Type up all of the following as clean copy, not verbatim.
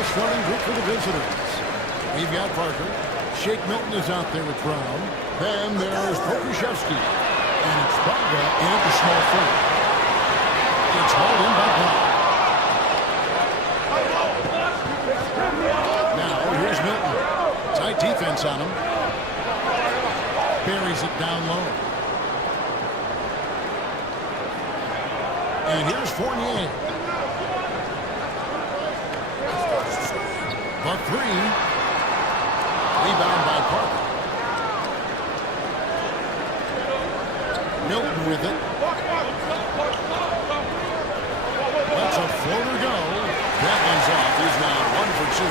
the starting group for the visitors. We've got Parker. Shake Milton is out there with Brown. Then there's Pokushevsky. And it's Baga in at the small front. It's hauled in by Brown. Now here's Milton. Tight defense on him. Buries it down low. And here's Fournier. The three. Rebound by Parker. Milton with it. That's a floater go. That one's off. He's now 1 for 2.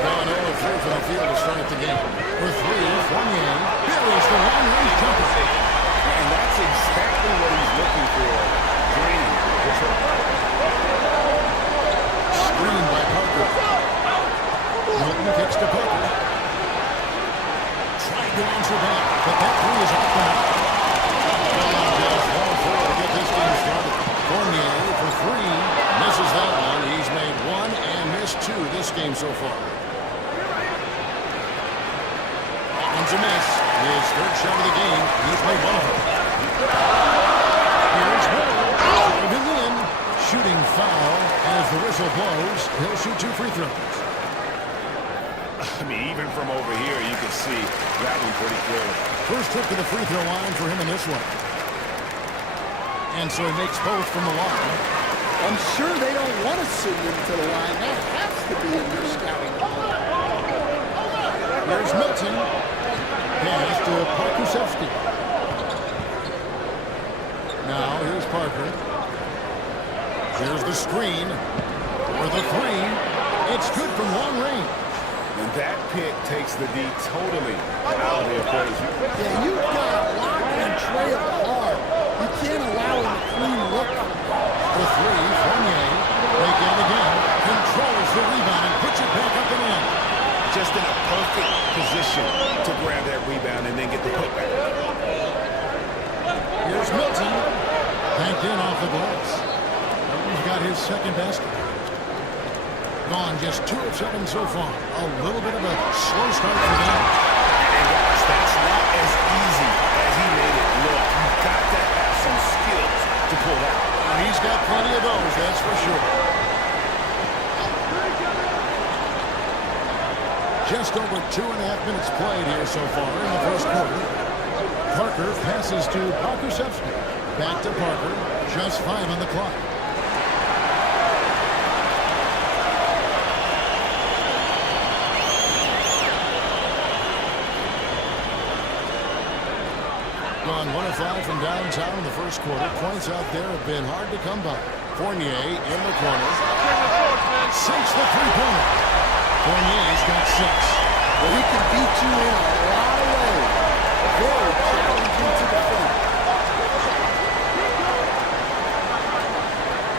Gone 0 for 3 from the field to start the game. For three, Fournier buries the long-range jumper. And that's exactly what he's looking for. Draining the trouble. Screen by Parker. Milton kicks to Parker. Tried to answer back, but that three is off the mark. Just 1-4 to get this game started. Fournier for three. Misses that one. He's made one and missed two this game so far. That one's a miss. His third shot of the game. He's made one of them. Here's Miller. Driving in. Shooting foul. As the whistle blows, he'll shoot 2 free throws. I mean, even from over here, you can see that one pretty clearly. First trip to the free throw line for him in this one. And so he makes both from the line. I'm sure they don't want to send him to the line. That has to be in their scouting. Here's Milton. Pass to Pokusevsky. Now here's Parker. Here's the screen. For the three. It's good from long range. And that pick takes the D totally out of the equation. Yeah, you've got to lock and trail hard. You can't allow him a clean look. For three, Fournier. Break in again. Controls the rebound and puts it back up and in. Just in a perfect position to grab that rebound and then get the putback. Here's Milton. Banked in off the glass. Milton's got his second basket. Gone just 2 of 7 so far. A little bit of a slow start for them. And gosh, that's not as easy as he made it look. You've got to have some skills to pull that out. He's got plenty of those, that's for sure. Just over 2.5 minutes played here so far in the first quarter. Parker passes to Pokusevsky. Back to Parker. Just 5 on the clock. Gone 1 of 5 from downtown in the first quarter. Points out there have been hard to come by. Fournier in the corner. Sinks the three-pointer. Fournier's got 6. Well, he can beat you in a lot of ways. Very challenging to defend.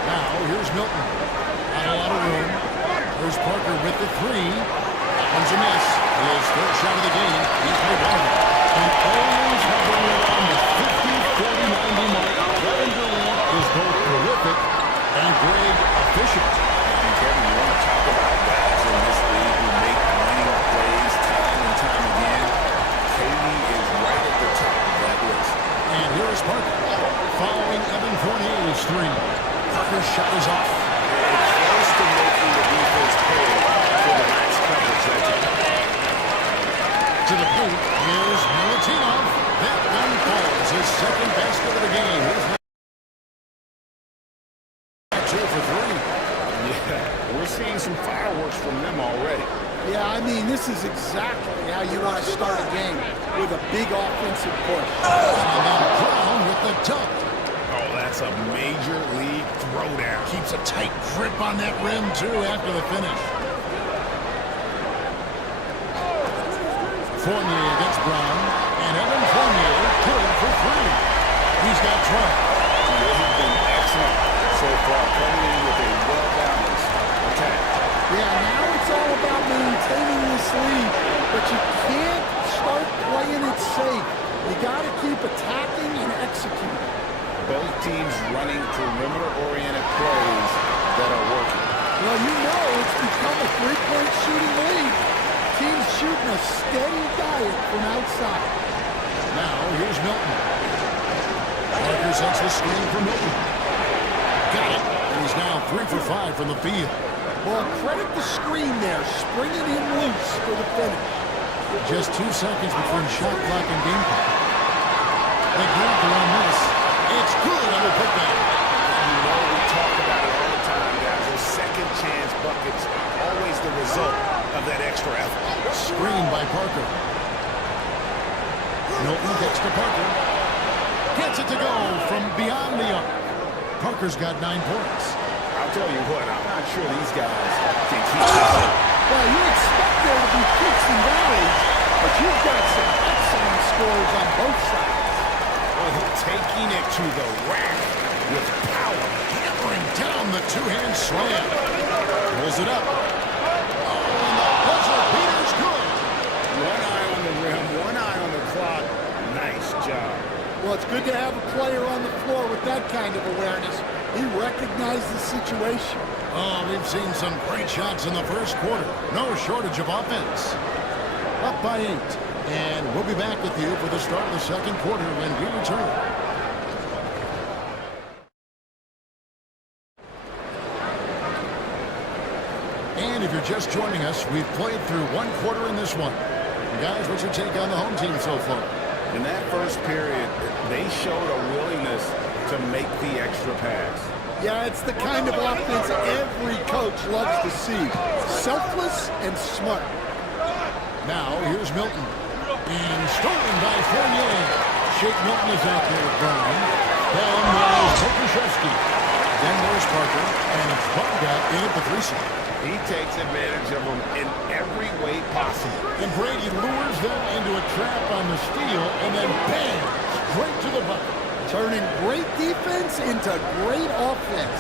Now, here's Milton. Not a lot of room. There's Parker with the 3. That one's a miss. His third shot of the game. He's made one of them. And always hovering around the 50, 40, 90 mark. Kevin Durant is both prolific and great efficient. And Kevin, you want to talk about guys in this league who make winning plays time and time again. KD is right at the top of that list. And here's Parker. Following Evan Fournier's 3. Parker's shot is off. It's close to making the defense pay for the nice coverage that time. To the paint, here's Milutinov. That one falls, his second basket of the game. Here's 2 for 3. Yeah, we're seeing some fireworks from them already. Yeah, I mean, this is exactly how you want to start a game, with a big offensive push. And then Brown with the dunk. Oh, that's a major league throwdown. Keeps a tight grip on that rim, too, after the finish. Fournier against Brown, and Evan Fournier good for 3. He's got 12. He's been excellent so far, coming in with a well-balanced attack. Yeah, now it's all about maintaining this lead, but you can't start playing it safe. You got to keep attacking and executing. Both teams running perimeter-oriented plays that are working. Well, you know it's become a three-point shooting league. Teams shooting a steady diet from outside. Now, here's Milton. Parker sets the screen for Milton. Got it. And he's now 3 for 5 from the field. Well, credit the screen there, springing him loose for the finish. Just 2 seconds between shot clock and game clock. They grabbed around this. It's good under putback. You know we talk about it all the time, guys. Those second chance buckets are always the result of that extra effort. Screen by Parker. Milton gets to Parker. Gets it to go from beyond the arc. Parker's got 9 points. I'll tell you what, I'm not sure these guys can keep this up. Well, you expect there to be peaks and valleys, but you've got some excellent scores on both sides. Well, taking it to the rack with power. Hammering down the two-hand slam. Pulls it up. Oh, and the buzzer beater's good. One eye on the rim, one eye on the clock. Nice job. Well, it's good to have a player on the floor with that kind of awareness. He recognized the situation. Oh, we've seen some great shots in the first quarter. No shortage of offense. Up by 8. And we'll be back with you for the start of the second quarter when we return. And if you're just joining us, we've played through 1 quarter in this one. Guys, what's your take on the home team so far? In that first period, they showed a willingness to make the extra pass. Yeah, it's the kind of offense every coach loves to see. Selfless and smart. Now, here's Milton. And stolen by Fournier. Shake Milton is out there with Brown. Then there's Pokushevsky. Then there's Parker. And it's Bogdat in at the 3-side. He takes advantage of them in every way possible. And Brady lures them into a trap on the steal, and then bang, straight to the bucket. Turning great defense into great offense.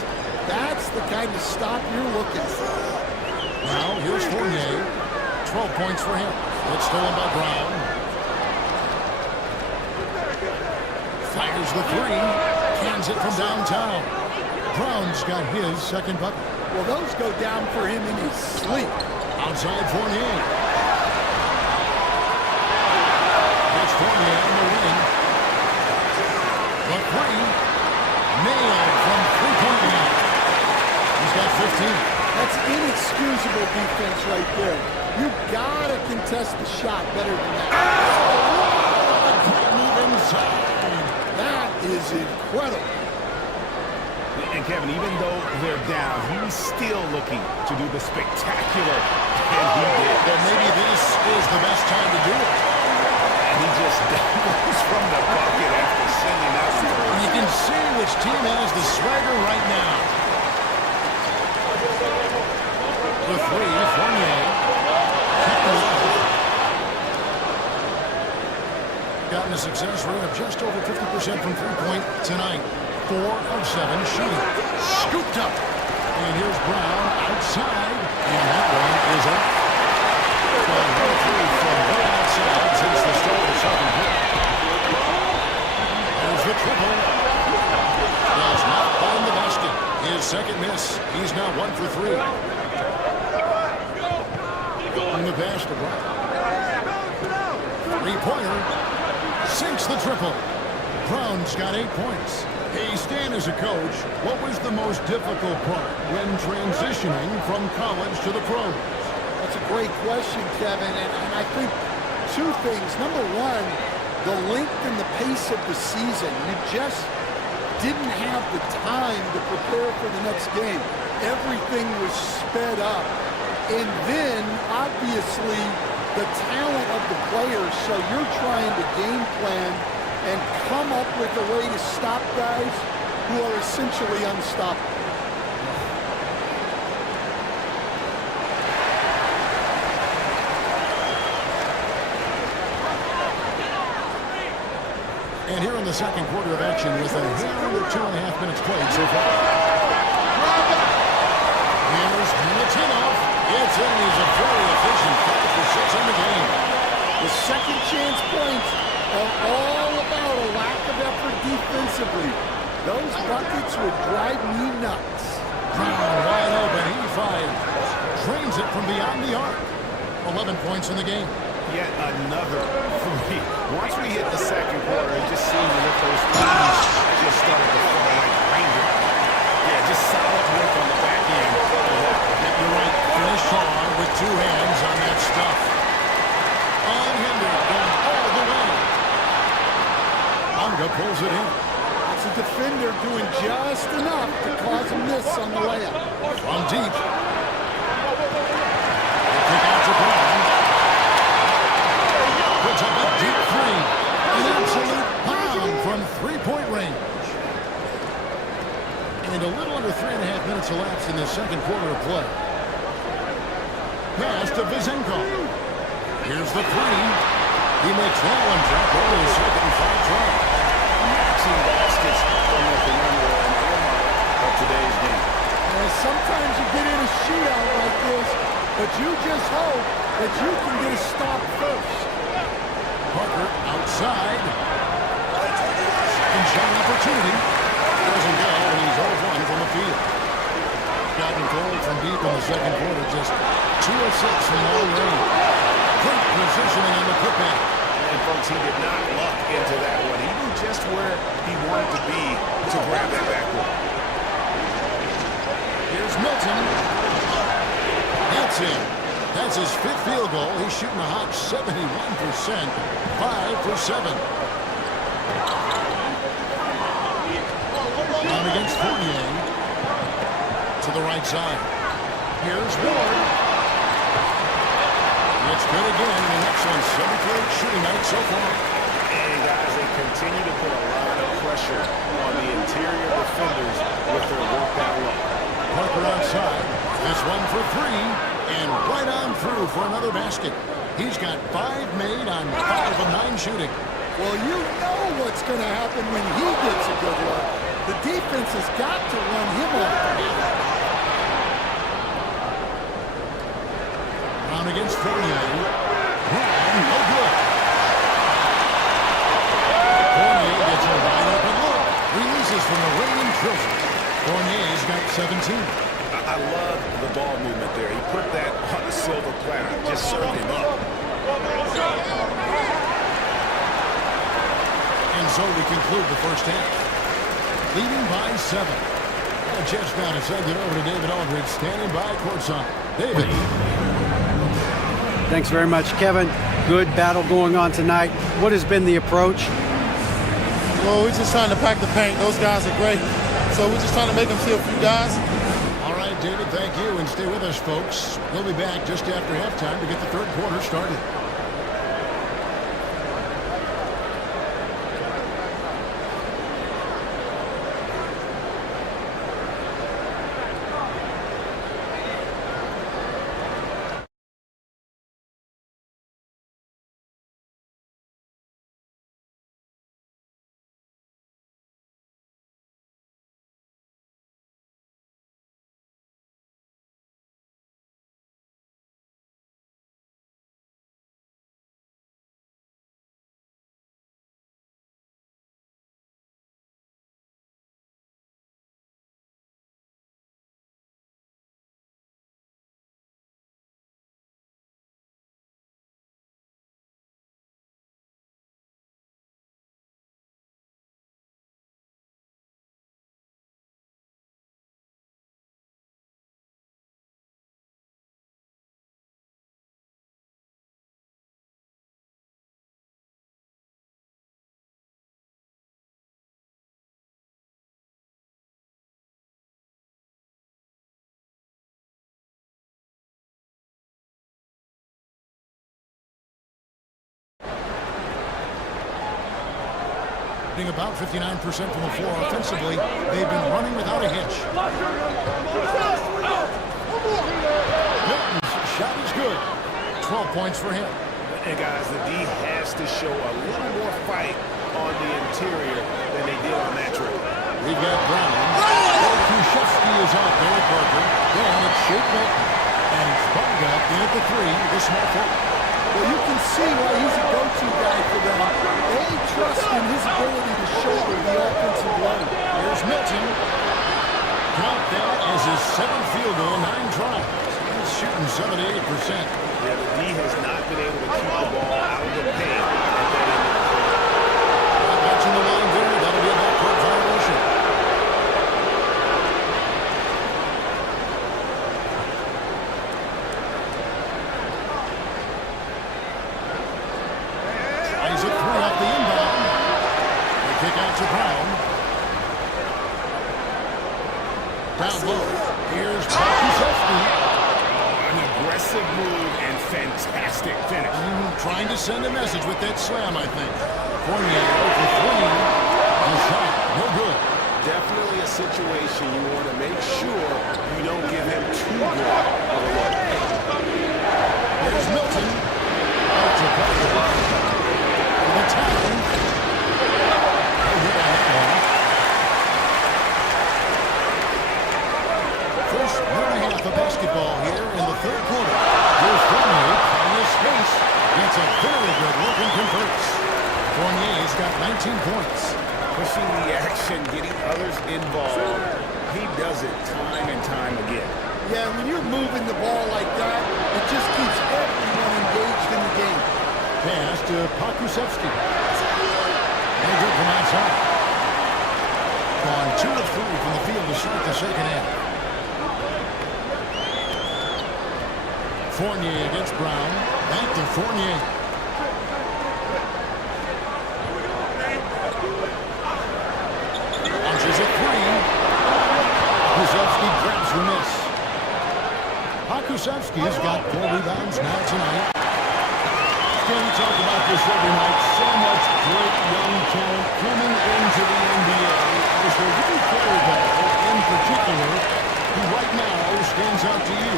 That's the kind of stop you're looking for. Now, here's Fournier. 12 points for him. It's stolen by Brown. Fires the 3. Cans it from downtown. Brown's got his second bucket. Well, those go down for him in his sleep. Outside Fournier. That's Fournier on the wing. The 3. Nailed from three-point line. He's got 15. That's inexcusable defense right there. You gotta contest the shot better than that. A great move inside. That is incredible. And Kevin, even though they're down, he's still looking to do the spectacular. And he did. Well, maybe this is the best time to do it. And he just goes from the bucket after sending out some. You can see which team has the swagger right now. The 3, Fournier. Gotten a success rate of just over 50% from three-point tonight. 4 of 7 shooting. Scooped up. And here's Brown outside. And that one is up. So 1-3 from way outside since the start of the second quarter. There's the triple. Does not find the basket. His second miss. He's now 1 for 3. On the pass to Brown. Three-pointer. Sinks the triple. Brown's got 8 points. Hey, Stan, as a coach, what was the most difficult part when transitioning from college to the pros? That's a great question, Kevin, and I think 2 things. Number 1, the length and the pace of the season. You just didn't have the time to prepare for the next game. Everything was sped up. And then, obviously, the talent of the players, so you're trying to game plan and come up with a way to stop guys who are essentially unstoppable. And here in the second quarter of action with a hair under 2.5 minutes played so far. Here's Milutinov. It's in. He's a very efficient 5 for 6 in the game. The second chance points are all about a lack of effort defensively. Those buckets would drive me nuts. Brown wide open. He fire. Drains it from beyond the arc. 11 points in the game. Yet another three. Once we hit the second quarter, it just seemed as if those threes just started to fall like raindrops. Yeah, just solid work on the back end. You're right. Finish strong with two hands on that stuff. Unhindered, going all the way. Unga pulls it in. It's a defender doing just enough to cause a miss on the layup. From deep. Kick out to Brown. Puts up a deep three. An absolute pound from three-point range. And a little under 3.5 minutes elapsed in the second quarter of play. Pass to Vizenko. Here's the three. He makes that one drop over the second and foul try. Maxing baskets from the perimeter and of today's game. Sometimes you get in a shootout like this, but you just hope that you can get a stop first. Parker outside. Second shot opportunity. Doesn't go, and he's 0-1 from the field. Got control from deep in the second quarter, just 2 of 6 from long range. Great positioning on the putback. And folks, he did not luck into that one. He knew just where he wanted to be to grab that backboard. Here's Milton. That's it. That's his 5th field goal. He's shooting a hot 71%. 5 for 7. Down against Fournier. To the right side. Here's Ward. It's good again. The next one, 7-for-8 shooting night so far. And guys, they continue to put a lot of pressure on the interior defenders with their work down low. Parker outside. This one for 3. And right on through for another basket. He's got 5 made on 5 of 9 shooting. Well, you know what's going to happen when he gets a good look. The defense has got to run him off. Brown against Fournier. Brown, no good. Fournier gets a wide open look. Releases from the reigning trophy. Fournier's got 17. I love the ball movement there. He put that on a silver platter. Just served him up. And so we conclude the first half. Leading by 7. Just now to send it over to David Aldridge, standing by courtside. David. Thanks very much, Kevin. Good battle going on tonight. What has been the approach? Well, we're just trying to pack the paint. Those guys are great. So we're just trying to make them see a few guys. All right, David, thank you. And stay with us, folks. We'll be back just after halftime to get the third quarter started. About 59% from the floor offensively. They've been running without a hitch. Milton's shot is good. 12 points for him. And guys, the D has to show a little more fight on the interior than they did on that trip. We've got Brown. Kushevsky is out there at Parker. Then it's Shake Milton. And it's Bunga in at the 3, the small forward. Well, you can see why he's a go-to guy for them. They trust in his ability to shoulder the offensive load. Here's Milton. Count that as is his 7th field goal, 9 tries. He's shooting 78%. Yeah, the D has not been able to keep the ball out of the paint at that end of the court. Watching the line there, that'll be a backcourt violation. Tries it through off the inbound. They kick out to Brown. Down low. Here's Pakusevsky. An aggressive move and fantastic finish. Trying to send a message with that slam, I think. Fournier for 3. The shot, no good. Definitely a situation you want to make sure you don't give him too good of a look. There's Milton. Out to Parker. The time. No good on that one. First 1.5 of basketball here in the third quarter. Here's Fournier on this space. Gets a very good look and converts. Fournier's got 19 points. Pushing the action, getting others involved. He does it time and time again. Yeah, when you're moving the ball like that, it just keeps everyone engaged in the game. Pass to Pakusevsky. No good from outside. Gone 2 of 3 from the field to start the second half. Fournier against Brown. Back to Fournier. Launches at 3. Pakusevsky grabs the miss. Pakusevsky's got 4 rebounds now tonight. We talk about this every night. So much great young talent coming into the NBA. As the rookie player, though, in particular, who right now stands out to you.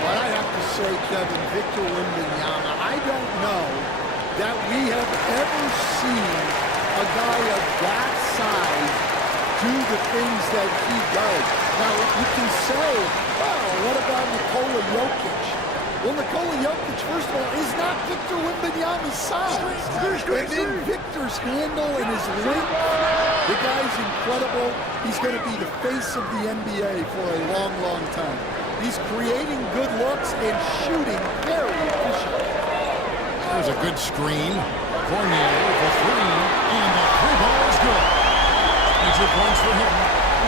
Well, I have to say, Kevin, Victor Wembanyama, I don't know that we have ever seen a guy of that size do the things that he does. Now, you can say, well, what about Nikola Jokic? Well, Nikola Jokic, first of all, is not Victor Wembanyama's size. And then Victor's handle and his length, the guy's incredible. He's going to be the face of the NBA for a long, long time. He's creating good looks and shooting very efficiently. There's a good screen. Fournier for 3, and the 3-ball is good. Major points for him.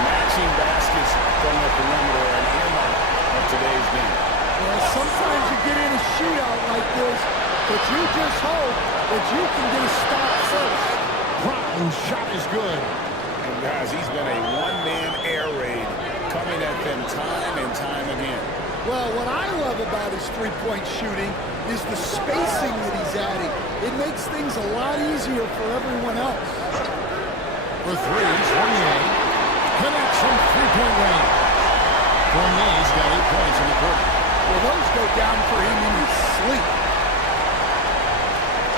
Matching baskets from the perimeter and earmark of today's game. Well, sometimes you get in a shootout like this, but you just hope that you can get a stop first. Brown's shot is good. And guys, he's been a one-man air raid coming at them time and time again. Well, what I love about his three-point shooting is the spacing that he's adding. It makes things a lot easier for everyone else. For 3, Fournier connects from 3-point range. Fournier's got 8 points in the quarter. Well, those go down for him in his sleep.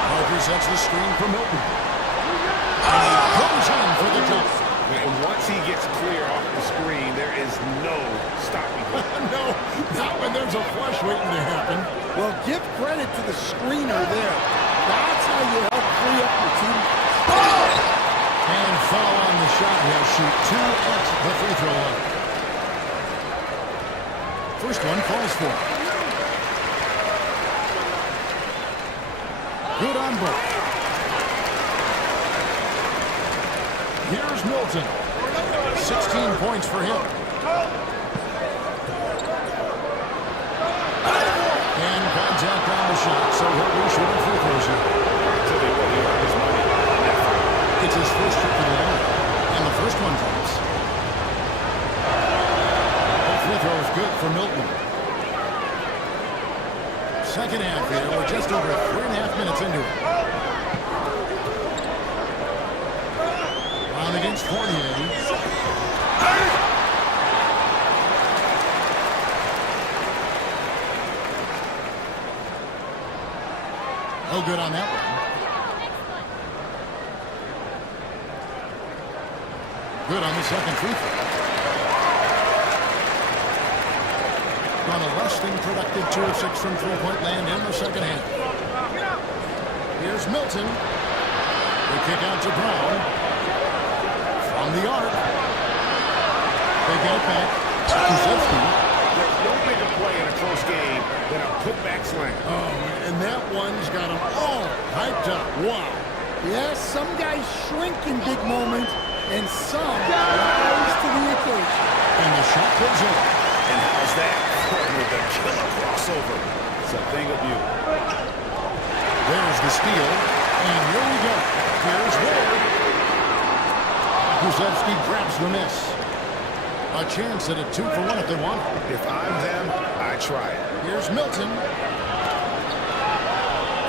Parker sets the screen for Milton. And he goes in for the jump. And once he gets clear off the screen, there is no stopping him. No, not when there's a flush waiting to happen. Well, give credit to the screener there. That's how you help free up your team. And foul on the shot. He'll shoot 2 at the free throw line. First one falls for. Good on both. Here's Milton. 16 points for him. And contact on the shot, so he'll be shooting free throws here. So they really earned his money. It's his first trip to the line, and the first one drops. Both free throws good for Milton. Second half here, we're just over 3.5 minutes into it. Brown against Fournier. No good on that one. Good on the second free throw. On a less than productive 2 of 6 from three-point land in the second half. Here's Milton. They kick out to Brown. From the arc. They get it back. Kuszewski. There's no bigger play in a close game than a putback slam. Oh, and that one's got them all hyped up. Wow. Yes, some guys shrink in big moments, and some rise to the occasion. And the shot goes in. And how's that? With the killer crossover. It's a thing of beauty. There's the steal. And here we go. Here's Ward. Kuszewski grabs the miss. A chance at a 2-for-1 if they want it. If I'm them, I try it. Here's Milton.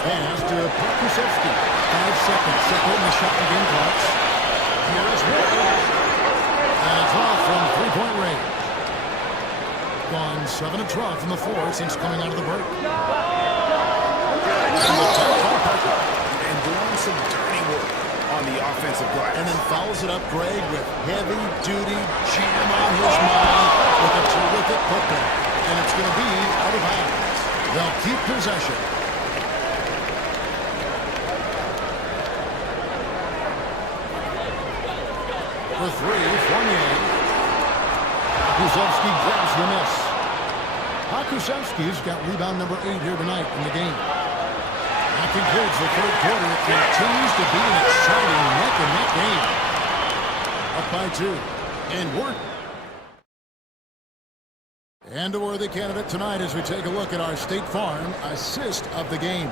Pass to Kuszewski. 5 seconds. Separating the shot and game clocks. Here's Ward. And it's off from three-point range. Gone 7 of 12 from the floor since coming out of the break. And doing some dirty work on the offensive glass. And then follows it up, Greg, with heavy-duty jam on his mind with a terrific putback. And it's going to be out of bounds. They'll keep possession. For three, Fournier. Kuszewski grabs the miss. Kuszewski's got rebound number 8 here tonight in the game. That concludes the third quarter. It continues to be an exciting neck-and-neck game. Up by 2. And we're... And a worthy candidate tonight as we take a look at our State Farm assist of the game.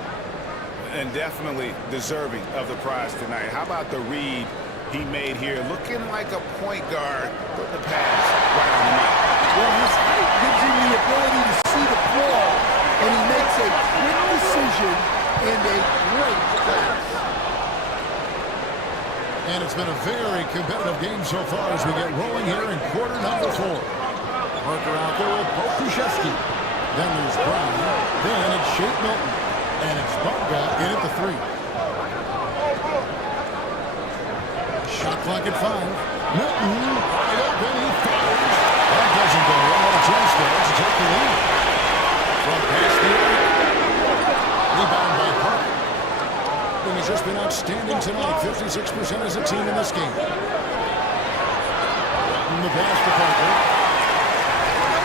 And definitely deserving of the prize tonight. How about the read he made here? Looking like a point guard, put the pass right on the knee. Well, his height gives him the ability to see the floor, and he makes a quick decision and a great pass. And it's been a very competitive game so far as we get rolling here in quarter number 4. Parker out there with Kuszewski. Then there's Brown. Then it's Shake Milton. And it's Bunga in at the 3. Shot clock at 5. Milton wide open. He fires. That doesn't go well. What a chance there to take the lead. From past the arc. Rebound by Parker. He has just been outstanding tonight. 56% as a team in this game. And the pass to Parker.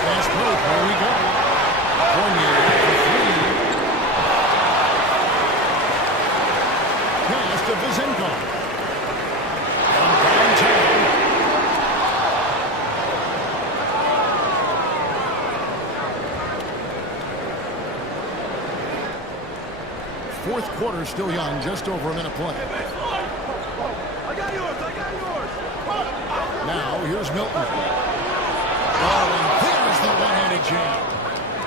Pass break. Here we go. Fournier for 3. Pass to Vizenko. From downtown. Fourth quarter still young, just over a minute play. I got yours. Now here's Milton. Oh, and there's the one-handed jam.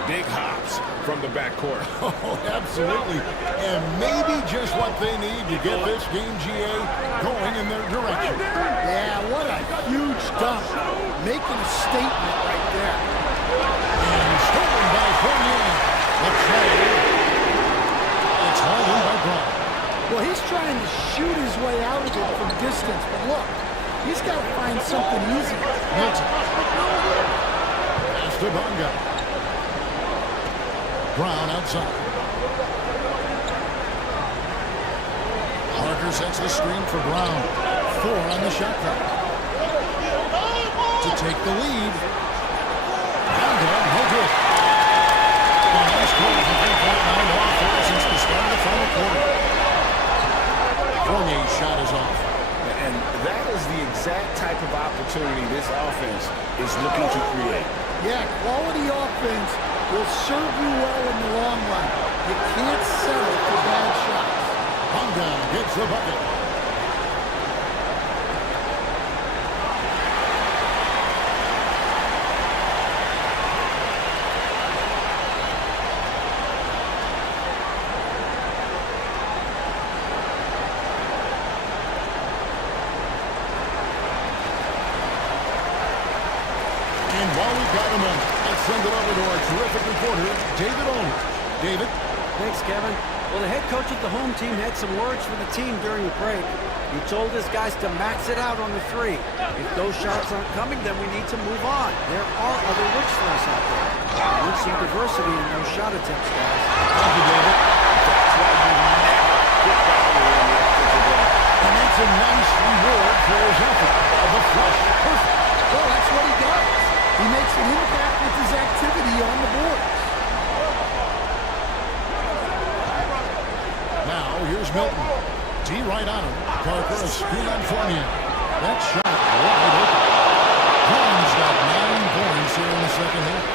Big hops from the backcourt. Oh, absolutely. And maybe just what they need to get this game, GA, going in their direction. Yeah, what a huge dunk. Making a statement right there. And stolen by Fournier. The trade. It's hauled in by Brown. Well, he's trying to shoot his way out of it from distance, but look, he's got to find something easy. Milton. Pass to Bunga. Brown outside. Parker sets the screen for Brown. 4 on the shot clock. To take the lead. Bunga, no good. The last quarter for 3.9 since the start of the final quarter. Fournier's shot is off. And that is the exact type of opportunity this offense is looking to create. Yeah, quality offense will serve you well in the long run. You can't settle for bad shots. Bunga gets the bucket. And while we've got a moment, let's send it over to our terrific reporter, David Olney. David? Thanks, Kevin. Well, the head coach of the home team had some words for the team during the break. He told his guys to max it out on the 3. If those shots aren't coming, then we need to move on. There are other looks for us out there. We need some diversity in those shot attempts, guys. Thank you, David. That's why you never get value in the offensive game. And that's a nice reward for his effort. The flush. Perfect. Well, that's what he does. He He makes an impact with his activity on the boards. Now, here's Milton. D right on him. Parker, a screen on Fournier. That shot wide open. Holmes got 9 points here in the second half.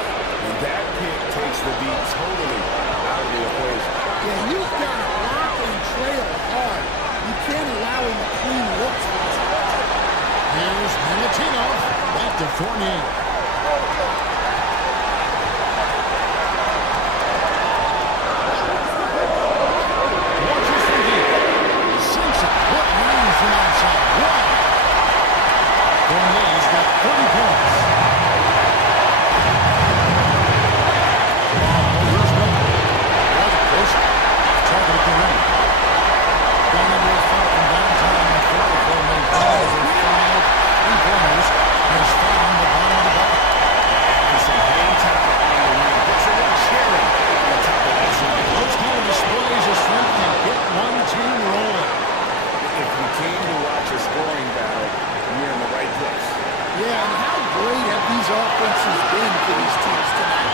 And that pick takes the beat totally out of the equation. Yeah, you've got to lock and trail hard. You can't allow him to clean looks for this. Here's Milutinov. Back to Fournier. Watches from deep. Sinks it. What range from outside? Wow. Fournier's got 30 points. Here's Milton. Was it close? Target at the rim. Going into a foul from downtown on the floor. Fournier fouls are 5 3-pointers. Has found the bottom of the bucket. And some hang time on the rim. Gets a little cheering on top of that zone. Coach kind of displays his strength and get one team rolling. If you came to watch a scoring battle, you're in the right place. Yeah, and how great have these offenses been for these teams tonight?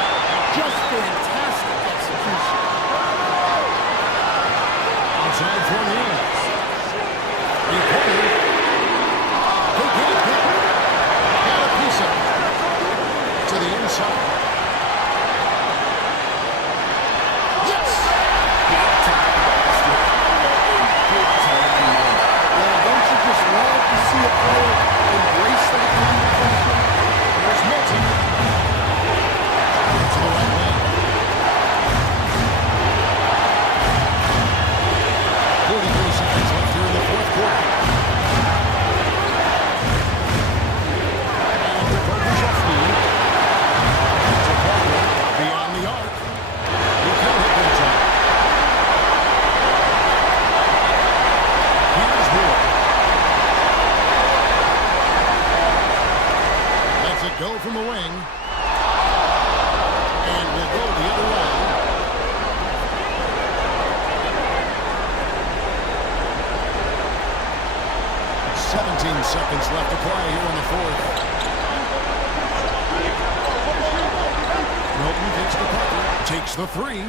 Just fantastic execution. Outside Fournier. He put it. They get it back. Got a piece of it. To the inside. Yes! Big time basket. Big time moment. Yeah, don't you just love to see a player embrace that kind of pressure? There's Milton. To the right wing. 43 seconds left here in the fourth quarter. And the Parker's off lead. To Parker. Beyond the arc. He can't hit that shot. Here's Wood. Lets it go from the wing. And will go the other way. 17 seconds left to play here in the fourth. Milton gets to Parker. Takes the three.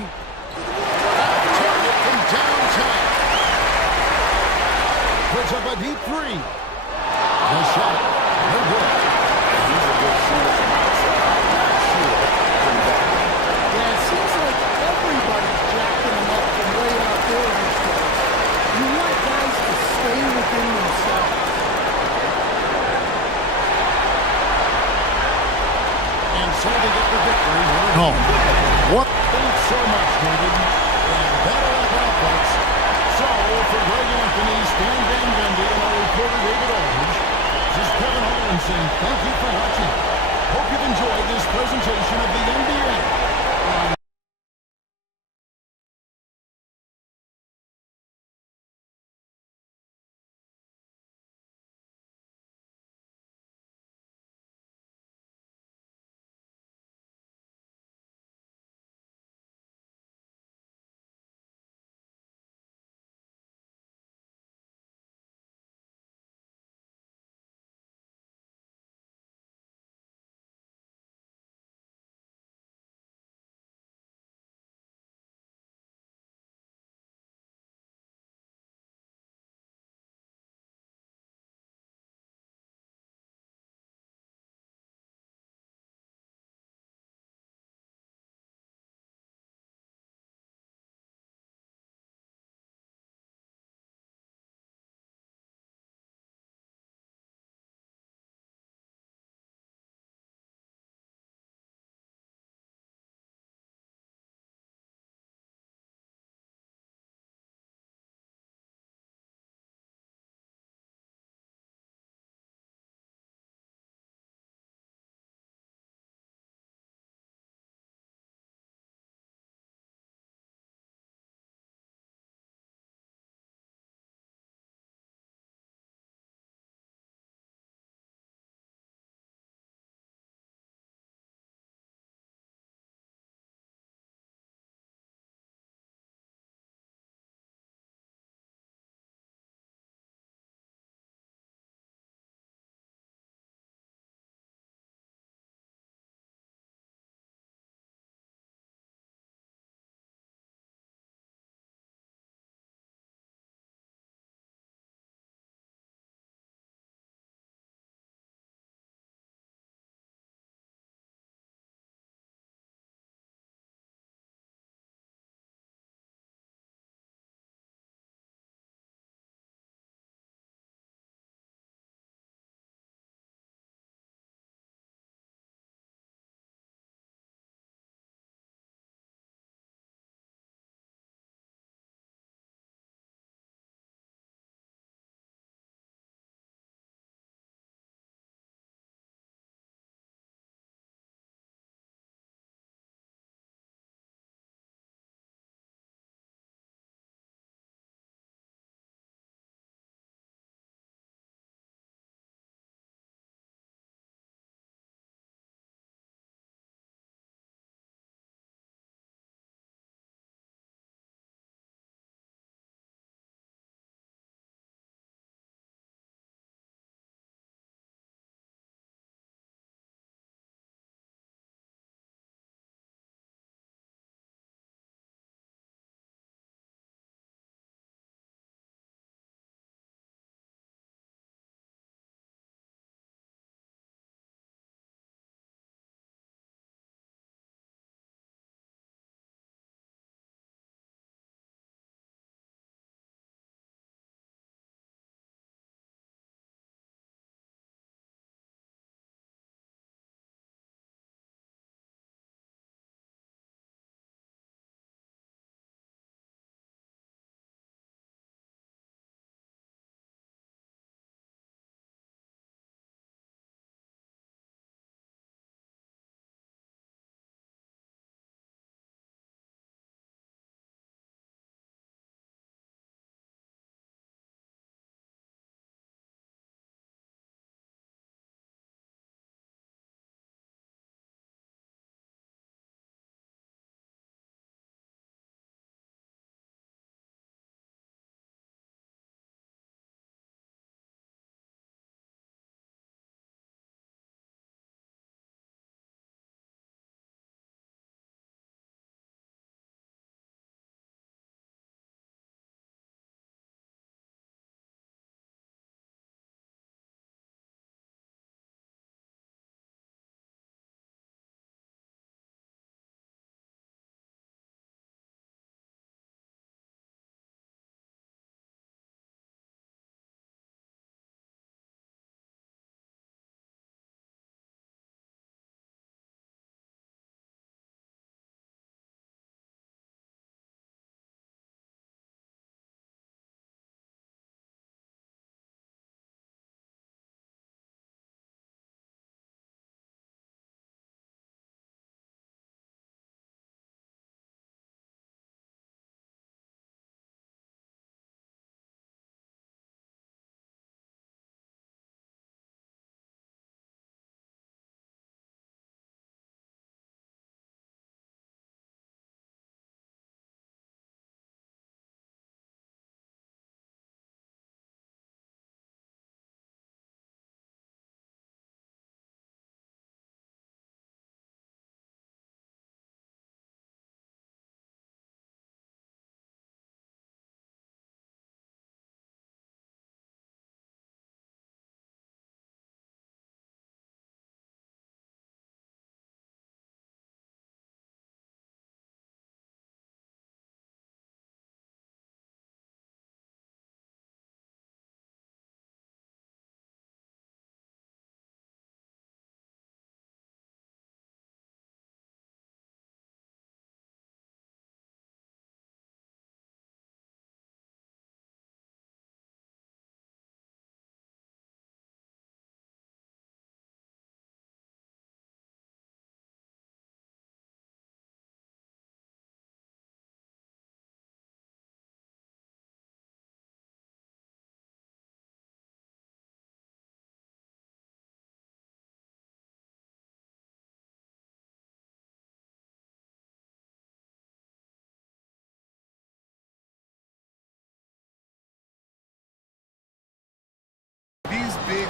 Target from downtown. Puts up a deep three. No shot. No good. He's a good shooter from outside. Not shooter from back. Yeah, it seems like everybody's jacking them up from way out there these days. You want guys to stay within themselves. And so they get the victory here at home. What? Thanks so much, David. And that'll wrap it up, folks. So, for Greg Anthony, Stan Van Gundy, and our reporter David Aldridge, this is Kevin Holland saying thank you for watching. Hope you've enjoyed this presentation of the NBA.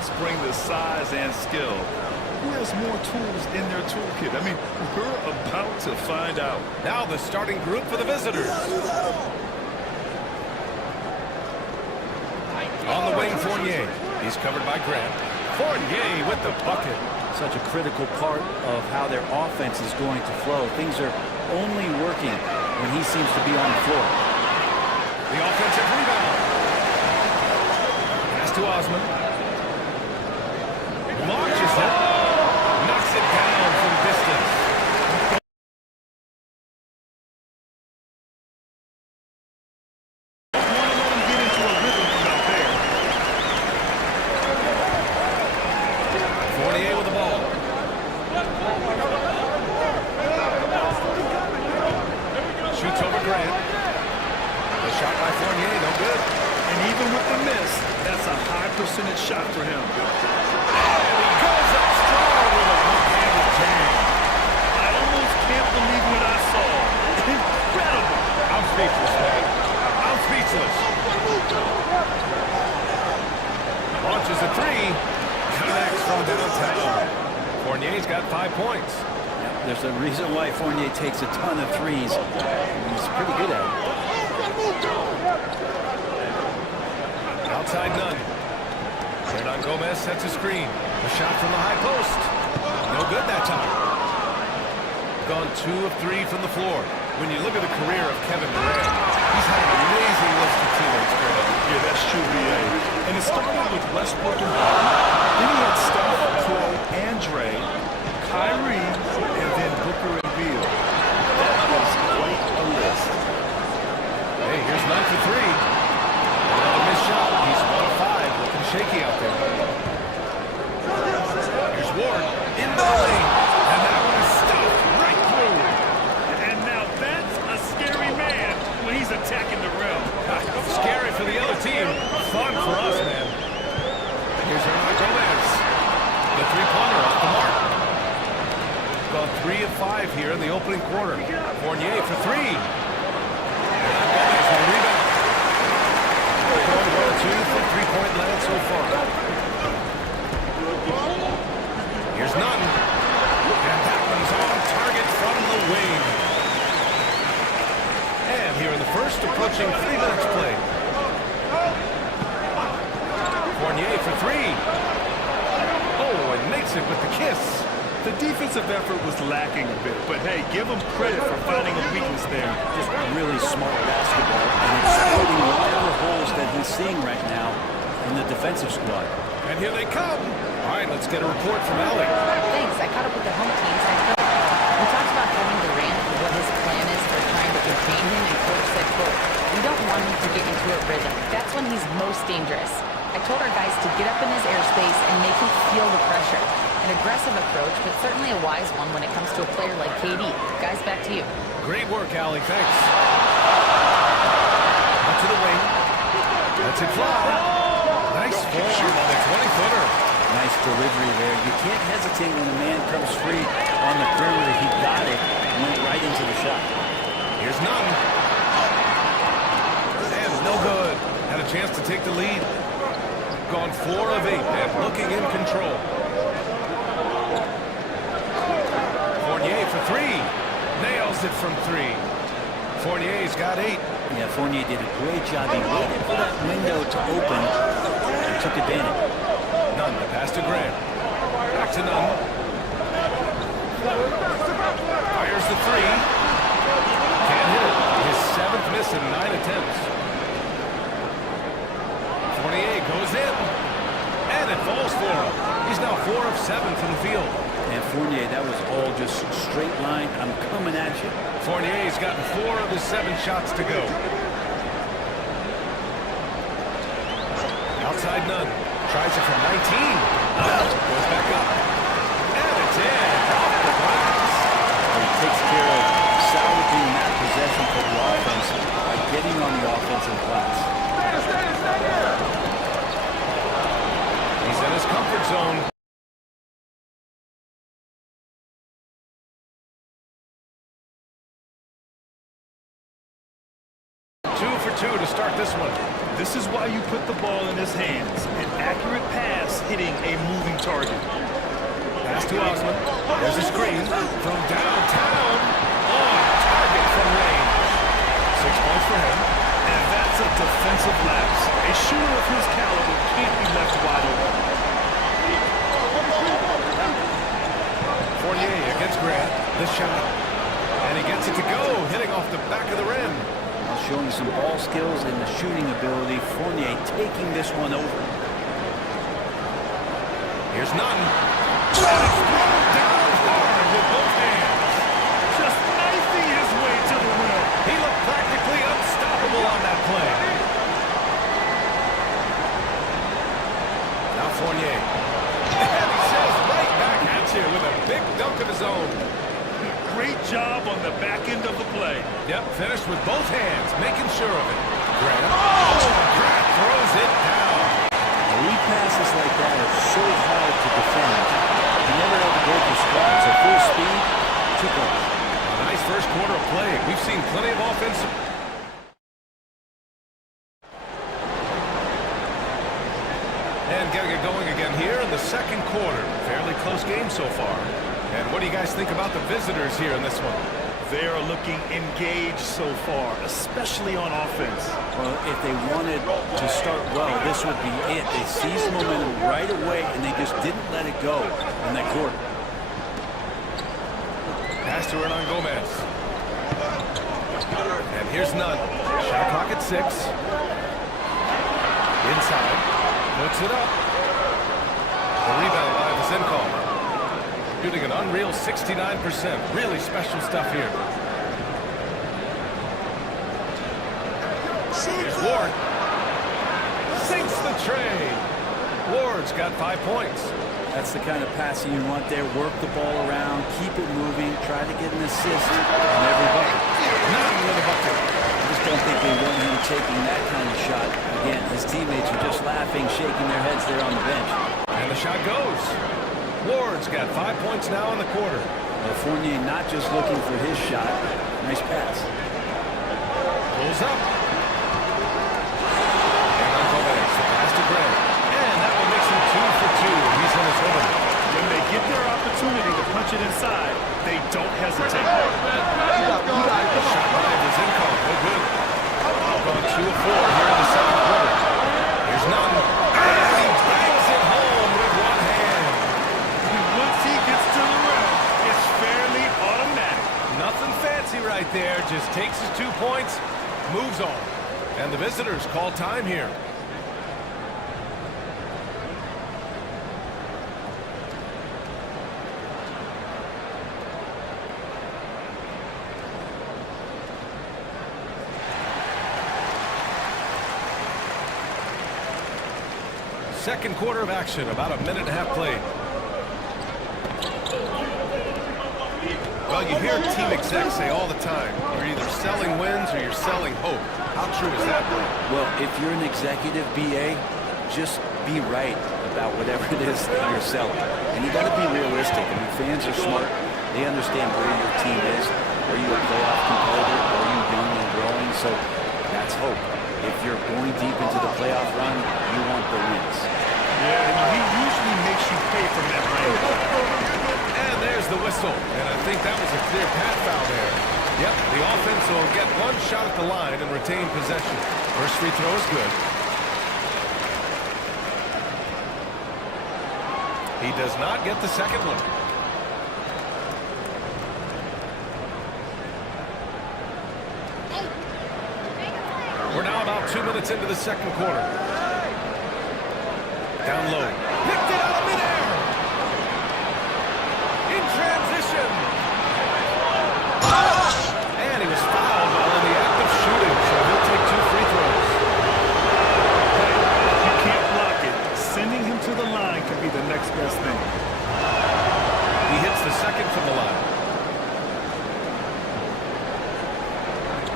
backs bring the size and skill. Who has more tools in their toolkit? I mean, we're about to find out. Now the starting group for the visitors. On the wing, Fournier. He's covered by Grant. Fournier with the bucket. Such a critical part of how their offense is going to flow. Things are only working when he seems to be on the floor. The offensive rebound. Pass to Osman. Launches it. Knocks it down from distance. Want to let him get into a rhythm from out there. Fournier with the ball. Shoots over Grant. The shot by Fournier, no good. And even with the miss, that's a high percentage shot for him. And he goes up strong with a one-handed jam. I almost can't believe what I saw. Incredible. I'm speechless, man. I'm speechless. Launches a three. Connects from downtown. Fournier's got 5 points. There's a reason why Fournier takes a ton of threes. He's pretty good at it. Outside none. Hernan Gomez sets a screen. A shot from the high post. No good that time. Gone 2 of 3 from the floor. When you look at the career of Kevin Durant, he's had an amazing list of teammates, Grant. Yeah, that's true, B.A. And it started with Westbrook and Harden. Then he had Steph, Clay, Andre, Kyrie, and then Booker and Beal. That was quite a list. Hey, here's none for 3. Another missed shot. He's 1 of 5. Looking shaky out there. Here's Ward into the lane. And that one is stopped right through. And now that's a scary man when he's attacking the rim. Scary for the other team. Fun for us, man. Here's Hernan Gomez. The three-pointer off the mark. Gone 3 of 5 here in the opening quarter. Fournier for 3. Hernan Gomez will rebound. Going 1 or 2 for three-point land so far. Here's none. And that one's on target from the wing. And here in the first, approaching 3 minutes play. Fournier for 3. Oh, and makes it with the kiss. The defensive effort was lacking a bit, but hey, give him credit for finding a weakness there. Just really smart basketball and exploiting whatever holes that he's seeing right now in the defensive squad. And here they come. All right, let's get a report from Allie. Thanks. I caught up with the home team. We talked about Kevin Durant and what his plan is for trying to contain him, and Coach said, quote, "We don't want him to get into a rhythm. That's when he's most dangerous. I told our guys to get up in his airspace and make him feel the pressure. An aggressive approach, but certainly a wise one when it comes to a player like KD. Guys, back to you." Great work, Allie. Thanks. Up to the wing. Lets it fly. Nice form on the 20-footer. Nice delivery there. You can't hesitate when a man comes free on the perimeter. He got it and went right into the shot. Here's none. And no good. Had a chance to take the lead. Gone 4 of 8 and looking in control. Fournier for 3. Nails it from 3. Fournier's got 8. Yeah, Fournier did a great job. He waited for that window to open and took advantage. Nunn, the pass to Grant. Back to Nunn. Fires the 3. Can't hit it. His 7th miss in 9 attempts. Fournier goes in. And it falls for him. He's now 4 of 7 from the field. And Fournier, that was all just straight line. I'm coming at you. Fournier's gotten 4 of his 7 shots to go. Outside Nunn. Tries it from 19. Goes back up. And it's in. Off the glass. He takes care of salvaging that possession for the offense by getting on the offensive glass. He's in his comfort zone. for 2 to start this one. This is why you put the ball in his hands. An accurate pass hitting a moving target. Pass to Osman. There's a screen from downtown. On target from range. 6 points for him. And that's a defensive lapse. A shooter of his caliber can't be left wide open. Fournier against Grant. The shot. And he gets it to go, hitting off the back of the rim. Showing some ball skills and the shooting ability. Fournier taking this one over. Here's none. And it's thrown down hard with both hands. Just knifing his way to the rim. He looked practically unstoppable on that play. Now Fournier. And he says right back at you with a big dunk of his own. Great job on the back end of the play. Yep, finished with both hands, making sure of it. Grant. Oh, Grant throws it down. Lead passes like that are so hard to defend. He never had to break his stride, so full speed, took off. A nice first quarter of play. We've seen plenty of offense. And getting it going again here in the second quarter. Fairly close game so far. And what do you guys think about the visitors here in this one? They are looking engaged so far, especially on offense. Well, if they wanted to start well, this would be it. They seized momentum right away, and they just didn't let it go in that quarter. Pass to Hernan Gomez. And here's none. Shot clock at 6. Inside. Puts it up. The rebound by Vasenkov. Shooting an unreal 69%. Really special stuff here. Here's Ward. Sinks the tray. Ward's got 5 points. That's the kind of passing you want there. Work the ball around, keep it moving, try to get an assist on every bucket. Nothing with a bucket. I just don't think they want him taking that kind of shot. Again, his teammates are just laughing, shaking their heads there on the bench. And the shot goes. Ward's got 5 points now in the quarter. Well, Fournier not just looking for his shot. Nice pass. Pulls up. And Gomez, the pass to Grant. And that one makes him 2 for 2. He's in his rhythm. When they get their opportunity to punch it inside, they don't hesitate. Shot by Vasenkov. No good. Gone 2 of 4 here in the second quarter. Here's none. And he bangs it home with one hand. Once he gets to the rim, it's fairly automatic. Nothing fancy right there. Just takes his 2 points, moves on. And the visitors call time here. Second quarter of action, about a minute and a half played. Well, you hear team execs say all the time, you're either selling wins or you're selling hope. How true is that, bro? Well, if you're an executive BA, just be right about whatever it is that you're selling. And you got to be realistic. I mean, fans are smart. They understand where your team is. Are you a playoff competitor? Are you young and growing? So that's hope. If you're going deep into the playoff run, you want the wins. Yeah, and he usually makes you pay for that range. And there's the whistle. And I think that was a clear path foul there. Yep, the offense will get one shot at the line and retain possession. First free throw is good. He does not get the second one. We're now about 2 minutes into the second quarter. Down low. Picked it out of midair. In transition. And he was fouled while in the act of shooting, so he'll take 2 free throws. You can't block it. Sending him to the line could be the next best thing. He hits the second from the line.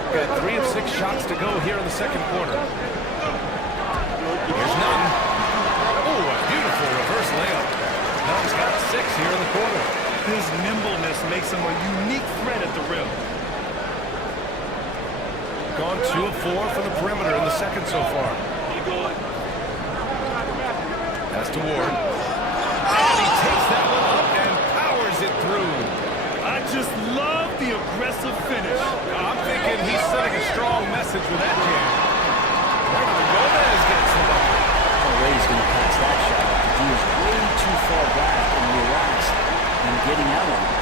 Got 3 of 6 shots to go here in the second quarter. Here's none. Oh, a beautiful reverse layup. Nunn's got 6 here in the quarter. His nimbleness makes him a unique threat at the rim. gone 2 of 4 from the perimeter in the second so far. Pass to Ward. And he takes that one up and powers it through. I just love the aggressive finish. I'm thinking he's sending a strong message with that jam. Gomez gets the bucket. No way he's going to pass that shot. The D is way too far back and relaxed and getting out on it.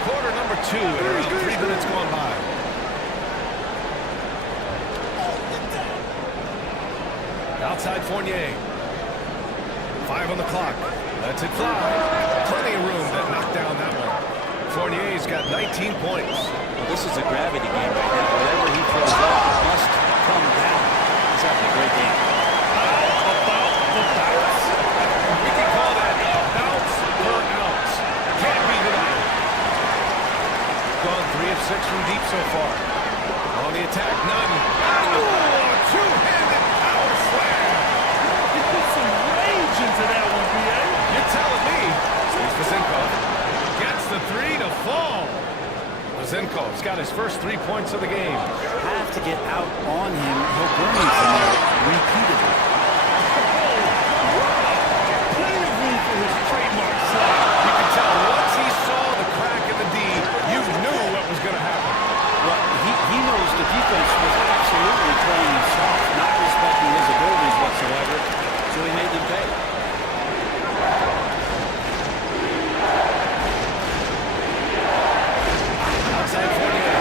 Quarter number 2 and around 3 minutes gone by. Outside Fournier. 5 on the clock. Lets it fly. Plenty of room to knock down that one. Fournier's got 19 points. Well, this is a gravity game right now. Whatever he throws up must come down. He's having a great game. How about the bounce? We can call that a bounce per ounce. Can't be denied. Gone 3 of 6 from deep so far. On the attack, none. Oh, a two-handed power slam. You put some rage into that one, B.A. You're telling me. Here's Vasenkov. Gets the 3 to fall. Vasenkov's got his first 3 points of the game. Have to get out on him. He'll burn him from there repeatedly. Plenty of room for his trademark slide. You can tell once he saw the crack in the D, you knew what was going to happen. Well, he knows the defense was absolutely playing him soft, not respecting his abilities whatsoever, so he made them pay. Outside Fournier.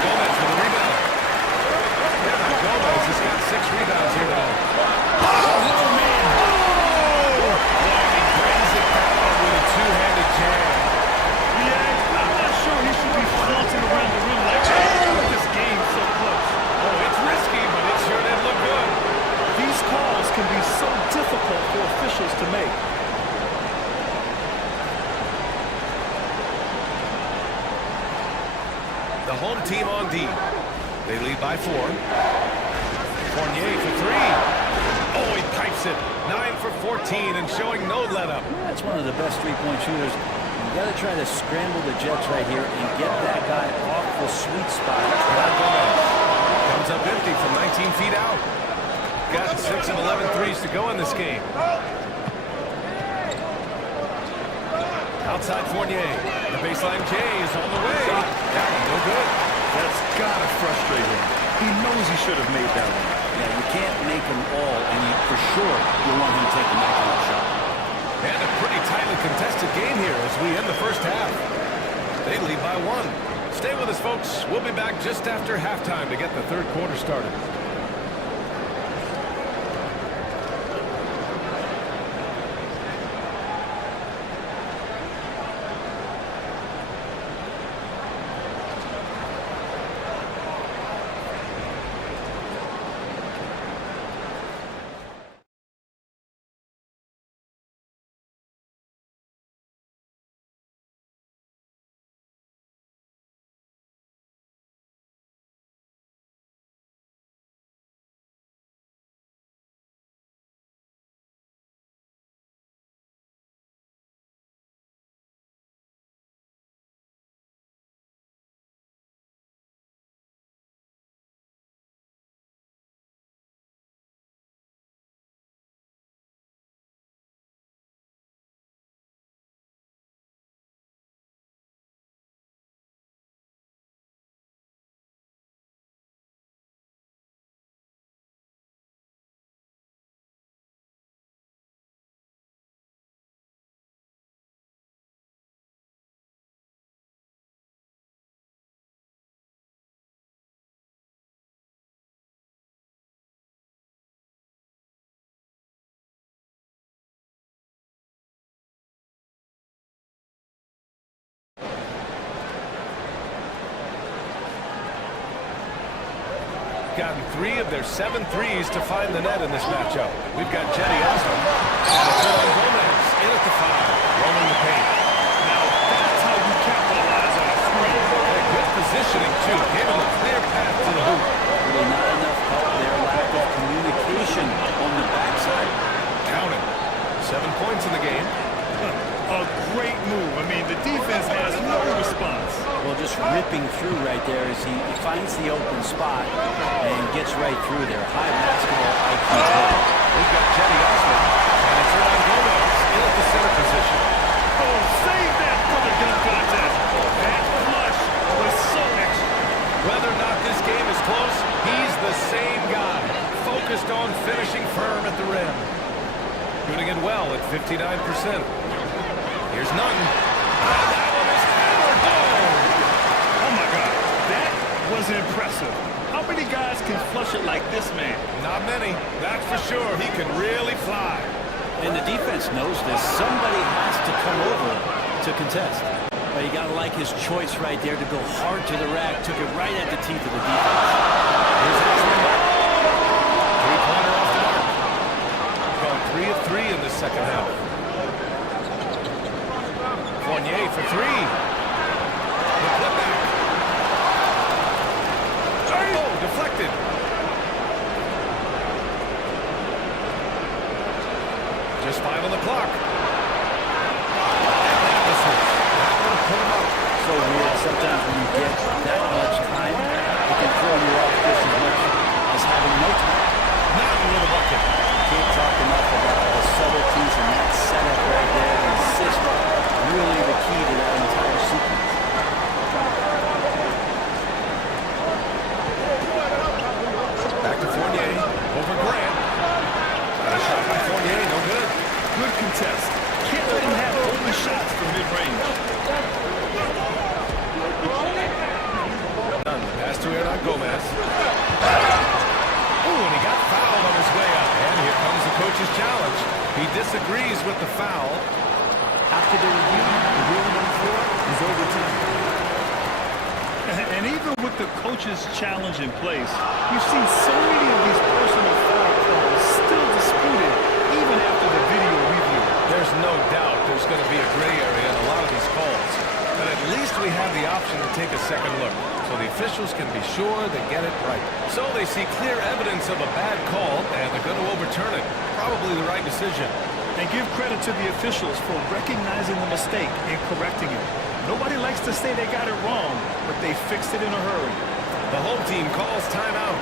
Gomez with a rebound. Gomez has got 6 rebounds here tonight. Oh, man! Oh! He brings it down with a two-handed jam. Yeah, I'm not sure he should be flaunting around the rim like that with this game so close. Oh, it's risky, but it sure did look good. These calls can be so difficult for officials to make. The home team on D. They lead by 4. Fournier for 3. Oh, he pipes it. 9 for 14 and showing no let-up. That's one of the best three-point shooters. You got to try to scramble the Jets right here and get that guy off the sweet spot. Comes up empty from 19 feet out. Got 6 of 11 threes to go in this game. Outside Fournier. The baseline J is on the way. That one no good. That's gotta frustrate him. He knows he should have made that one. Yeah, you can't make them all, and for sure you want him to take a maximum shot. And a pretty tightly contested game here as we end the first half. They lead by 1. Stay with us, folks. We'll be back just after halftime to get the third quarter started. Gotten 3 of their 7 threes to find the net in this matchup. We've got Jetty Osmond. And it's on Gomez in at the 5, rolling the paint. Now that's how you capitalize on a screen. Good positioning, too. Gave him a clear path to the hoop. Really not enough help there. Lack of communication on the backside. Count it. 7 points in the game. defense has no response. Well, just ripping through right there as he finds the open spot and gets right through there. High basketball IQ. We've got Jenny Osmond, and it's Hernan Gomez in at the center position. Oh, save that for the dunk contest. That flush was so extra. Whether or not this game is close, he's the same guy, focused on finishing firm at the rim. Shooting it well at 59%. Here's Nunn. And that one is hammered home. Oh, my God. That was impressive. How many guys can flush it like this man? Not many, that's for sure. He can really fly. And the defense knows this. Somebody has to come over to contest. Well, you got to like his choice right there to go hard to the rack. Took it right at the teeth of the defense. Here's Osmond. Three-pointer off the mark. Gone 3 of 3 in the second half. Fournier for 3. The putback. Oh, deflected. Just 5 on the clock. So weird. Sometimes when you get that much time, it can throw you off just as much as having no time. Not with a bucket. Can't talk enough about the subtleties in that setup right there. The system, really the key to that entire sequence. Back to Fournier. Over Grant. A shot by Fournier. No good. Good contest. Can't let him have open shots from mid-range. Pass to Hernan Gomez. Ooh, and he got fouled on his way up. And here comes the coach's challenge. He disagrees with the foul. After the review, the ruling on the floor is overturned. And even with the coach's challenge in place, you've seen so many of these personal foul calls still disputed even after the video review. There's no doubt there's going to be a gray area in a lot of these calls. But at least we have the option to take a second look, so the officials can be sure they get it right. So they see clear evidence of a bad call, and they're going to overturn it. Probably the right decision. And give credit to the officials for recognizing the mistake and correcting it. Nobody likes to say they got it wrong, but they fixed it in a hurry. The home team calls timeout.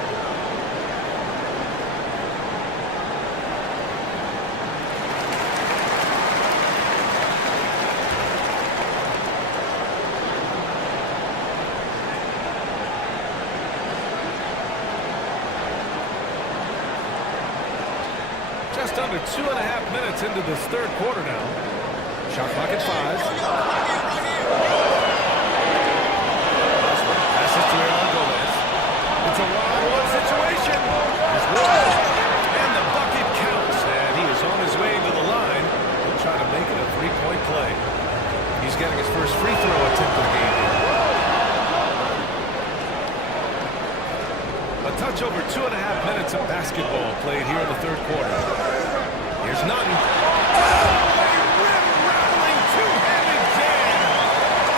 Just under 2.5 minutes into this third quarter now. Shot clock at 5. Passes to Hernan Gomez. It's a one-on-one situation. There's one. And the bucket counts. And he is on his way to the line. He'll try to make it a three-point play. He's getting his first free throw attempt of the game. A touch over 2.5 minutes of basketball played here in the third quarter. Here's Nunn. Oh, a rim-rattling two-handed jam.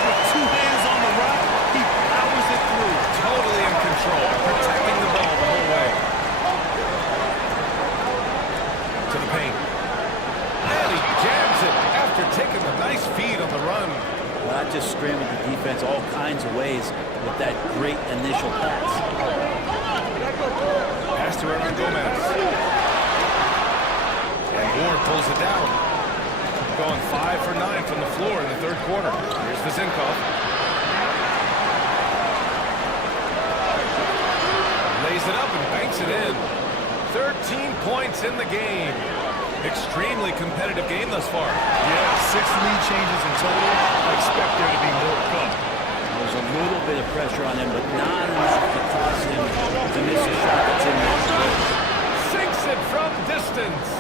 With 2 hands on the rock, he powers it through. Totally in control, protecting the ball the whole way. To the paint. And he jams it after taking a nice feed on the run. Well, that just scrambled the defense all kinds of ways with that great initial pass. Pass to Hernan Gomez. And Ward pulls it down. Going 5 for 9 from the floor in the third quarter. Here's Vizinkov. Lays it up and banks it in. 13 points in the game. Extremely competitive game thus far. Yeah, 6 lead changes in total. I expect there to be more to come. There's a little bit of pressure on him, but not enough to cause him to miss a shot that's in there. Sinks it from distance.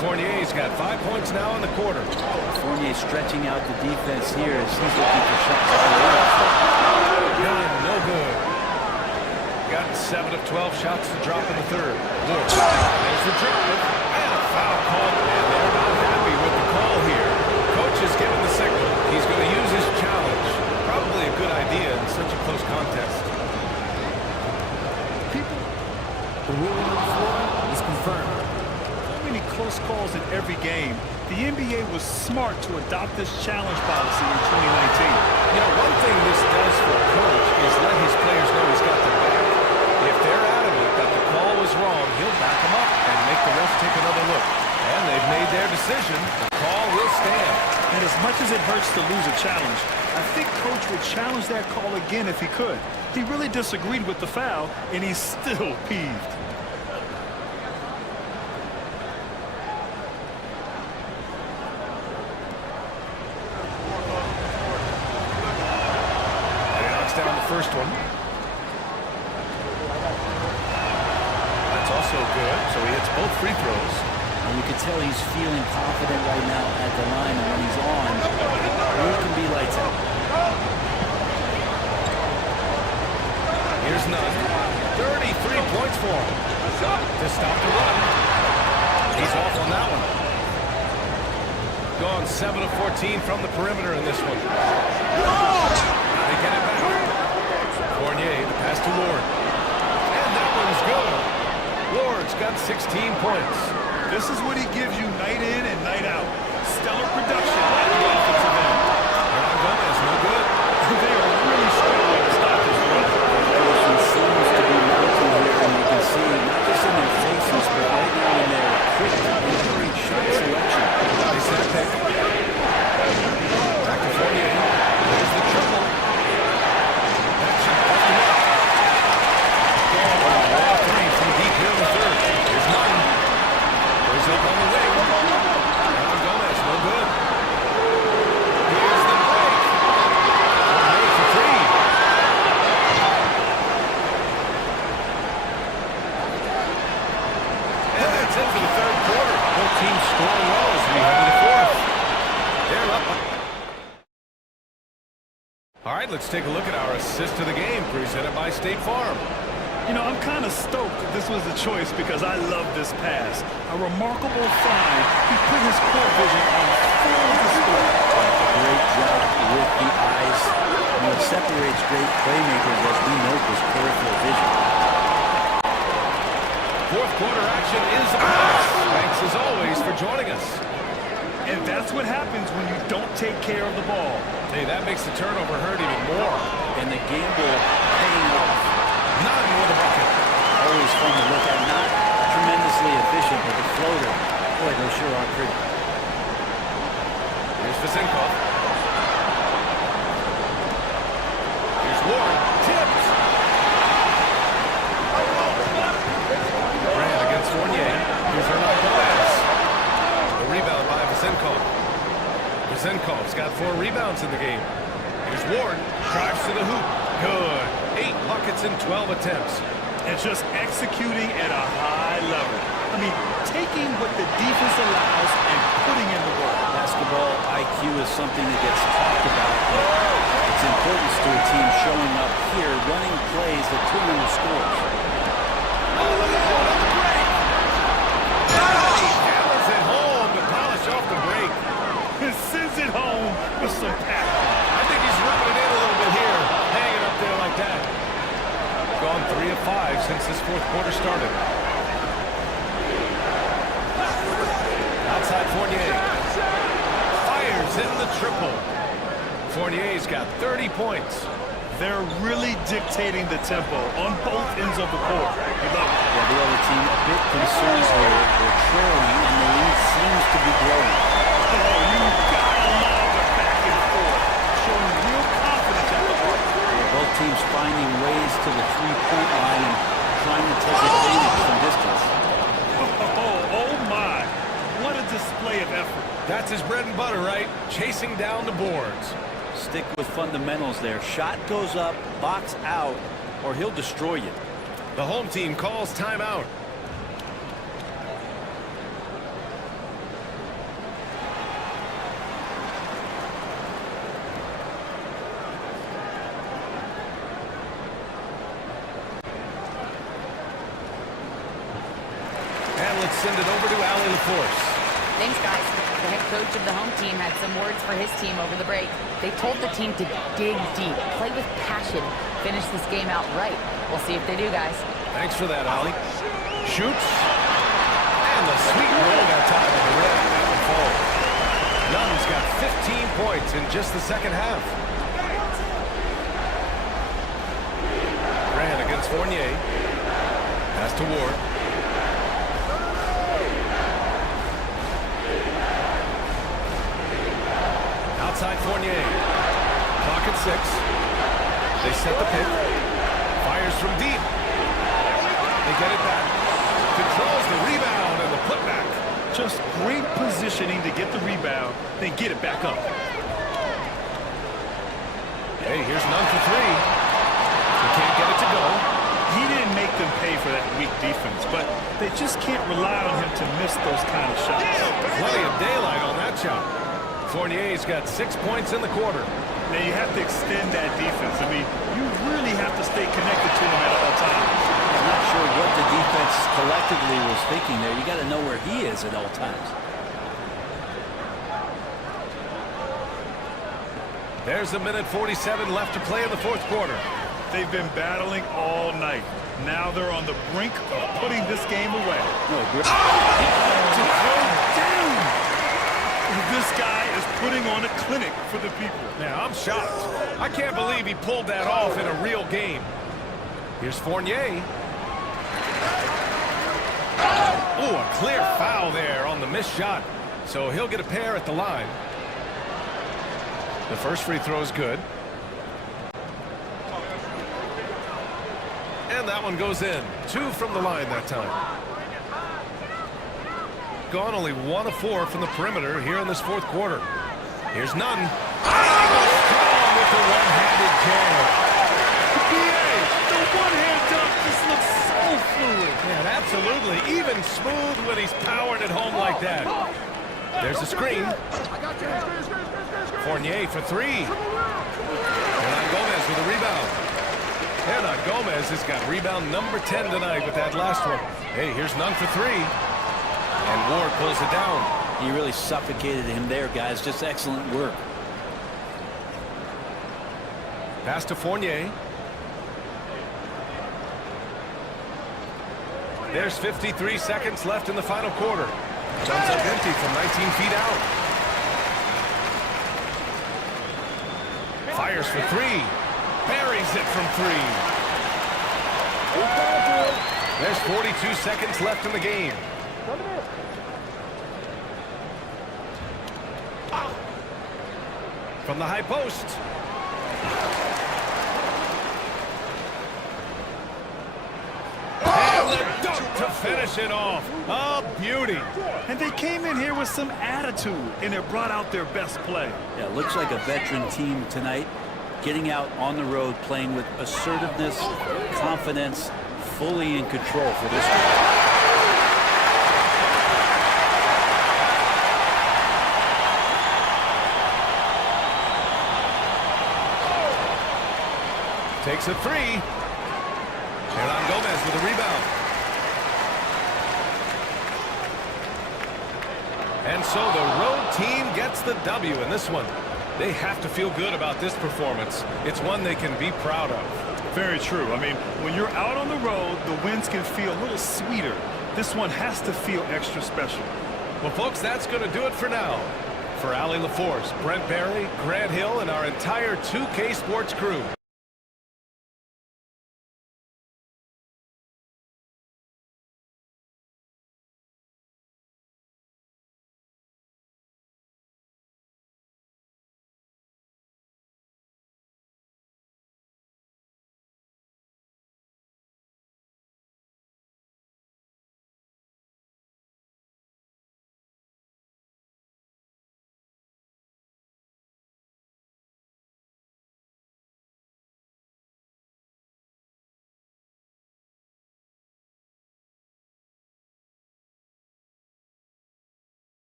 Fournier's got 5 points now in the quarter. Fournier stretching out the defense here as he's looking for shots all over. None, no good. Got 7 of 12 shots to drop in the third. Ward. There's the drive. And a foul call. And they're not happy with the call here. Coach has given the signal. He's going to use his challenge. Probably a good idea in such a close contest. The ruling on the floor is confirmed. many close calls in every game. The NBA was smart to adopt this challenge policy in 2019. You know, one thing this does for a coach is let his players know he's got their back. If they're adamant that the call was wrong, he'll back them up and make the refs take another look. And they've made their decision. The call will stand. And as much as it hurts to lose a challenge, I think Coach would challenge that call again if he could. He really disagreed with the foul, and he's still peeved. And he knocks down the first one. That's also good, so he hits both free throws. And you can tell he's feeling confident right now at the line, and when he's on, he can be lights out. Here's none. 33 points for him. To stop the run. He's off on that one. Gone 7 of 14 from the perimeter in this one. They get it back. Fournier, the pass to Ward. And that one's good. Ward's got 16 points. This is what he gives you night in and night out. Stellar production at the offensive end. Gomez, no good. They are really struggling to stop this run. Everything seems to be mounting here, and you can see not just in their faces, but right now in their quick and great shot selection. They set a pick. Back to Fournier. There's the triple. That should off the mark. Ball three from deep here in the third. Here's none. Goes up on the wing. Gomez, no good. Here's the break. Fournier for three. And that's it for the third quarter. Both teams scoring well as we head to the fourth. They're up. All right, let's take a look at our assist of the game presented by State Farm. You know, I'm kind of stoked that this was the choice because I love this pass. A remarkable find. He put his court vision on full display. Great job with the eyes. What separates great playmakers, as we know, is peripheral vision. Fourth quarter action is upon us. Thanks as always for joining us. And that's what happens when you don't take care of the ball. Hey, that makes the turnover hurt even more. And the gamble paying off. Not with a bucket. Always fun to look at. Not tremendously efficient, but the floater, boy, those sure are pretty. Here's Vasenkov. Here's Ward. Tipped. Grant against Fournier. Here's Gomez. The rebound by Vasenkov. Vasenkov's got 4 rebounds in the game. Here's Ward. Drives to the hoop. Good. 8 buckets in 12 attempts. And just executing at a high level. I mean, taking what the defense allows and putting in the work. Basketball IQ is something that gets talked about, but its importance to a team showing up here, running plays that turn into scores. Oh, look at that, on the break. He hammers it home to polish off the break. And sends it home with some power. I think he's rubbing it in a little bit here, hanging up there like that. Gone 3 of 5 since this fourth quarter started. Outside Fournier. Fires in the triple. Fournier's got 30 points. They're really dictating the tempo on both ends of the court. You love it. Yeah, the other team a bit concerned here. They're trailing, and the lead seems to be growing. Oh, you gotta love the back and forth. Showing real confidence at the arc. Yeah, both teams finding ways to the three-point line and trying to take advantage from distance. Oh my. What a display of effort. That's his bread and butter, right? Chasing down the boards. Stick with fundamentals there. Shot goes up, box out, or he'll destroy you. The home team calls timeout. And let's send it over to Allie LaForce. Thanks, guys. The head coach of the home team had some words for his team over the break. They told the team to dig deep, play with passion, finish this game out right. We'll see if they do, guys. Thanks for that, Allie. Shoots. And the sweet roll points in just the second half. Grant against Fournier. Pass to Ward. Outside Fournier. Clock at 6. They set the pick. Fires from deep. They get it back. Controls the rebound and the putback. Just great positioning to get the rebound, then get it back up. Hey, here's none for 3. He can't get it to go. He didn't make them pay for that weak defense, but they just can't rely on him to miss those kind of shots. Plenty of daylight on that shot. Fournier's got 6 points in the quarter. Now you have to extend that defense. I mean, you really have to stay connected to him at all times. I'm not sure what the defense collectively was thinking there. You got to know where he is at all times. There's a minute 47 left to play in the fourth quarter. They've been battling all night. Now they're on the brink of putting this game away. No, great. To throw down! This guy is putting on a clinic for the people. Now, I'm shocked. I can't believe he pulled that off in a real game. Here's Fournier. Oh, a clear foul there on the missed shot. So he'll get a pair at the line. The first free throw is good. And that one goes in. 2 from the line that time. Gone only 1 of 4 from the perimeter here in this fourth quarter. Here's none. Strong with the one-handed jam. The one-hand dunk just looks so fluid. Yeah, absolutely. Even smooth when he's powering it home like that. There's a screen. Fournier for 3. Hernan Gomez with a rebound. Hernan Gomez has got rebound number 10 tonight with that last one. Hey, here's none for 3. And Ward pulls it down. He really suffocated him there, guys. Just excellent work. Pass to Fournier. There's 53 seconds left in the final quarter. Comes up empty from 19 feet out. Fires for 3. Buries it from 3. There's 42 seconds left in the game. From the high post. And the dunk to finish it off. A beauty. And they came in here with some attitude, and it brought out their best play. Yeah, looks like a veteran team tonight, getting out on the road, playing with assertiveness, confidence, fully in control for this one. Takes a 3. Hernan Gomez with a rebound. And so the road team gets the W in this one. They have to feel good about this performance. It's one they can be proud of. Very true. I mean, when you're out on the road, the wins can feel a little sweeter. This one has to feel extra special. Well, folks, that's going to do it for now. For Allie LaForce, Brent Barry, Grant Hill, and our entire 2K Sports crew.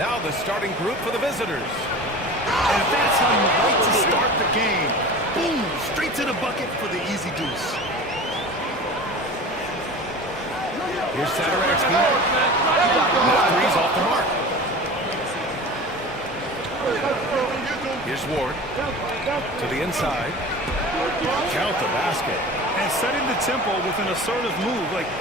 Now the starting group for the visitors. And that's how you like to start the game. Boom, straight to the bucket for the easy deuce. Here's Sadaratsky. Three's off the mark. Here's Ward. To the inside. Count the basket. And setting the tempo with an assertive move. Like,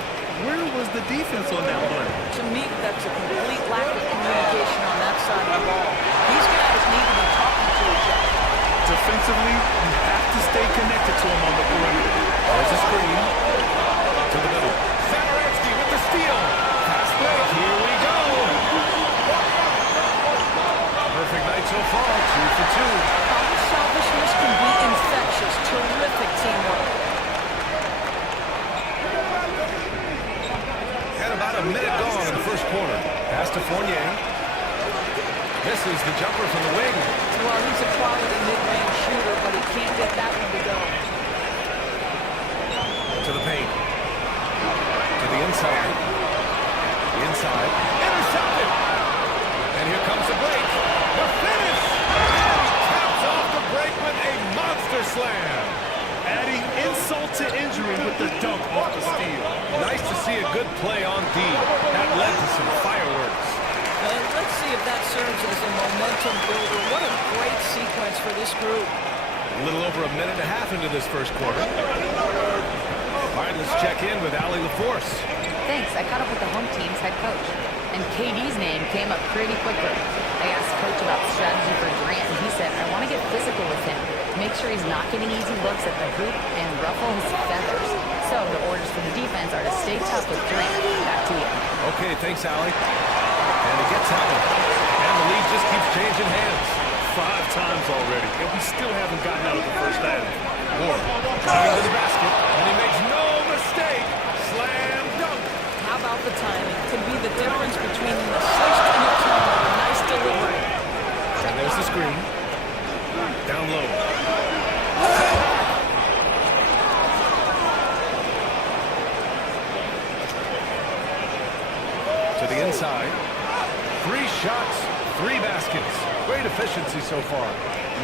where was the defense on that one? To me, that's a complete lack of communication on that side of the ball. These guys need to be talking to each other. Defensively, you have to stay connected to him on the perimeter. There's a screen. To the middle. Sadaratsky with the steal. Pass break. Here we go. Perfect night so far. 2 for 2. Unselfishness can be infectious. Terrific teamwork. And about a minute gone in the first quarter. Pass to Fournier. Misses the jumper from the wing. Well, he's a quality mid-range shooter, but he can't get that one to go. To the paint. To the inside. Inside. Intercepted. And here comes the break. The finish. Taps off the break with a monster slam. Adding insult to injury with the dunk off the steal. Nice to see a good play on D. That led to some fireworks. Let's see if that serves as a momentum builder. What a great sequence for this group. A little over a minute and a half into this first quarter. All right, let's check in with Allie LaForce. Thanks. I caught up with the home team's head coach. And KD's name came up pretty quickly. I asked Coach about strategy for Durant, and he said, I want to get physical with him. Make sure he's not getting easy looks at the hoop and ruffle his feathers. So the orders for the defense are to stay tough with Durant. Back to you. Okay, thanks, Allie. And it gets out. And the lead just keeps changing hands. 5 times already, and we still haven't gotten out of the first half. Ward driving to the basket, and he makes no mistake. Slam dunk. How about the timing? Could be the difference between an assist and a turnover. Nice delivery. And there's the screen. Down low. To the inside. 3 shots, 3 baskets. Great efficiency so far.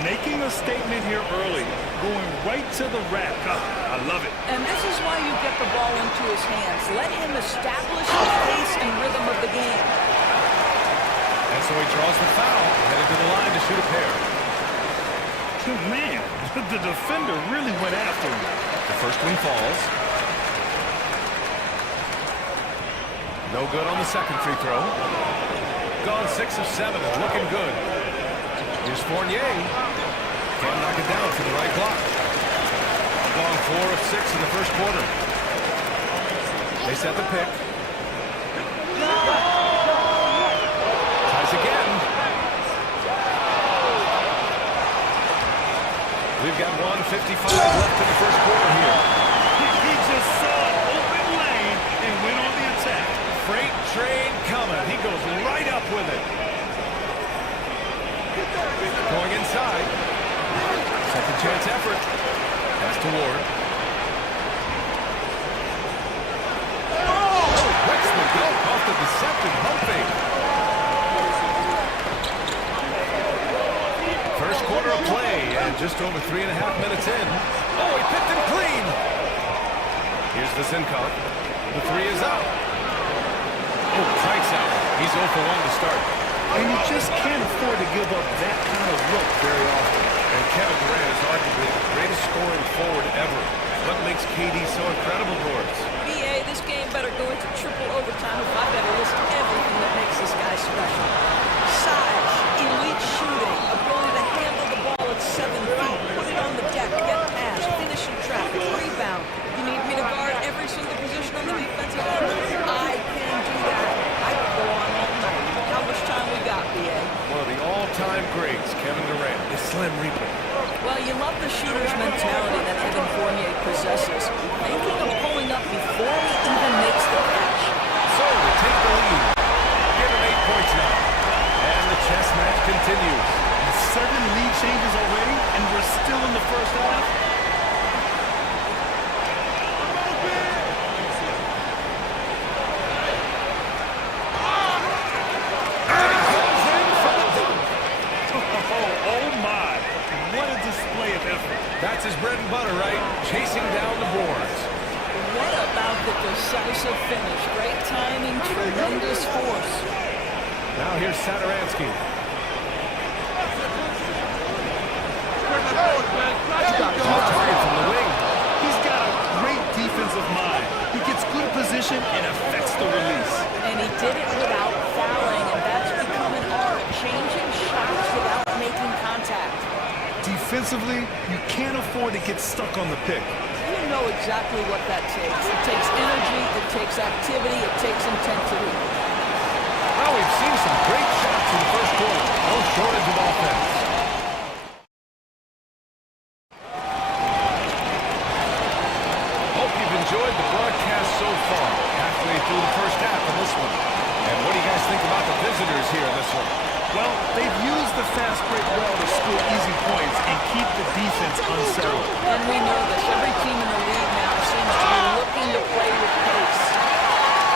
Making a statement here early, going right to the rack. I love it. And this is why you get the ball into his hands. Let him establish the pace and rhythm of the game. And so he draws the foul, headed to the line to shoot a pair. Man, the defender really went after him. The first one falls. No good on the second free throw. Gone 6 of 7 and looking good. Here's Fournier. Can't knock it down for the right block. Gone 4 of 6 in the first quarter. They set the pick. Ties again. We've got 1:55 left in the first quarter here. He just saw an open lane and went on the attack. Freight train coming. He goes right up with it. Going inside. Second chance effort. Pass to Ward. Oh, wrecks the dunk off the deceptive pump fake. First quarter of play, and just over 3.5 minutes in. Oh, he picked him clean. Here's the Zinkov. The 3 is up. Oh, strikes out. He's 0 for 1 to start. And you just can't afford to give up that kind of look very often. And Kevin Durant is arguably the greatest scoring forward ever. What makes KD so incredible, Doris? BA, this game better go into triple overtime if I better list everything that makes this guy special. Size, elite shooting, ability to handle the ball at 7 feet, put it on the deck, get past, finish in traffic, rebound. You need me to guard every single position on the defensive end? I can do that. I could go on all night. How much time we got, BA? One of the all-time greats, Kevin Durant, the Slim Reaper. Well, you love the shooter's mentality that Evan Fournier possesses. Thinking of pulling up before he even makes the catch. So they take the lead. Give him 8 points now. And the chess match continues. 7 lead changes already, and we're still in the first half. And he goes decisive finish. Great timing, tremendous force. Now here's Saturansky. Off target from the wing. He's got a great defensive mind. He gets good position and affects the release. And he did it without fouling, and that's become an art. Changing shots without making contact. Defensively, you can't afford to get stuck on the pick. You know exactly what that takes. It takes energy, it takes activity, it takes intensity. Well, we've seen some great shots in the first quarter. No shortage of offense. Hope you've enjoyed the broadcast so far. Halfway through the first half of this one. And what do you guys think about the visitors here in this one? Well, they've used the fast break well to score easy points and keep the defense unsettled. And we know this. Every team in the league now seems to be looking to play with pace.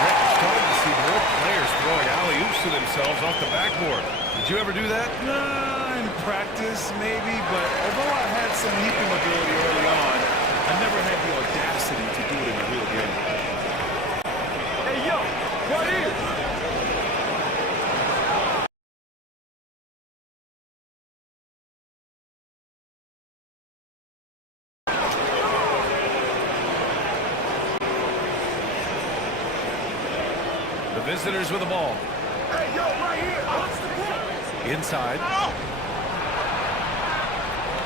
Rick, starting to see more players throwing alley-oops to themselves off the backboard. Did you ever do that? In practice, maybe, but although I had some leaping ability early on, I never had the audacity to do it in a real game. Hey, yo, right here! The visitors with the ball. Hey, yo, right here! What's the pick? Inside.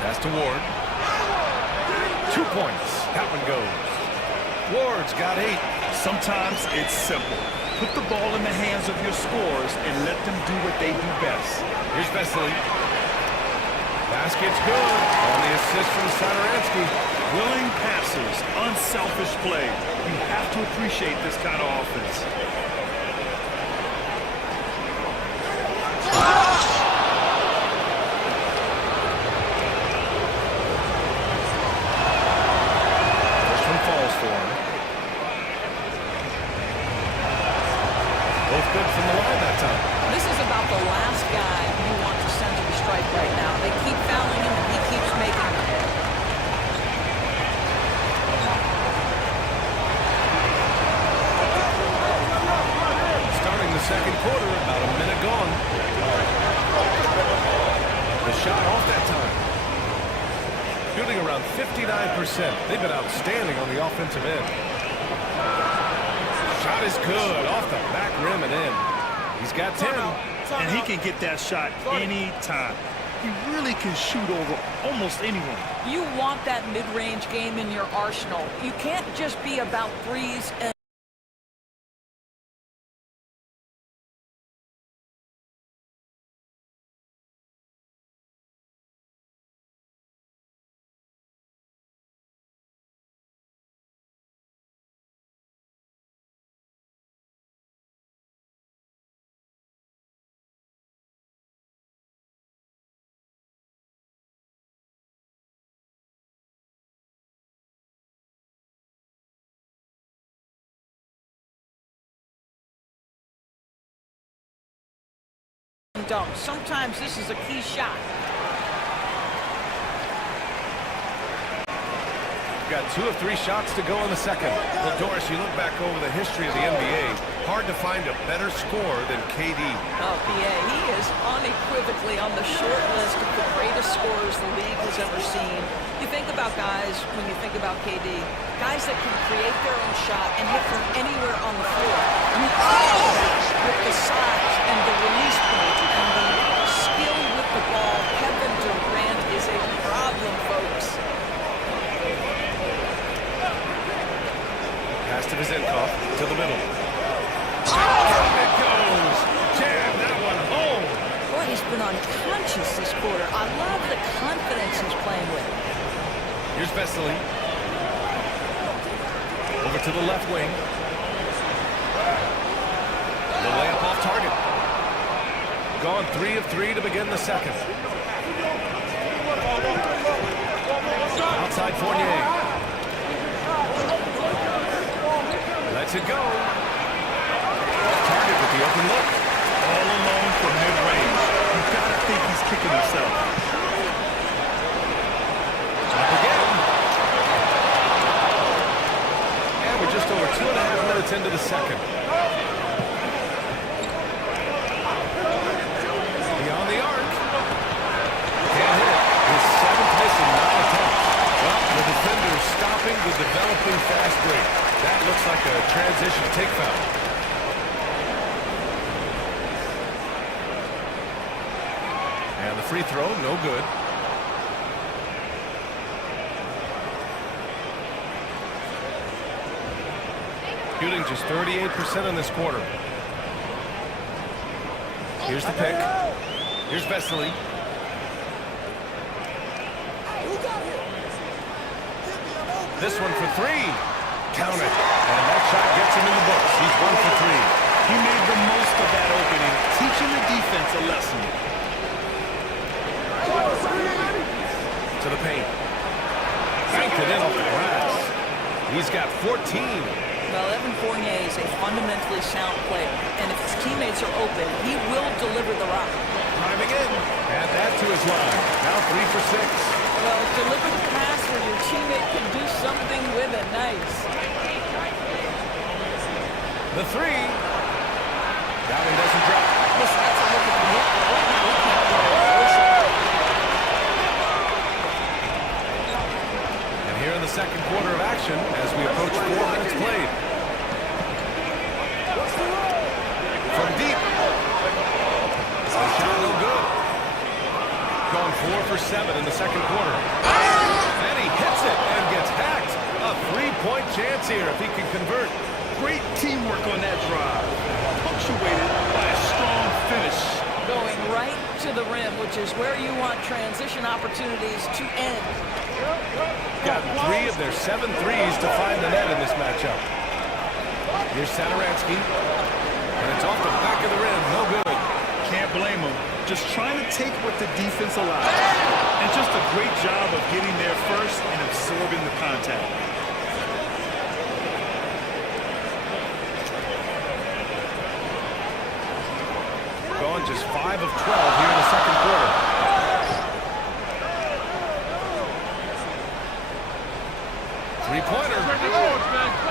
Pass to Ward. 2 points. That one goes. Ward's got 8. Sometimes it's simple. Put the ball in the hands of your scorers and let them do what they do best. Here's Vesely. Basket's good. On the assist from Saturansky. Willing passers, unselfish play. You have to appreciate this kind of offense. First one falls for him. Both good from the line that time. This is about the last guy you want to send to the strike right now. They keep fouling him, and he keeps making them. Starting the second quarter, about a minute gone. The shot off that time. Shooting around 59%. They've been outstanding on the offensive end. Shot is good. Off the back rim and in. He's got 10. And he can get that shot anytime. He really can shoot over almost anyone. You want that mid-range game in your arsenal. You can't just be about threes and dunk. Sometimes this is a key shot. Got 2 of 3 shots to go in the second. Well, Doris, you look back over the history of the NBA, hard to find a better scorer than KD. Oh, yeah, he is unequivocally on the short list of the greatest scorers the league has ever seen. You think about guys, when you think about KD, guys that can create their own shot and hit from anywhere on the floor. You couple that with the size and the release point and the skill with the ball. Kevin Durant is a problem, folks. Pass to Vizenkov, to the middle. Down it goes. Jam that one home. Boy, he's been unconscious this quarter. I love the confidence he's playing with. Here's Vesely. Over to the left wing. The layup off target. Gone 3 of 3 to begin the second. Outside Fournier. Lets it go. Target with the open look. All alone from mid-range. You've got to think he's kicking himself. Up again. And we're just over 2.5 minutes minutes into the second. Beyond the arc. Can't hit it. His seventh miss in 9 attempts. Well, the defender stopping the developing fast break. That looks like a transition take foul. And the free throw, no good. Shooting just 38% in this quarter. Here's the pick. Here's Vesely. This one for three. Count it. And that shot gets him in the books. He's 1 for 3. He made the most of that opening, teaching the defense a lesson. To the paint. Banked it in off the glass. He's got 14. Well, Evan Fournier is a fundamentally sound player, and if his teammates are open, he will deliver the rock. Driving in. Add that to his line. Now 3 for 6. Well, deliver the pass where your teammate can do something with it. Nice. The three. That one doesn't drop. Listen, that's a look at the hit. And here in the second quarter of action, as we approach 4 minutes played. From deep. Shot no good. Going 4 for 7 in the second quarter. And he hits it and gets hacked. A 3-point chance here if he can convert. Great teamwork on that drive, punctuated by a strong finish. Going right to the rim, which is where you want transition opportunities to end. Got 3 of their 7 threes to find the net in this matchup. Here's Satoransky. And it's off the back of the rim. No good. Can't blame him. Just trying to take what the defense allows. And just a great job of getting there first and absorbing the contact. Going just 5 of 12 here in the second quarter. Three-pointer.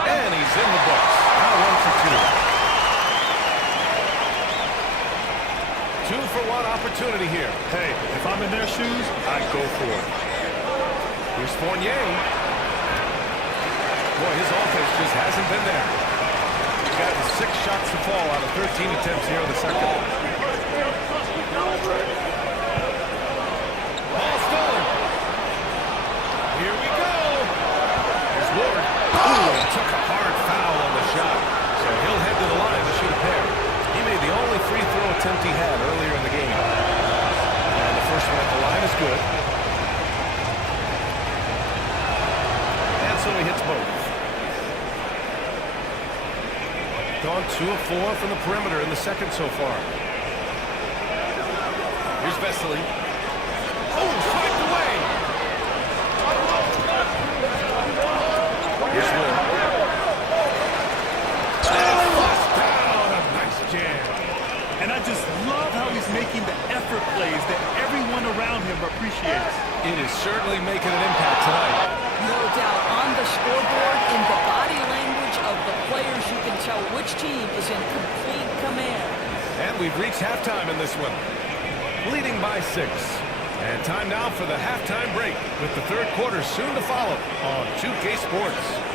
And he's in the books. Now 1 for 2. 2 for 1 opportunity here. Hey, if I'm in their shoes, I'd go for it. Here's Fournier. Boy, his offense just hasn't been there. He's gotten 6 shots to fall out of 13 attempts here in the second. Ball stolen. Here we go. Here's Ward. Ooh, he took a hard foul on the shot. So he'll head to the line to shoot a pair. He made the only free throw attempt he had earlier in the game. And the first one at the line is good. And so he hits both. Gone 2 of 4 from the perimeter in the second so far. Here's Vesely. Oh, swiped away. Here's Will. And flushed down. A nice jam. And I just love how he's making the effort plays that everyone around him appreciates. It is certainly making an impact tonight. No doubt. On the scoreboard, in the body language of the players, you can tell which team is in complete command. And we've reached halftime in this one. Leading by 6. And time now for the halftime break, with the third quarter soon to follow on 2K Sports.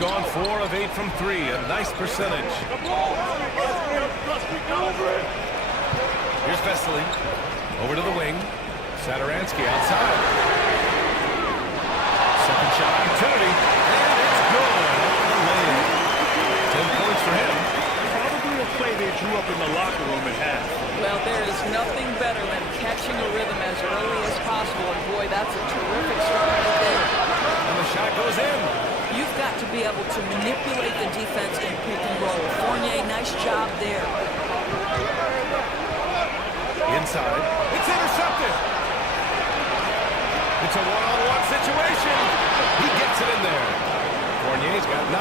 gone 4 of 8 from 3. A nice percentage. Here's Vesely. Over to the wing. Saturansky outside. Second shot opportunity. And it's good. 10 points for him. Probably a play they drew up in the locker room at half. Well, there is nothing better than catching a rhythm as early as possible, and boy, that's a terrific start right there. And the shot goes in. You've got to be able to manipulate the defense in pick and roll. Fournier, nice job there. Inside. It's intercepted. It's a one-on-one situation. He gets it in there. Fournier's got 9.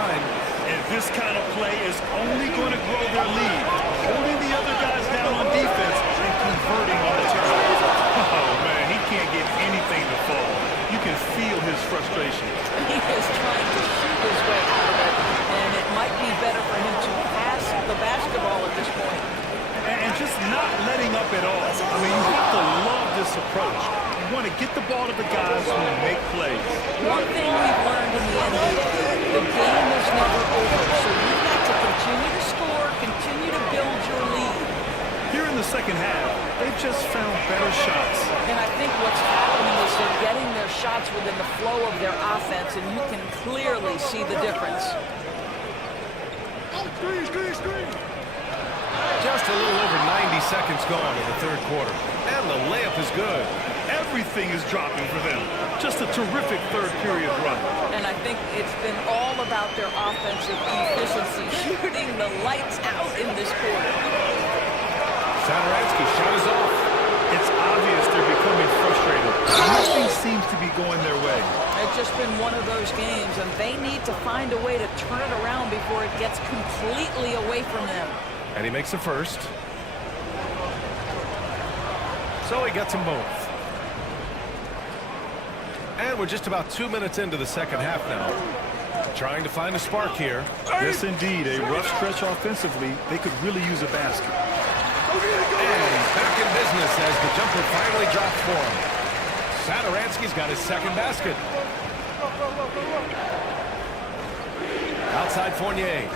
And this kind of play is only going to grow their lead. Holding the other guys down on defense and converting on the turnovers. Oh, man, he can't get anything to fall. You can feel his frustration. He is trying to shoot his way out of it, and it might be better for him to pass the basketball at this point. And just not letting up at all. I mean, you have to love this approach. You want to get the ball to the guys who make plays. One thing we've learned in the NBA, the game is never over, so you've got to continue to score, continue to build your lead. Here in the second half, they've just found better shots. And I think what's happening is they're getting their shots within the flow of their offense, and you can clearly see the difference. Just a little over 90 seconds gone in the third quarter. And the layup is good. Everything is dropping for them. Just a terrific third period run. And I think it's been all about their offensive efficiency, shooting the lights out in this quarter. Saturansky shot is off. It's obvious they're becoming frustrated. Nothing seems to be going their way. It's just been one of those games, and they need to find a way to turn it around before it gets completely away from them. And he makes the first. So he gets them both. And we're just about 2 minutes into the second half now. Trying to find a spark here. Yes, indeed. A rough stretch offensively. They could really use a basket. And he's back in business as the jumper finally drops for him. Saturansky's got his second basket. Outside Fournier.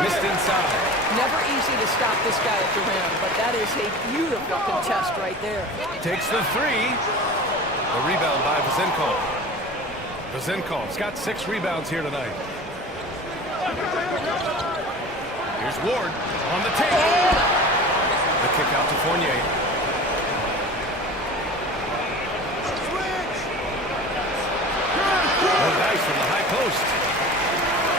Missed inside. Never easy to stop this guy at the rim, but that is a beautiful contest right there. Takes the 3. The rebound by Vazenkov. Vazenkov's got 6 rebounds here tonight. Here's Ward on the table. The kick out to Fournier. Oh, nice from the high post.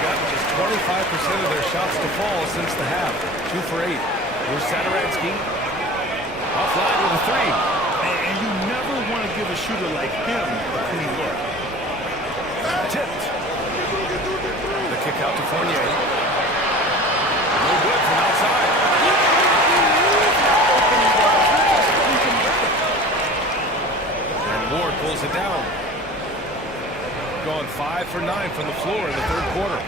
Gotten just 25% of their shots to fall since the half. 2 for 8. Here's Saturansky. Offline with a 3. And you never want to give a shooter like him a clean look. Tipped. The kick out to Fournier. No good from outside. And Ward pulls it down. Gone 5 for 9 from the floor in the third quarter.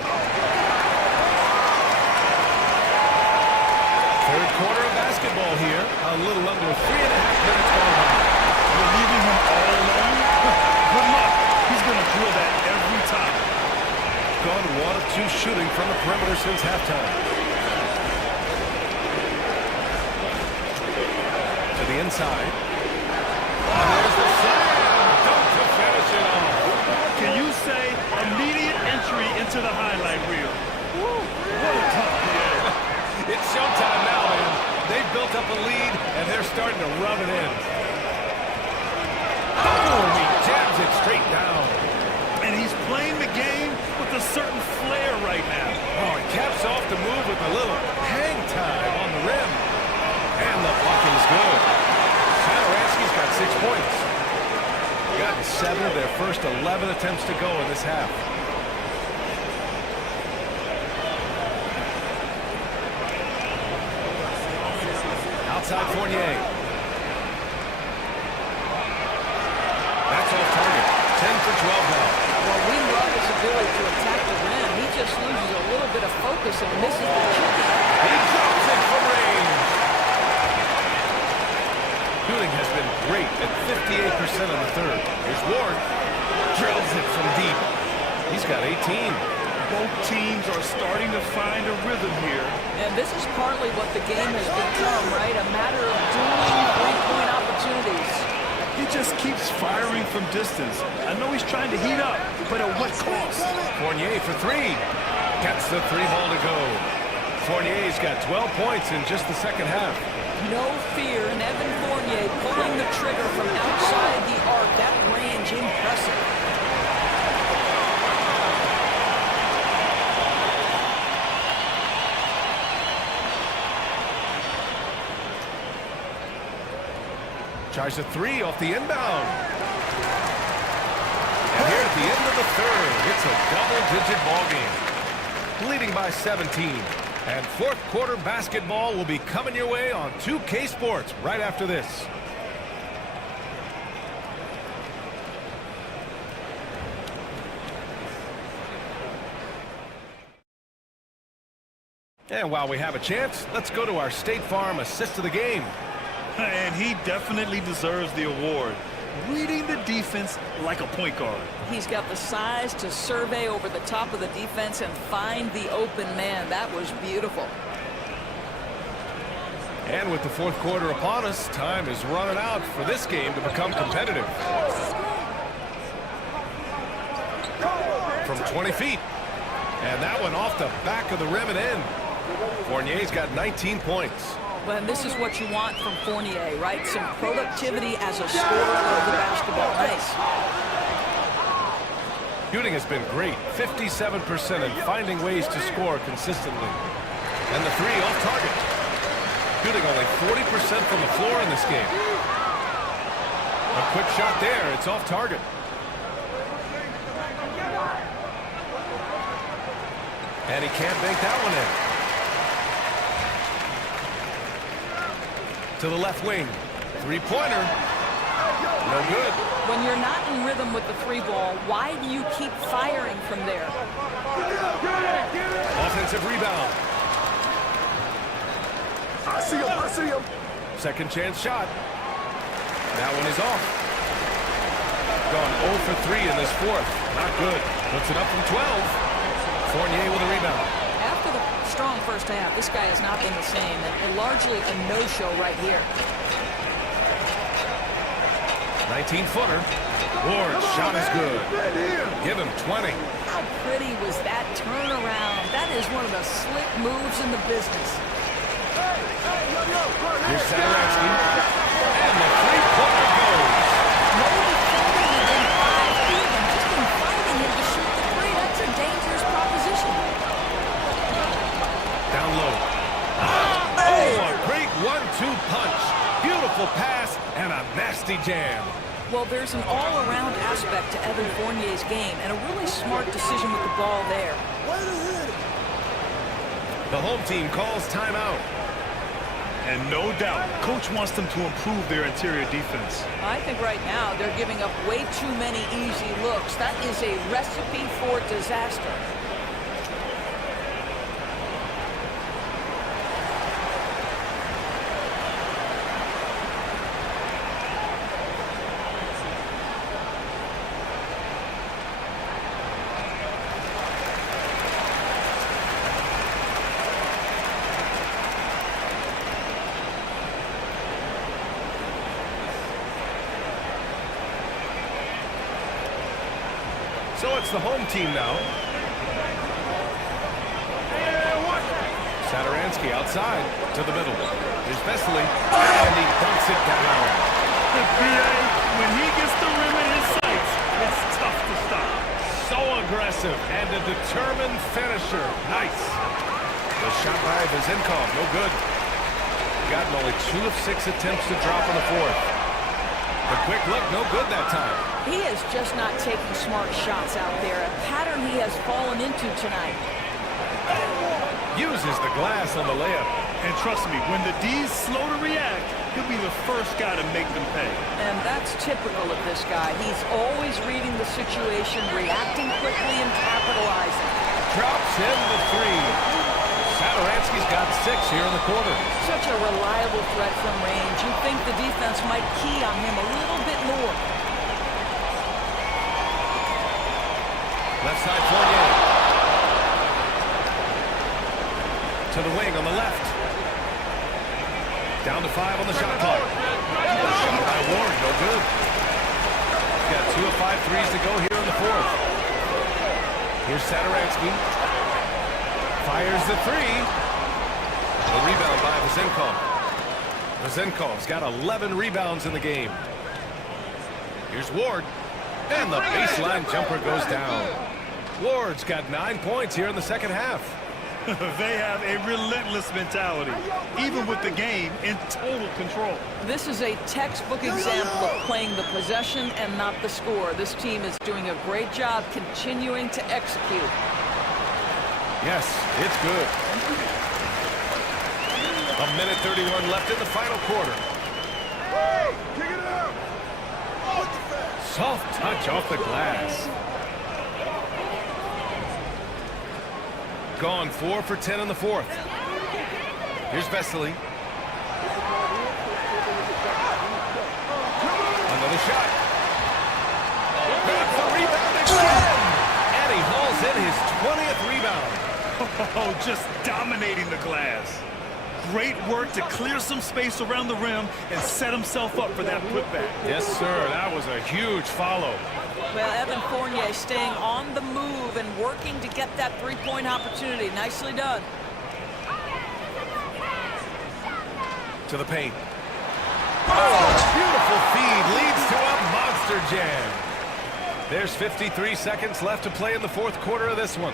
Third quarter of basketball here. A little under 3.5 minutes gone by. You're leaving him all alone? Good luck. He's going to drill that every time. Gone 1 of 2 shooting from the perimeter since halftime. To the inside. And there's the slam. Dunk to finish it off. Can you say immediate entry into the highlight reel? Woo, what a tough play. It's showtime now, man. They've built up a lead, and they're starting to rub it in. Oh, he jams it straight down. And he's playing the game with a certain flair right now. Oh, he caps off the move with a little hang time on the rim. And the bucket is good. Saturansky's got 6 points. Gotten 7 of their first 11 attempts to go in this half. Outside Fournier. That's off target. 10 for 12 now. Well, we love his ability to attack the rim. He just loses a little bit of focus and misses the shooting. He drops it from range. Shooting has been great at 58% in the third. Here's Ward. Drills it from deep. He's got 18. Both teams are starting to find a rhythm here. And this is partly what the game has become, right? A matter of dueling three-point opportunities. He just keeps firing from distance. I know he's trying to heat up, but at what cost? Fournier for three. Gets the three ball to go. Fournier's got 12 points in just the second half. No fear in Evan Fournier pulling the trigger from outside the arc. That range impressive. Tries a three off the inbound. And here at the end of the third, it's a double-digit ball game. Leading by 17. And fourth quarter basketball will be coming your way on 2K Sports right after this. And while we have a chance, let's go to our State Farm assist of the game. And he definitely deserves the award. Reading the defense like a point guard. He's got the size to survey over the top of the defense and find the open man. That was beautiful. And with the fourth quarter upon us, time is running out for this game to become competitive. From 20 feet. And that one off the back of the rim and in. Fournier's got 19 points. And this is what you want from Fournier, right? Some productivity as a scorer of the basketball. Nice. Shooting has been great, 57%, and finding ways to score consistently. And the three off target. Shooting only 40% from the floor in this game. A quick shot there, it's off target. And he can't bank that one in. To the left wing. Three-pointer. No good. When you're not in rhythm with the three ball, why do you keep firing from there? Offensive rebound. I see him. Second chance shot. That one is off. Gone 0 for 3 in this fourth. Not good. Puts it up from 12. Fournier with a rebound. After the strong first half, this guy has not been the same, and largely a no-show right here. 19-footer. Ward's shot is good. Give him 20. How pretty was that turnaround? That is one of the slick moves in the business. Here's Sadaratsky. And the three-pointer goes. No defending within 5 feet, and just inviting him to shoot the three. That's a dangerous proposition. Down low. Oh, a great 1-2 punch. Beautiful pass and a nasty jam. Well, there's an all-around aspect to Evan Fournier's game, and a really smart decision with the ball there. The home team calls timeout. And no doubt, coach wants them to improve their interior defense. I think right now they're giving up way too many easy looks. That is a recipe for disaster. So it's the home team now. Sadaransky outside to the middle. Here's Vesely, and he dunks it down. The PA, when he gets the rim in his sights, it's tough to stop. So aggressive and a determined finisher. Nice. The shot by Vezenkov, no good. Gotten only 2 of 6 attempts to drop in the fourth. The quick look, no good that time. He is just not taking smart shots out there, a pattern he has fallen into tonight. Uses the glass on the layup. And trust me, when the D's slow to react, he'll be the first guy to make them pay. And that's typical of this guy. He's always reading the situation, reacting quickly and capitalizing. Drops in the three. Sadaransky's got 6 here in the quarter. Such a reliable threat from range. You'd think the defense might key on him a little bit more. Left side Fournier. To the wing on the left. Down to 5 on the shot clock. By Ward, no good. He's got 2 of 5 threes to go here in the fourth. Here's Sadaransky. Fires the 3. A rebound by Vazenkov. Vazenkov's got 11 rebounds in the game. Here's Ward. And the baseline jumper goes down. Ward's got 9 points here in the second half. They have a relentless mentality, even with the game in total control. This is a textbook example of playing the possession and not the score. This team is doing a great job continuing to execute. Yes, it's good. 1:31 left in the final quarter. Soft touch off the glass. Gone 4 for 10 in the fourth. Here's Vesely. Another shot. Got the rebound again. And he hauls in his 20th rebound. Oh, just dominating the glass. Great work to clear some space around the rim and set himself up for that putback. Yes, sir. That was a huge follow. Well, Evan Fournier staying on the move and working to get that three-point opportunity. Nicely done. To the paint. Oh, beautiful feed leads to a monster jam. There's 53 seconds left to play in the fourth quarter of this one.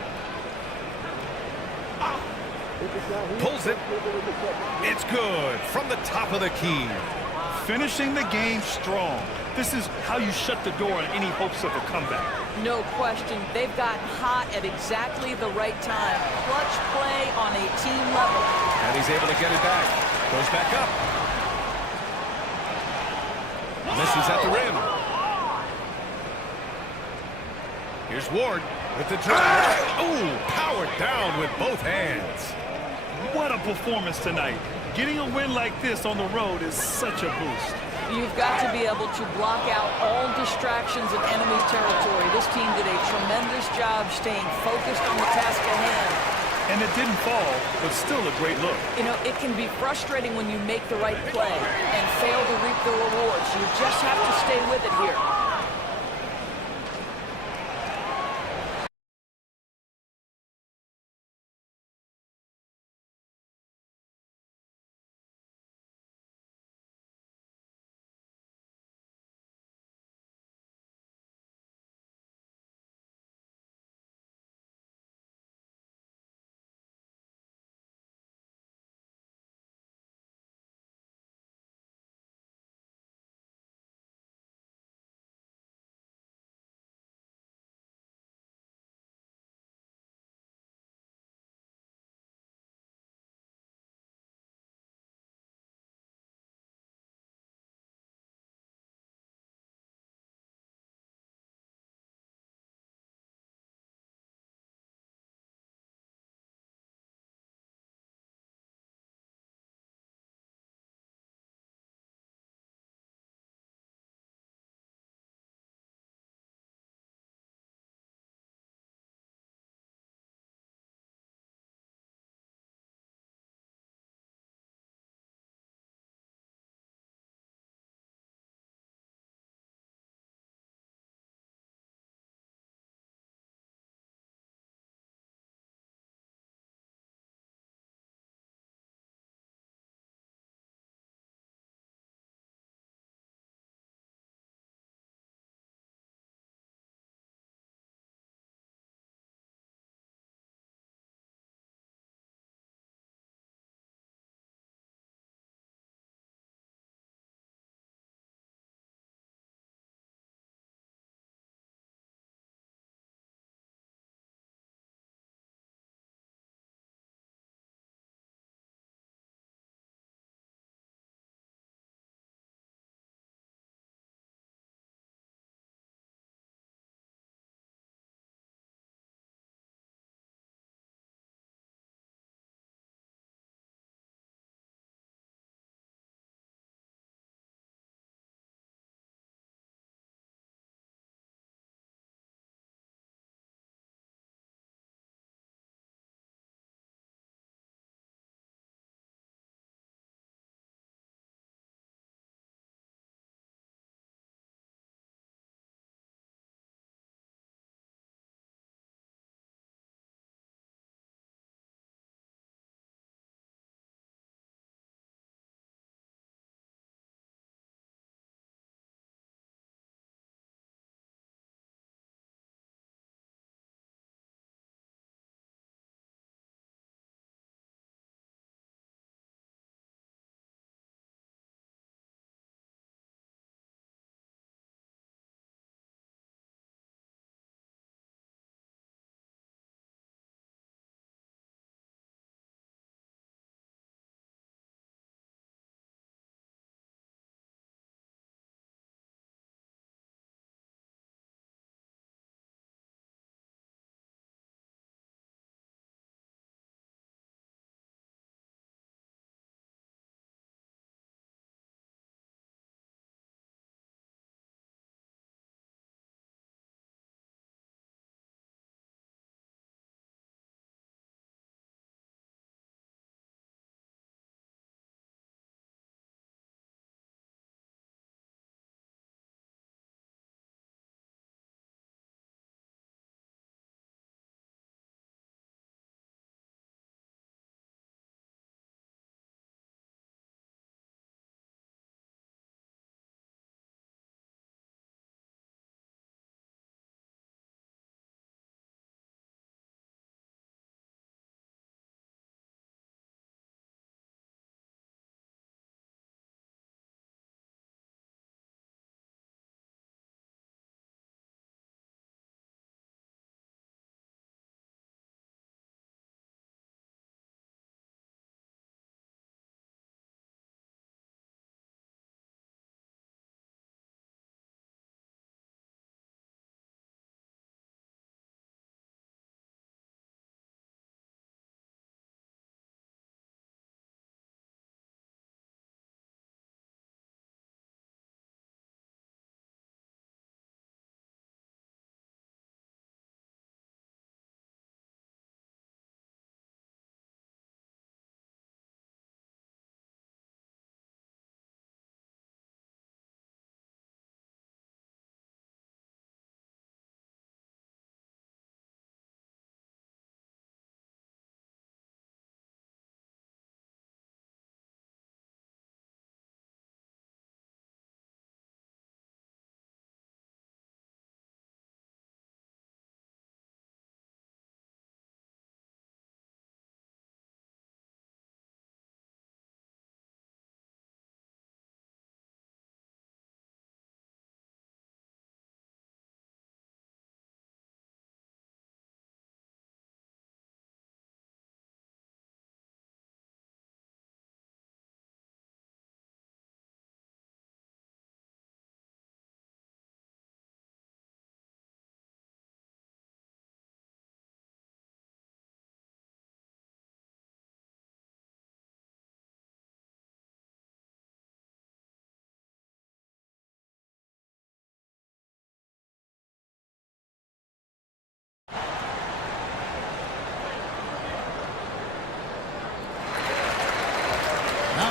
Pulls it. It's good from the top of the key. Finishing the game strong. This is how you shut the door on any hopes of a comeback. No question. They've gotten hot at exactly the right time. Clutch play on a team level. And he's able to get it back. Goes back up. Misses at the rim. Here's Ward with the drive. Ooh, powered down with both hands. What a performance tonight. Getting a win like this on the road is such a boost. You've got to be able to block out all distractions in enemy territory. This team did a tremendous job staying focused on the task at hand. And it didn't fall, but still a great look. You know, it can be frustrating when you make the right play and fail to reap the rewards. You just have to stay with it here.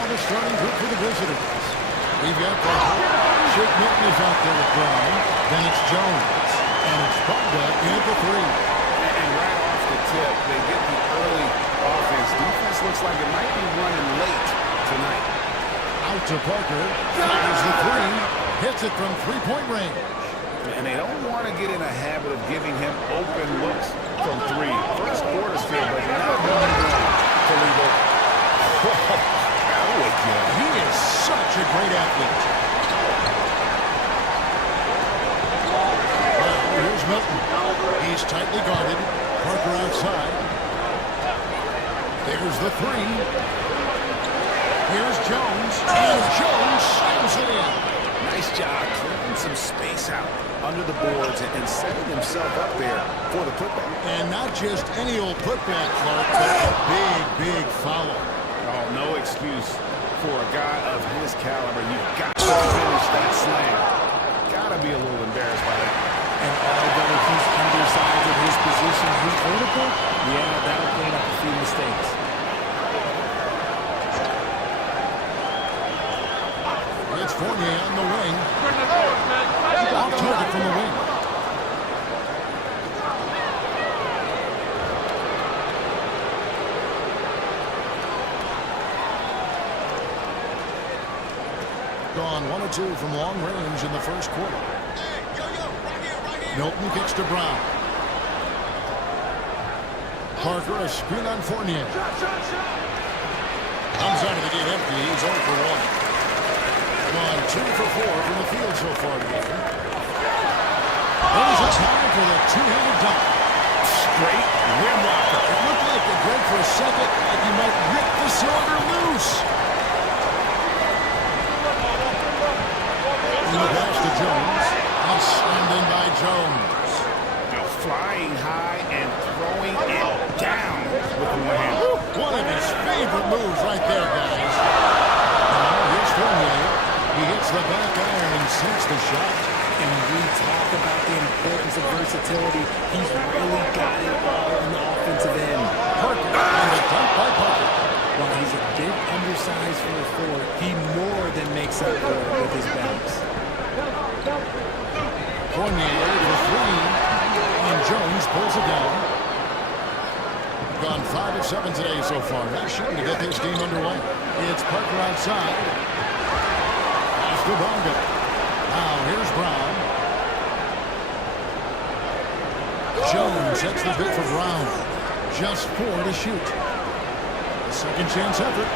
the starting group for the visitors. We've got Parker. Shake Milton is out there with Brown. Then it's Jones. And it's Bogda in at the three. And right off the tip, they get the early offense. Defense looks like it might be running late tonight. Out to Parker. Fires the three. Hits it from three-point range. And they don't want to get in a habit of giving him open looks from three. First quarter still, but not moving to leave open. He is such a great athlete. Well, here's Milton. He's tightly guarded. Parker outside. There's the three. Here's Jones. And Jones slams it in. Nice job clearing some space out under the boards and setting himself up there for the putback. And not just any old putback, Clark, but a big, big foul. Oh, no excuse for a guy of his caliber. You've got to finish that slam. Gotta be a little embarrassed by that. And although he's undersized at his position, he's vertical, yeah, that'll clean up a few mistakes. It's Fournier on the wing. Off target from the wing. Gone 1 or 2 from long range in the first quarter. Milton kicks to Brown. Parker a screen on Fournier. Comes out of the gate empty. He's 0 for 1. Gone 2 for 4 from the field so far today. There's a time for the two-handed dunk. Straight rim walker. It looked like the break for a second, like he might rip the cylinder loose. In the pass to Jones. Outstanding by Jones. Now flying high and throwing it down with the one hand. One of his favorite moves right there, guys. Now here's Fournier. He hits the back iron and sinks the shot. And when we talk about the importance of versatility, he's really got it all on the offensive end. Parker, and a dunk by Parker. While he's a bit undersized for a forward, he more than makes up for it with his bounce. Fournier for 3, and Jones pulls it down. Gone 5 of 7 today so far. Nice shooting to get this game underway. It's Parker outside. Pass to Bonga. Now here's Brown. Jones sets the bid for Brown. Just 4 to shoot. A second chance effort.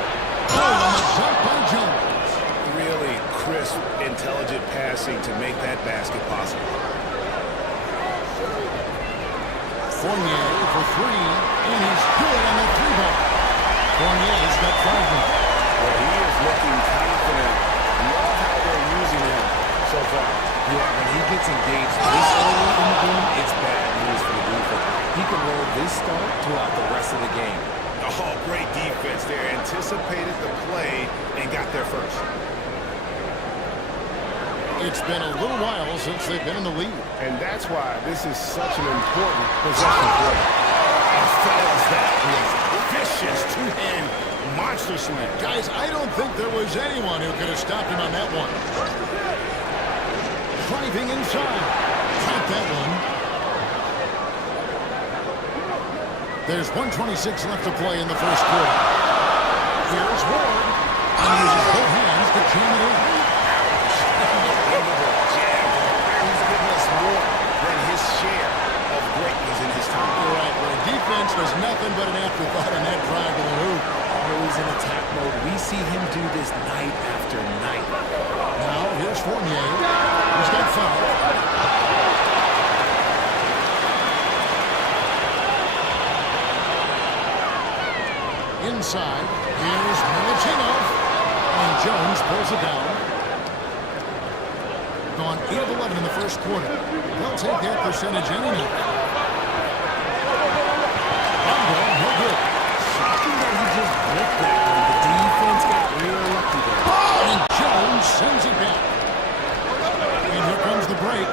Oh, and the dunk by Jones. Really crisp, intelligent passing to make that basket possible. Fournier for 3, and he's good on the 3-ball. Fournier's got 5 now. Well, he is looking confident. Love how they're using him so far. Yeah, when he gets engaged this early in the game, it's bad news for the defense. He can roll this start throughout the rest of the game. Oh, great defense there. Anticipated the play and got there first. It's been a little while since they've been in the lead. And that's why this is such an important possession play. And fellas, that was vicious two-hand monster slam. Guys, I don't think there was anyone who could have stopped him on that one. Driving inside. Got that one. There's 1:26 left to play in the first quarter. Here's Ward. And he uses both hands to jam it in. He's given us more than his share of greatness in his time. Right, well, defense was nothing but an afterthought on that drive to the hoop. Always in attack mode. We see him do this night after night. Now, here's Fournier. He's got 5. Inside, here's Milutinov. And Jones pulls it down. Gone 8 of 11 in the first quarter. They'll take that percentage any night. No good. Shocking that he just blipped that one. The defense got real lucky there. And Jones sends it back. And here comes the break.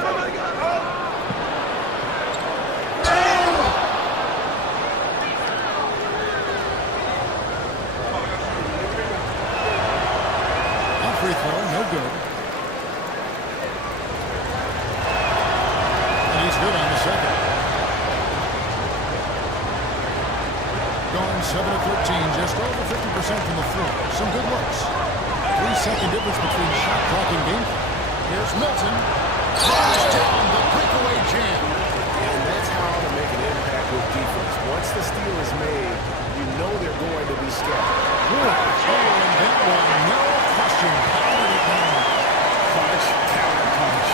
from the floor. Some good looks. 3-second difference between shot clock and game clock. Here's Milton. Throws down the breakaway jam. And that's how to make an impact with defense. Once the steal is made, you know they're going to be scattered. Oh, and that one, no question. Pounded it down. Punch, counter punch.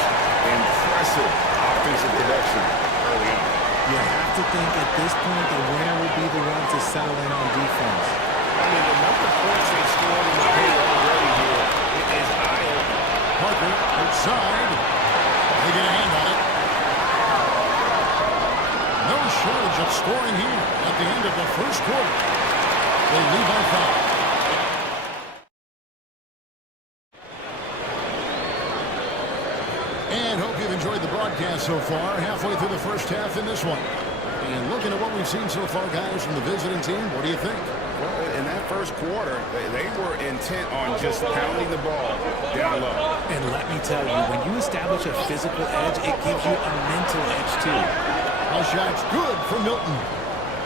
Impressive offensive production early on. You have to think at this point the winner will be the one to settle in on defense. I mean, the number of points they've scored in the paint already here is eye-opening. Parker outside. They get a hand on it. No shortage of scoring here at the end of the first quarter. They lead by 5. And hope you've enjoyed the broadcast so far. Halfway through the first half in this one. And looking at what we've seen so far, guys, from the visiting team, what do you think? Well, in that first quarter, they were intent on just pounding the ball down low. And let me tell you, when you establish a physical edge, it gives you a mental edge too. A shot's good for Milton.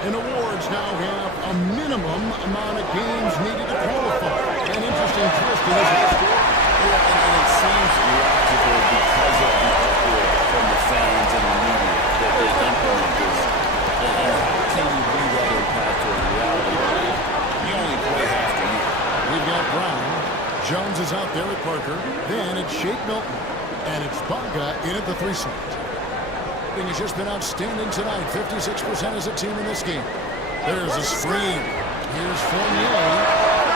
And awards now have a minimum amount of games needed to qualify. An interesting twist in this last score. Yeah, and it seems logical because of the uproar from the fans and the media that they implement this. And how can you bring that impact to reality? You only play half the year. We've got Brown. Jones is out there at Parker. Then it's Shake Milton. And it's Bonga in at the 3 slot. Has just been outstanding tonight. 56% as a team in this game. There's a screen. Here's Fournier.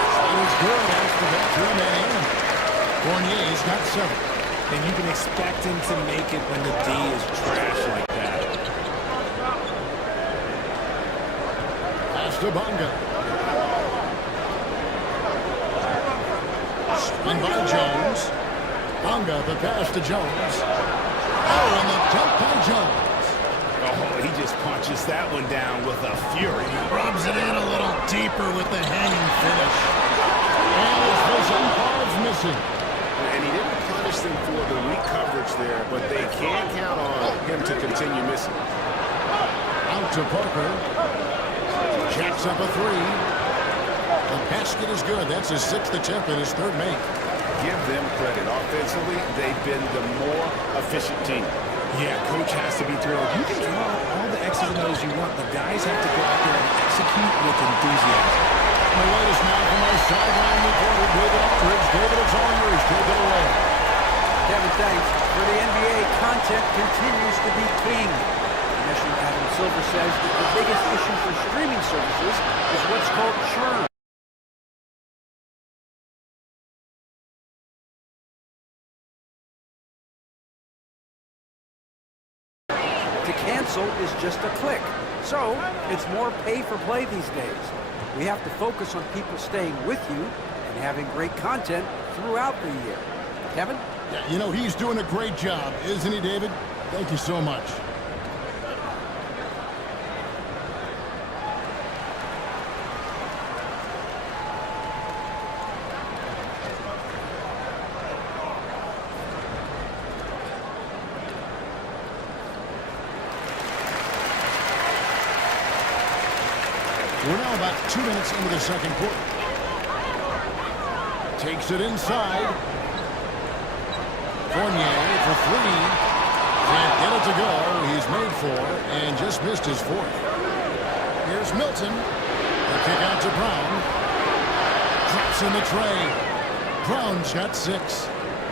Shot is good after that remain. Fournier's got 7. And you can expect him to make it when the D is trash like that. Pass to Bonga. Spin by Jones. Bonga, the pass to Jones. Oh, and the dunk by Jones. Oh, he just punches that one down with a fury. Rubs it in a little deeper with the hanging finish. And his vision cards missing. And he didn't punish them for the weak coverage there, but they can count on him to continue missing. Out to Parker. Jacks up a 3. The basket is good. That's his 6th attempt and his 3rd make. Give them credit. Offensively, they've been the more efficient team. Yeah, coach has to be thrilled. You can draw up all the X's and O's you want. The guys have to go out there and execute with enthusiasm. The latest now from our sideline reporter, David Aldridge. David, it's all yours. Take it away. Kevin, thanks. For the NBA, content continues to be king. Commissioner Adam Silver says that the biggest issue for streaming services is what's called churn. To cancel is just a click. So, it's more pay for play these days. We have to focus on people staying with you and having great content throughout the year. Kevin? Yeah, you know, he's doing a great job, isn't he, David? Thank you so much. We're now about 2 minutes into the second quarter. Takes it inside. Fournier for 3. Can't get it to go. He's made 4 and just missed his 4th. Here's Milton. The kick out to Brown. Drops in the tray. Brown's got 6.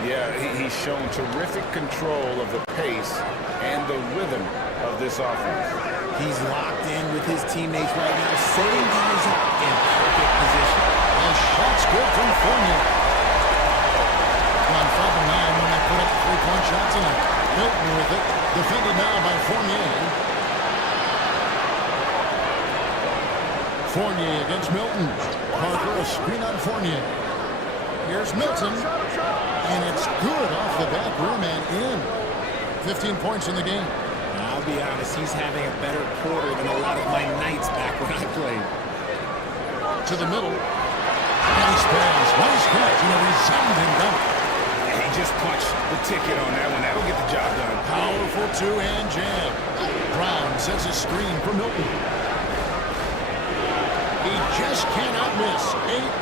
Yeah, he's shown terrific control of the pace and the rhythm of this offense. He's locked in with his teammates right now, setting guys up in perfect position. The shot's good from Fournier. On 5 and 9 when they put up 3-point shots in it. Milton with it. Defended now by Fournier. Fournier against Milton. Parker a screen on Fournier. Here's Milton. And it's good off the back rim and in. 15 points in the game. I'll be honest, he's having a better quarter than a lot of my nights back when I played. To the middle. Nice pass. Nice catch. And a resounding dunk. He just punched the ticket on that one. That'll get the job done. Powerful two-hand jam. Brown sets a screen for Milton. He just cannot miss. 8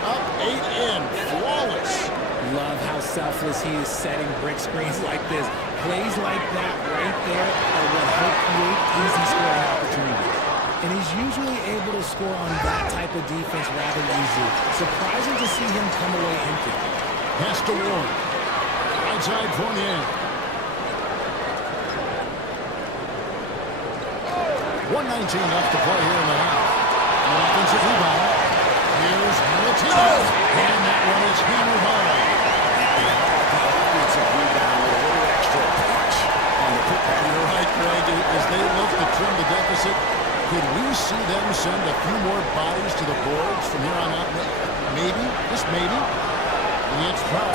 selfless he is setting brick screens like this. Plays like that right there are what help create easy scoring opportunities. And he's usually able to score on that type of defense rather easily. Surprising to see him come away empty. Pass to Ward. Right side Fournier. 1:19 left to play here in the half. An offensive rebound. Here's Martinez. And that one is hammered home. Offensive rebound with a little extra punch on the putback. You're right, Greg. As they look to trim the deficit, could we see them send a few more bodies to the boards from here on out? Maybe, just maybe. It's foul.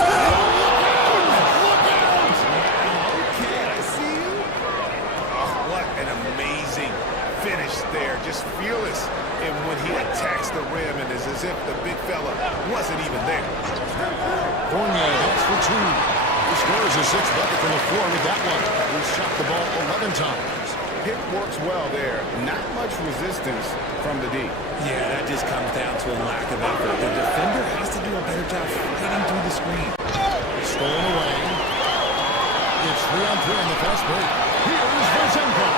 Look out! Okay, I see you. Oh, what an amazing finish there. Just fearless. And when he attacks the rim, and it's as if the big fella wasn't even there. Fournier, that's for two. He scores his sixth bucket from the floor with that one. He shot the ball 11 times. Pick works well there. Not much resistance from the D. Yeah, that just comes down to a lack of effort. The defender has to do a better job fighting through the screen. Stolen away. It's 3-on-3 in the fast break. Here's Vazenko.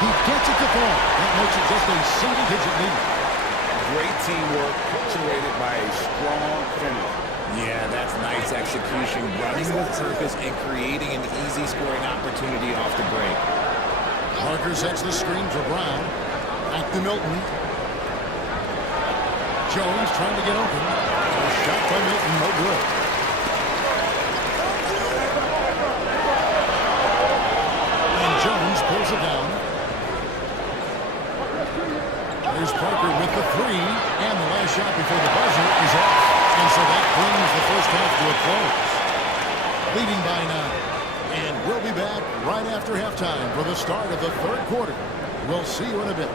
He gets it to fall. That makes it just a single-digit lead. Great teamwork, punctuated by a strong finish. Yeah, that's nice execution, running with purpose and creating an easy scoring opportunity off the break. Parker sets the screen for Brown. Back to Milton. Jones trying to get open. A shot by Milton, no good. And Jones pulls it down. There's Parker with the three. And the last shot before the buzzer is off. And so that brings the first half to a close. Leading by 9. And we'll be back right after halftime for the start of the third quarter. We'll see you in a bit.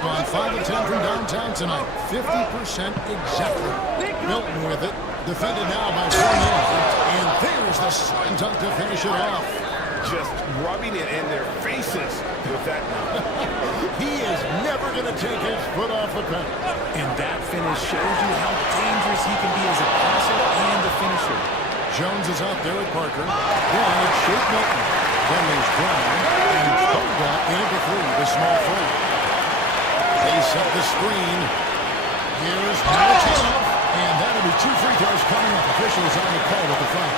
On 5 of 10 from downtown tonight. 50% exactly. Milton with it. Defended now by Fournier. And there's the slam dunk to finish it off. Just rubbing it in their faces with that. He is never going to take his foot off the pedal. And that finish shows you how dangerous he can be as a passer and a finisher. Jones is out there at Parker. Then it's Shake Milton. Then there's Brown. And Boga in at the three, the small forward. They set the screen. Here's Martinez. And that'll be 2 free throws coming up. Officials on the call with the foul.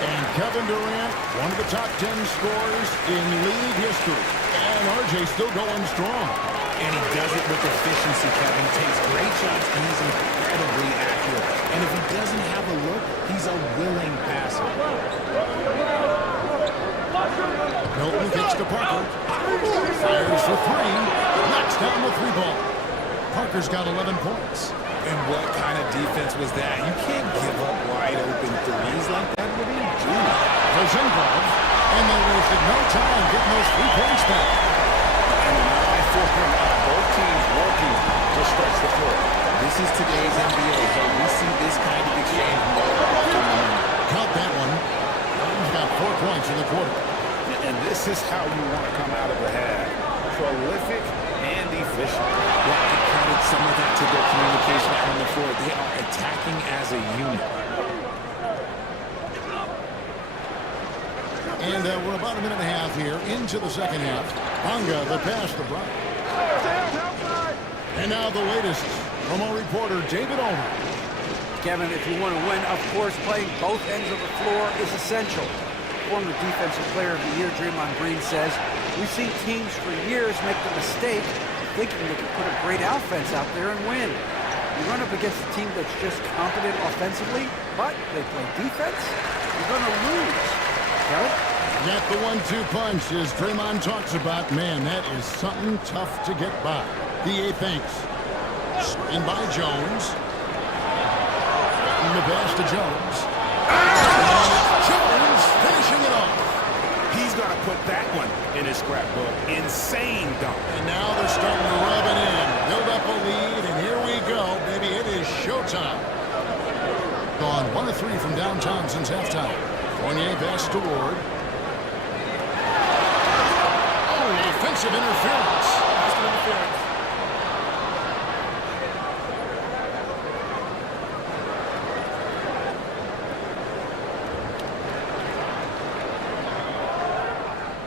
And Kevin Durant, one of the top 10 scorers in league history. And RJ still going strong. And he does it with efficiency, Kevin. Takes great shots, and he's incredibly accurate. And if he doesn't have a look, he's a willing passer. Milton kicks to Parker. Fires for three. Knocks down the three ball. Parker's got 11 points. And what kind of defense was that? You can't give up wide open threes like that. What are you doing? Vazenko. And they wasted no time getting those 3 points back. And an eye for him out. Both teams working to stretch the floor. This is today's NBA, so we see this kind of exchange more often than not. Count that one. He's got 4 points in the quarter. And this is how you want to come out of the half. Prolific and efficient. Well, I counted some of that to their communication out on the floor. They are attacking as a unit. And we're about a minute and a half here into the second half. Bonga, the pass to Bryant. And now the latest from our reporter, David Ulmer. Kevin, if you want to win, of course, playing both ends of the floor is essential. Former Defensive Player of the Year, Draymond Green, says, we've seen teams for years make the mistake of thinking they can put a great offense out there and win. You run up against a team that's just competent offensively, but they play defense, you're going to lose. Kevin? Got the 1-2 punch, as Draymond talks about. Man, that is something tough to get by. The thinks. In by Jones. In the pass to Jones. Jones finishing it off. He's going to put that one in his scrapbook. Insane dunk. And now they're starting to rub it in. Build up a lead, and here we go. Baby, it is showtime. Gone 1 of 3 from downtown since halftime. Fournier pass to Ward. Oh, offensive interference.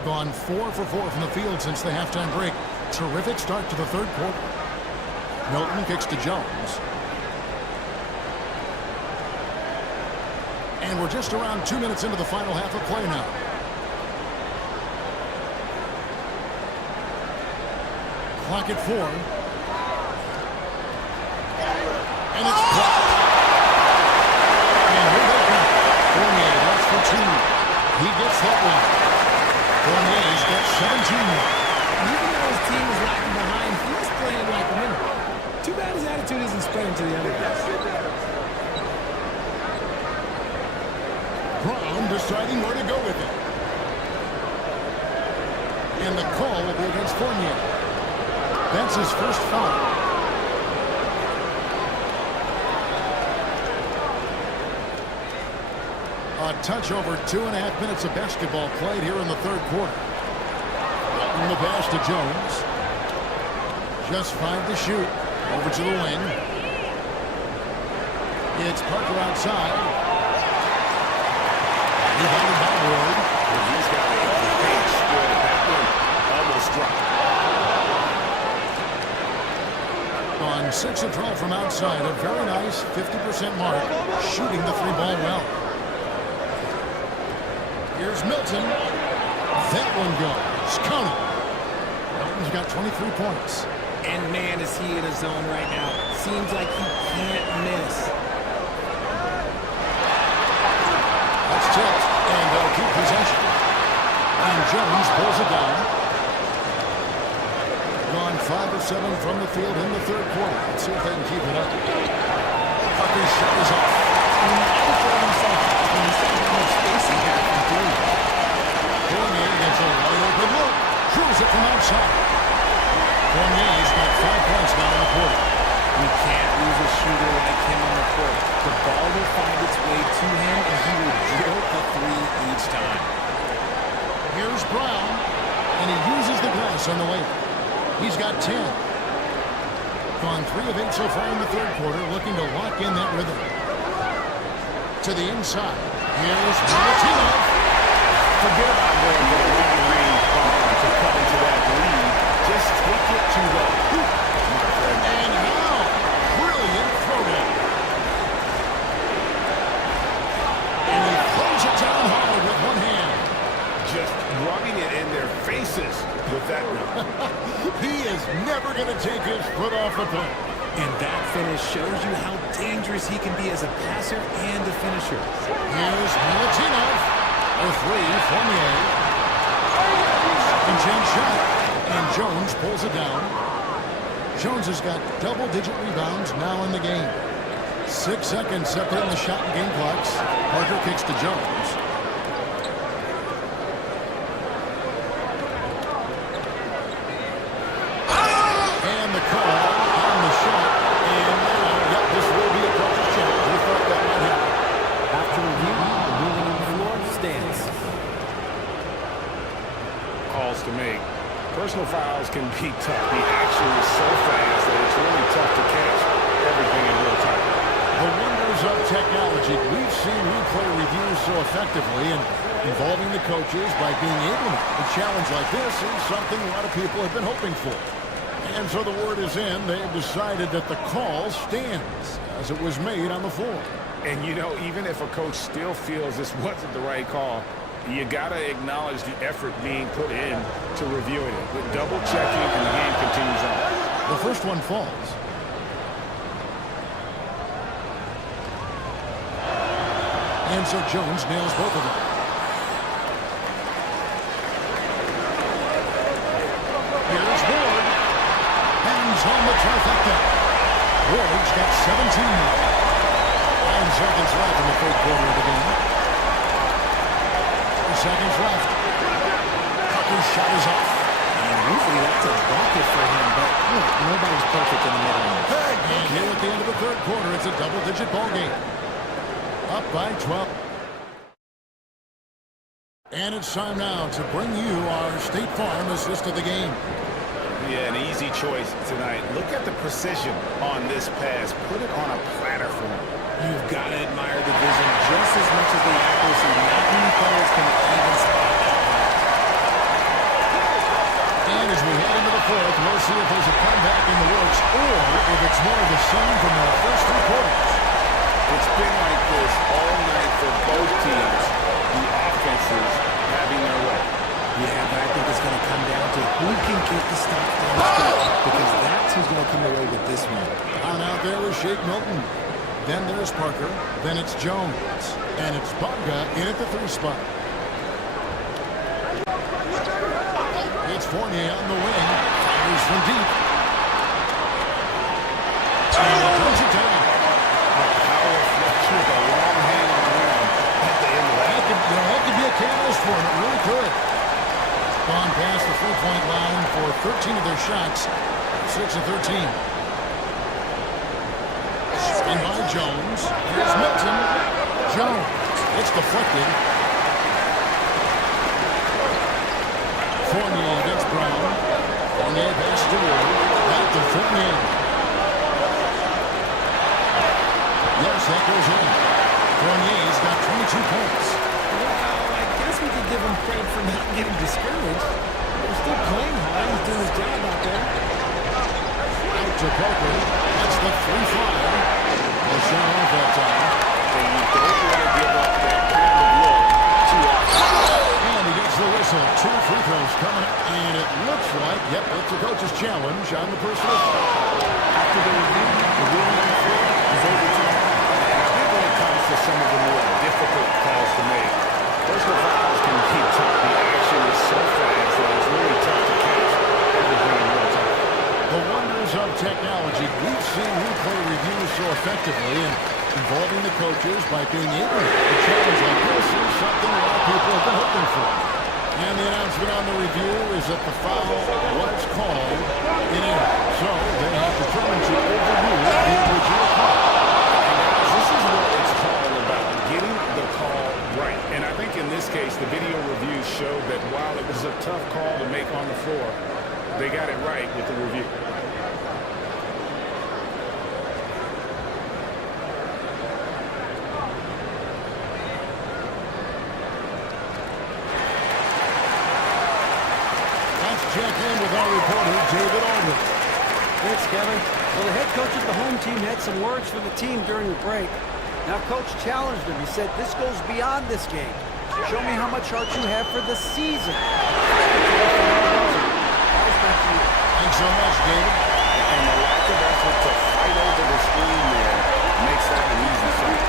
Gone 4 for 4 from the field since the halftime break. Terrific start to the third quarter. Milton kicks to Jones. And we're just around 2 minutes into the final half of play now. Clock at 4. And it's blocked. And here they come. Fournier, that's for 2. He gets that one. Fournier's got 17. Even though his team is lacking behind, he's playing like a winner. Too bad his attitude isn't spreading to the other guys. Brown deciding where to go with it. And the call will be against Fournier. That's his first foul. A touch over 2.5 minutes of basketball played here in the third quarter. In the pass to Jones. Just 5 to shoot. Over to the wing. It's Parker outside. Rebounded by Ward. He's got a great spread. That one almost dropped. On 6 of 12 from outside. A very nice 50% mark. Shooting the 3-ball well. Here's Milton. That one goes. Count it. Milton's got 23 points. And man, is he in a zone right now. Seems like he can't miss. That's tipped. And they'll keep possession. And Jones pulls it down. Gone 5 of 7 from the field in the third quarter. Let's see if they can keep it up. Parker's shot is off. Fournier gets a wide open look. Drills it from outside. Fournier's got 5 points now in the quarter. We can't lose a shooter like him on the court. The ball will find its way to him, and he will drill a 3 each time. Here's Brown, and he uses the glass on the way. He's got 10. Gone 3 of 8 so far in the third quarter, looking to lock in that rhythm. To the inside. Here's Martinez. Forget about going for the long-range bomb to cut into that lead. Just take it to the hoop, my friend. And how brilliant throwdown. And he throws it down hard with one hand. Just rubbing it in their faces with that one. He is never going to take his foot off the plate. And that finish shows you how dangerous he can be as a passer and a finisher. Here's Martinez. A 3, Fournier. Second chance shot. And Jones pulls it down. Jones has got double-digit rebounds now in the game. 6 seconds separating the shot and game clocks. Parker kicks to Jones. calls to make. Personal fouls can be tough. The action is so fast that it's really tough to catch everything in real time. The wonders of technology. We've seen replay reviews so effectively, and involving the coaches by being able to a challenge like this is something a lot of people have been hoping for. And so the word is in. They've decided that the call stands as it was made on the floor. And you know, even if a coach still feels this wasn't the right call, you gotta acknowledge the effort being put in to reviewing it. With double checking, and the game continues on. The first one falls. And so Jones nails both of them. Here's Ward. Hands on the trifecta. Ward's got 17 now. 9 seconds left in the third quarter of the game. 4 seconds left. Tucker's shot is off. And usually that's a bucket for him, but look, nobody's perfect in the middle. And here at the end of the third quarter, it's a double-digit ball game. Up by 12. And it's time now to bring you our State Farm assist of the game. Yeah, an easy choice tonight. Look at the precision on this pass. Put it on a platter for him. You've got to admire the vision just as much as the accuracy. Not many players can even spot that. And as we head into the fourth, we'll see if there's a comeback in the works or if it's more of the same from the first 3 quarters. It's been like this all night for both teams. The offenses having their way. Yeah, but I think it's going to come down to who can get the stop down the stretch, because that's who's going to come away with this one. On out there was Shake Milton. Then there's Parker. Then it's Jones. And it's Bonga in at the 3 spot. It's Fournier on the wing. Fires from deep. And he throws it down. Power flush with a long hand on the rim at the end of that. That could be a catalyst for him. It really could. Gone past the 3-point line for 13 of their shots. 6 of 13. Spin by Jones. Here's Milton. Jones. It's deflected. Fournier against Brown. Fournier pass to Ward. Back to Fournier. Yes, that goes in. Fournier's got 22 points. Well, I guess we could give him credit for not getting discouraged. They're still playing hard. He's doing his job out there. Out to Parker. That's the 3-flyer. They'll shut off that time. And you don't want to give up that kind of look too often. And he gets the whistle. 2 free throws coming up. And it looks like, yep, it's a coach's challenge on the personal foul. After the review, the ruling on the floor is overturned. When it comes to some of the more difficult calls to make, personal fouls can keep tough. The action is so fast that it's really tough to catch everything in real time. The wonders of technology. We've seen replay reviews so effectively, and involving the coaches by being able to challenge like this is something a lot of people have been hoping for. And the announcement on the review is that the foul was called in error. So they have determined to overrule the original call. This is what it's all about, getting the call right. And I think in this case, the video reviews showed that while it was a tough call to make on the floor, they got it right with the review. Let's check in with our reporter, David Aldridge. Thanks, Kevin. Well, the head coach of the home team had some words for the team during the break. Now, Coach challenged him. He said, this goes beyond this game. Show me how much heart you have for the season. Thanks so much, David. And the lack of effort to fight over the screen there makes that an easy shot.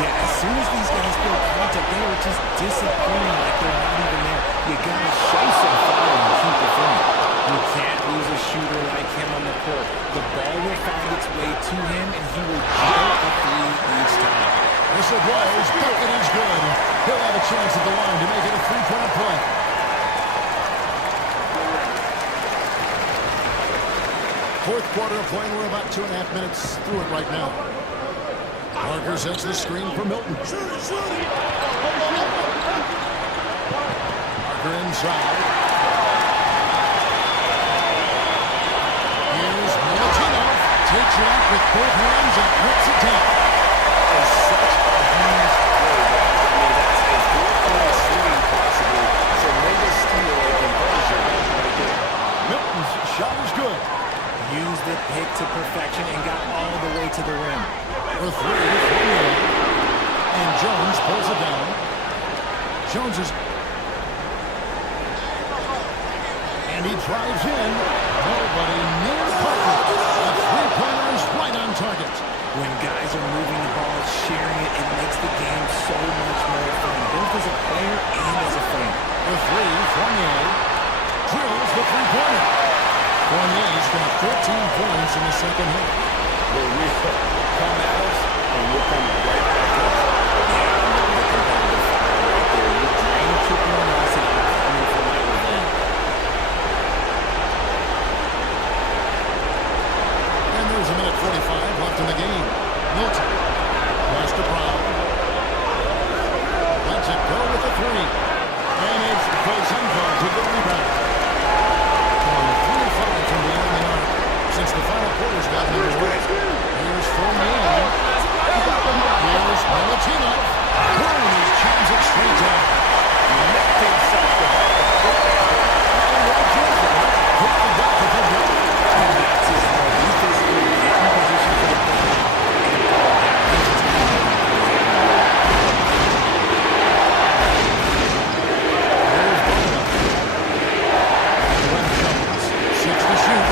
Yeah, as soon as these guys feel contact, they are just disappointing like they're not even there. You gotta show some fire and keep it in. You can't lose a shooter like him on the court. The ball will find its way to him, and he will drill a 3 each time. Whistle blows, bucket is good. He'll have a chance at the line to make it a 3-point play. Fourth quarter of play, we're about 2.5 minutes through it right now. Parker sets the screen for Milton. Parker inside. with both hands and puts it down. It's such a huge play. I mean, that's as good a swing possible. Tremendous steal and conversion right there. Milton's shot is good. Used the pick to perfection and got all the way to the rim. For three, Fournier. And Jones pulls it down. Jones is... And he drives in. Nobody near Parker. A three-pointer is right on target. When guys are moving the ball, sharing it, it makes the game so much more fun, both as a player and as a fan. For three, Fournier drills the three-pointer. Fournier's got 13 points in the second half. But we come at us, and we're coming right back at us. Yeah, another competitive fire right there. You drain triple on us, and I'm coming for my revenge. And there's a minute 45 left in the game. Milton. Pass to Brown. Lets it go with the three. And it's Bozenko to the rebound. 3-5 from beyond the arc since the final quarter's gotten underway. Here's Fournier. Here's Malatinov. Boom, he jams it straight down. Knocked inside the back. And right to the back. Put the back of the goal. And that's his fault. He physically get in position for the ball and ball back. Six to shoot.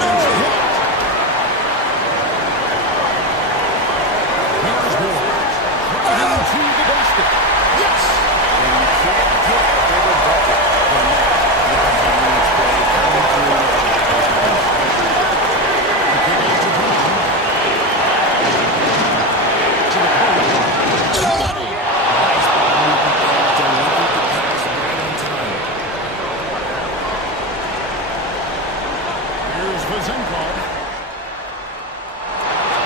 Here's the hit. Here's Ward. Driving to the basket. Yes! And you can't get a bigger bucket than that. The kick out to Brown. To the post. Money! Nice ball movement there. Delivered the pass right on time. Here's Vazenko.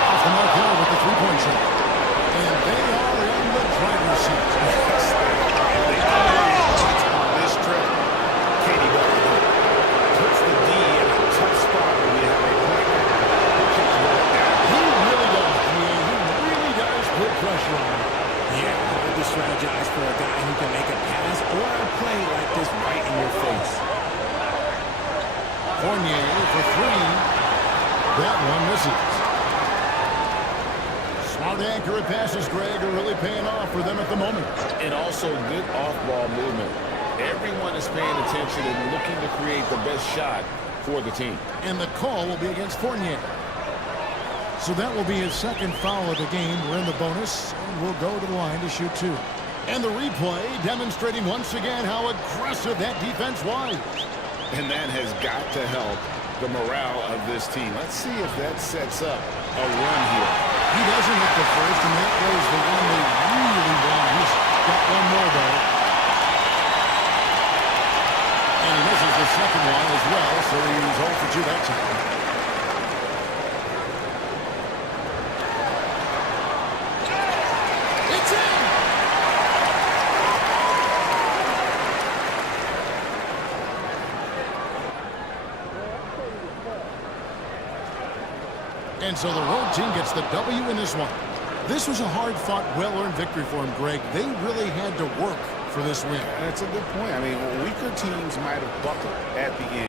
Off the mark here with the three-point shot. And they are in the driver's seat. This trip, Katie Butler puts the D in a tough spot when you have a point guard who can throw it down. He really does, G.A. He really does put pressure on him. Yeah, hard to strategize for a guy who can make a pass or a play like this right in your face. Fournier for three. That one misses. Smart, accurate passes, Greg, are really paying off for them at the moment. And also good off-ball movement. Everyone is paying attention and looking to create the best shot for the team. And the call will be against Fournier. So that will be his second foul of the game. We're in the bonus, and we'll go to the line to shoot two. And the replay demonstrating once again how aggressive that defense was. And that has got to help the morale of this team. Let's see if that sets up a run here. He doesn't hit the first, and that was the one they really want. He's got one more, though. And he misses the second one as well, so he's 0 for 2 that time. It's in! And so the road team gets the W in this one. This was a hard-fought, well-earned victory for him, Greg. They really had to work for this win. That's a good point. I mean, weaker teams might have buckled at the end.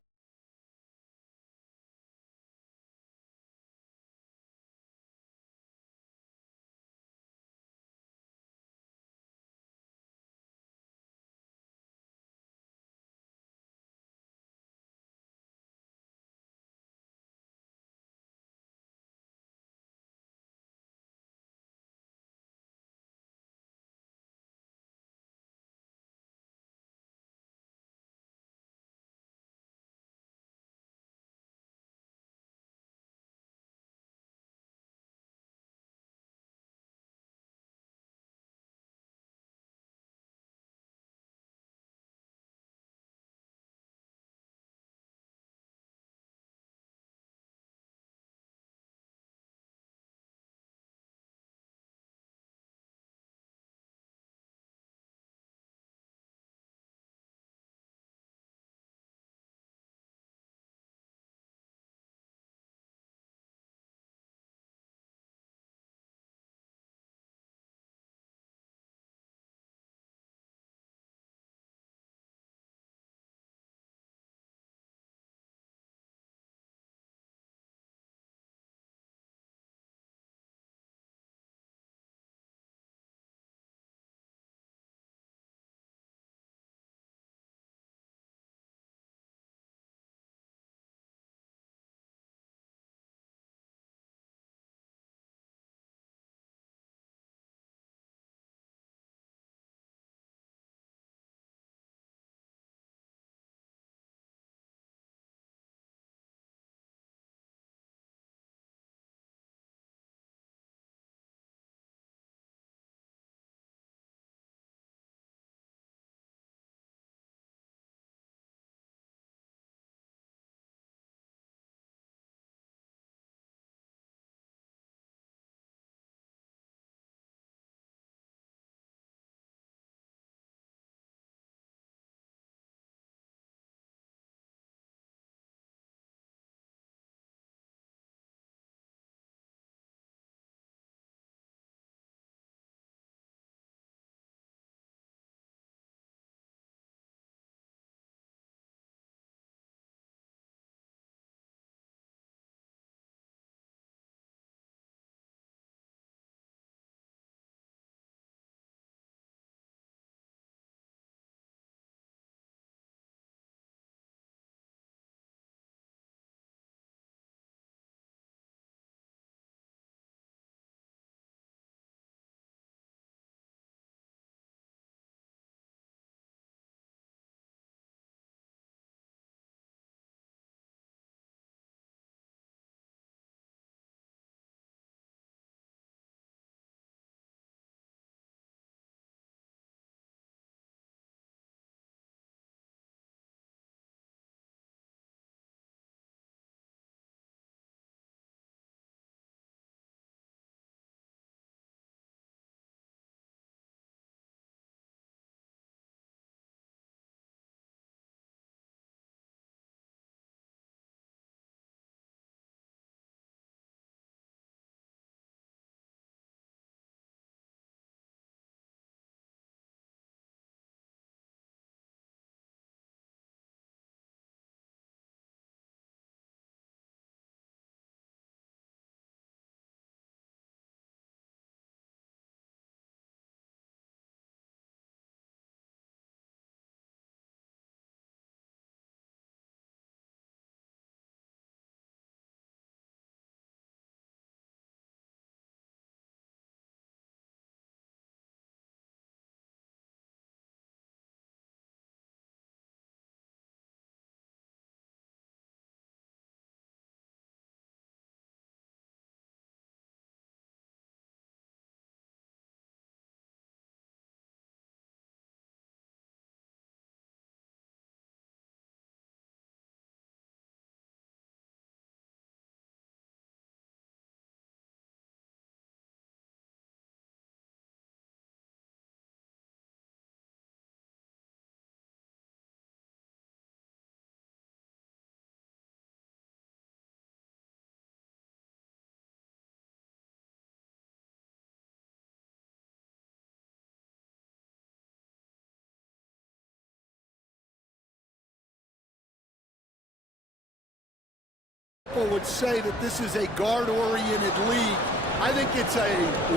people would say that this is a guard-oriented league. I think it's a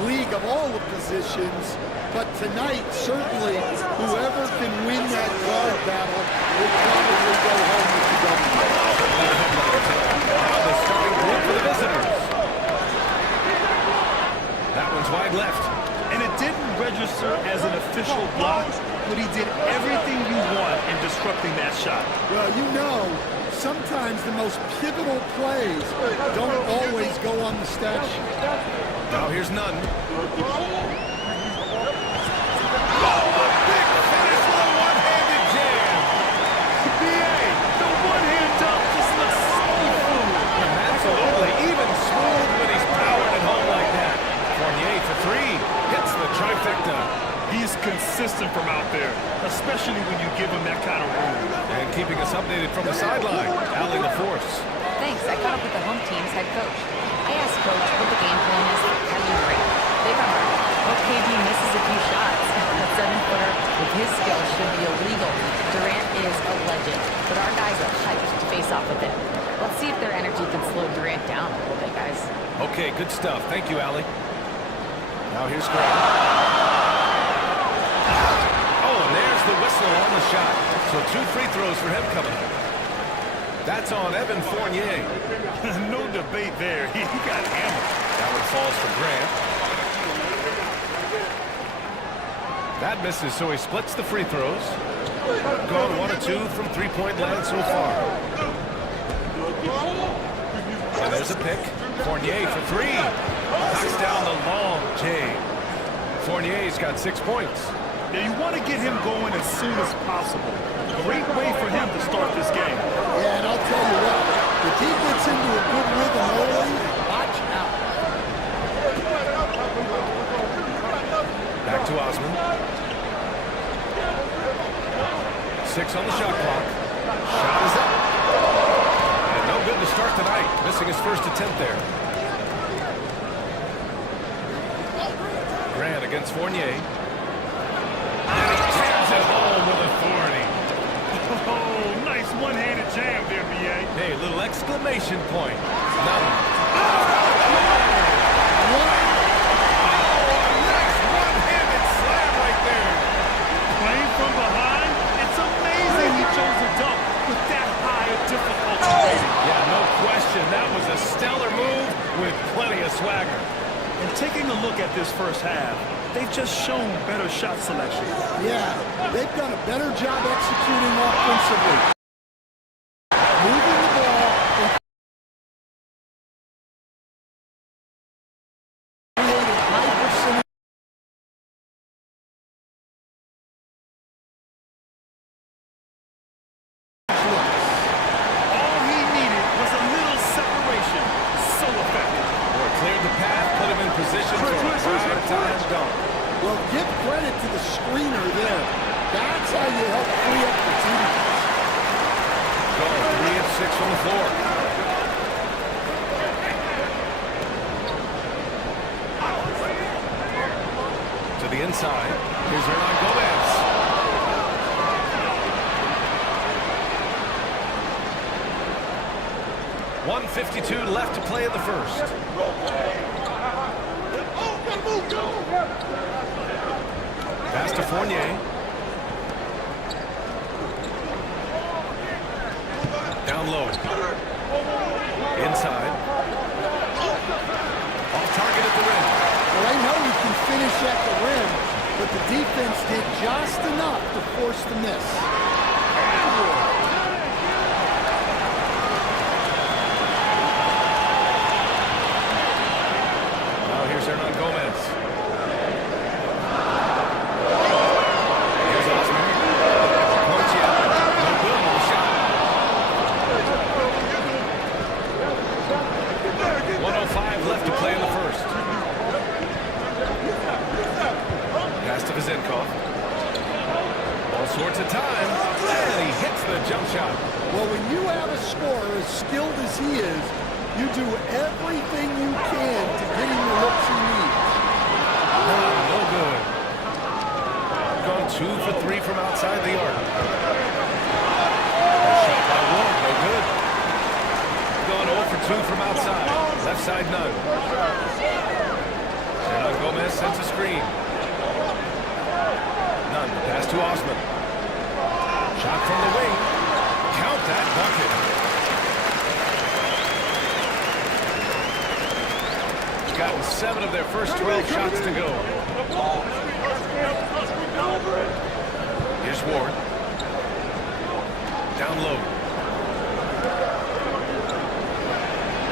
league of all the positions, but tonight, certainly, whoever can win that guard battle will probably go home with the W. Now the starting group for the visitors. That one's wide left. And it didn't register as an official block, but he did everything you want in disrupting that shot. Well, you know, sometimes the most pivotal plays don't always go on the stat sheet. Now here's none. He's consistent from out there, especially when you give him that kind of room. And keeping us updated from the sideline, Allie LaForce. Thanks. I caught up with the home team's head coach. I asked Coach what the game plan is for Kyrie Ray. Big on her. Hope KD misses a few shots. That 7-footer with his skills should be illegal. Durant is a legend, but our guys are hyped to face off with him. Let's see if their energy can slow Durant down a little bit, guys. Okay, good stuff. Thank you, Allie. Now here's Grant. The whistle on the shot. So 2 free throws for him coming up. That's on Evan Fournier. No debate there. He got hammered. That one falls for Grant. That misses, so he splits the free throws. Gone 1 of 2 from three-point land so far. And there's a pick. Fournier for 3. Knocks down the long J. Fournier's got 6 points. Now you want to get him going as soon as possible. Great way for him to start this game. Yeah, and I'll tell you what, if he gets into a good rhythm early, watch out. Back to Osman. 6 on the shot clock. Shot is up. And no good to start tonight. Missing his first attempt there. Grant against Fournier. And he jams it home with authority. Oh, nice one-handed jam there, B.A. Hey, a little exclamation point. Now, nice one-handed slam right there. Playing from behind, it's amazing he chose to dunk with that high of difficulty rating. Yeah, no question. That was a stellar move with plenty of swagger. And taking a look at this first half, they've just shown better shot selection. Yeah, they've done a better job executing offensively. Moving the ball and creating high percentage. All he needed was a little separation. So effective. Well, cleared the path, put him in position for a prime-time dunk. Well, give credit to the screener there. That's how you help free up the team. Go 3 of 6 from the floor. To the inside. Here's Hernan Gomez. .152 left to play in the first. Pass to Fournier. Down low. Inside. Off target at the rim. Well, they know he can finish at the rim, but the defense did just enough to force the miss. Now here's Hernan Gomez. Sorts of time, and he hits the jump shot. Well, when you have a scorer as skilled as he is, you do everything you can to get him the looks he needs. No good. Gone 2 for 3 from outside the arc. Shot by Ward, no good. Gone 0 for two from outside. Left side, none. And Gomez sends a screen. None. The pass to Osman. Shot from the wing. Count that bucket. He's gotten 7 of their first 12 shots to go. Here's Ward. Down low.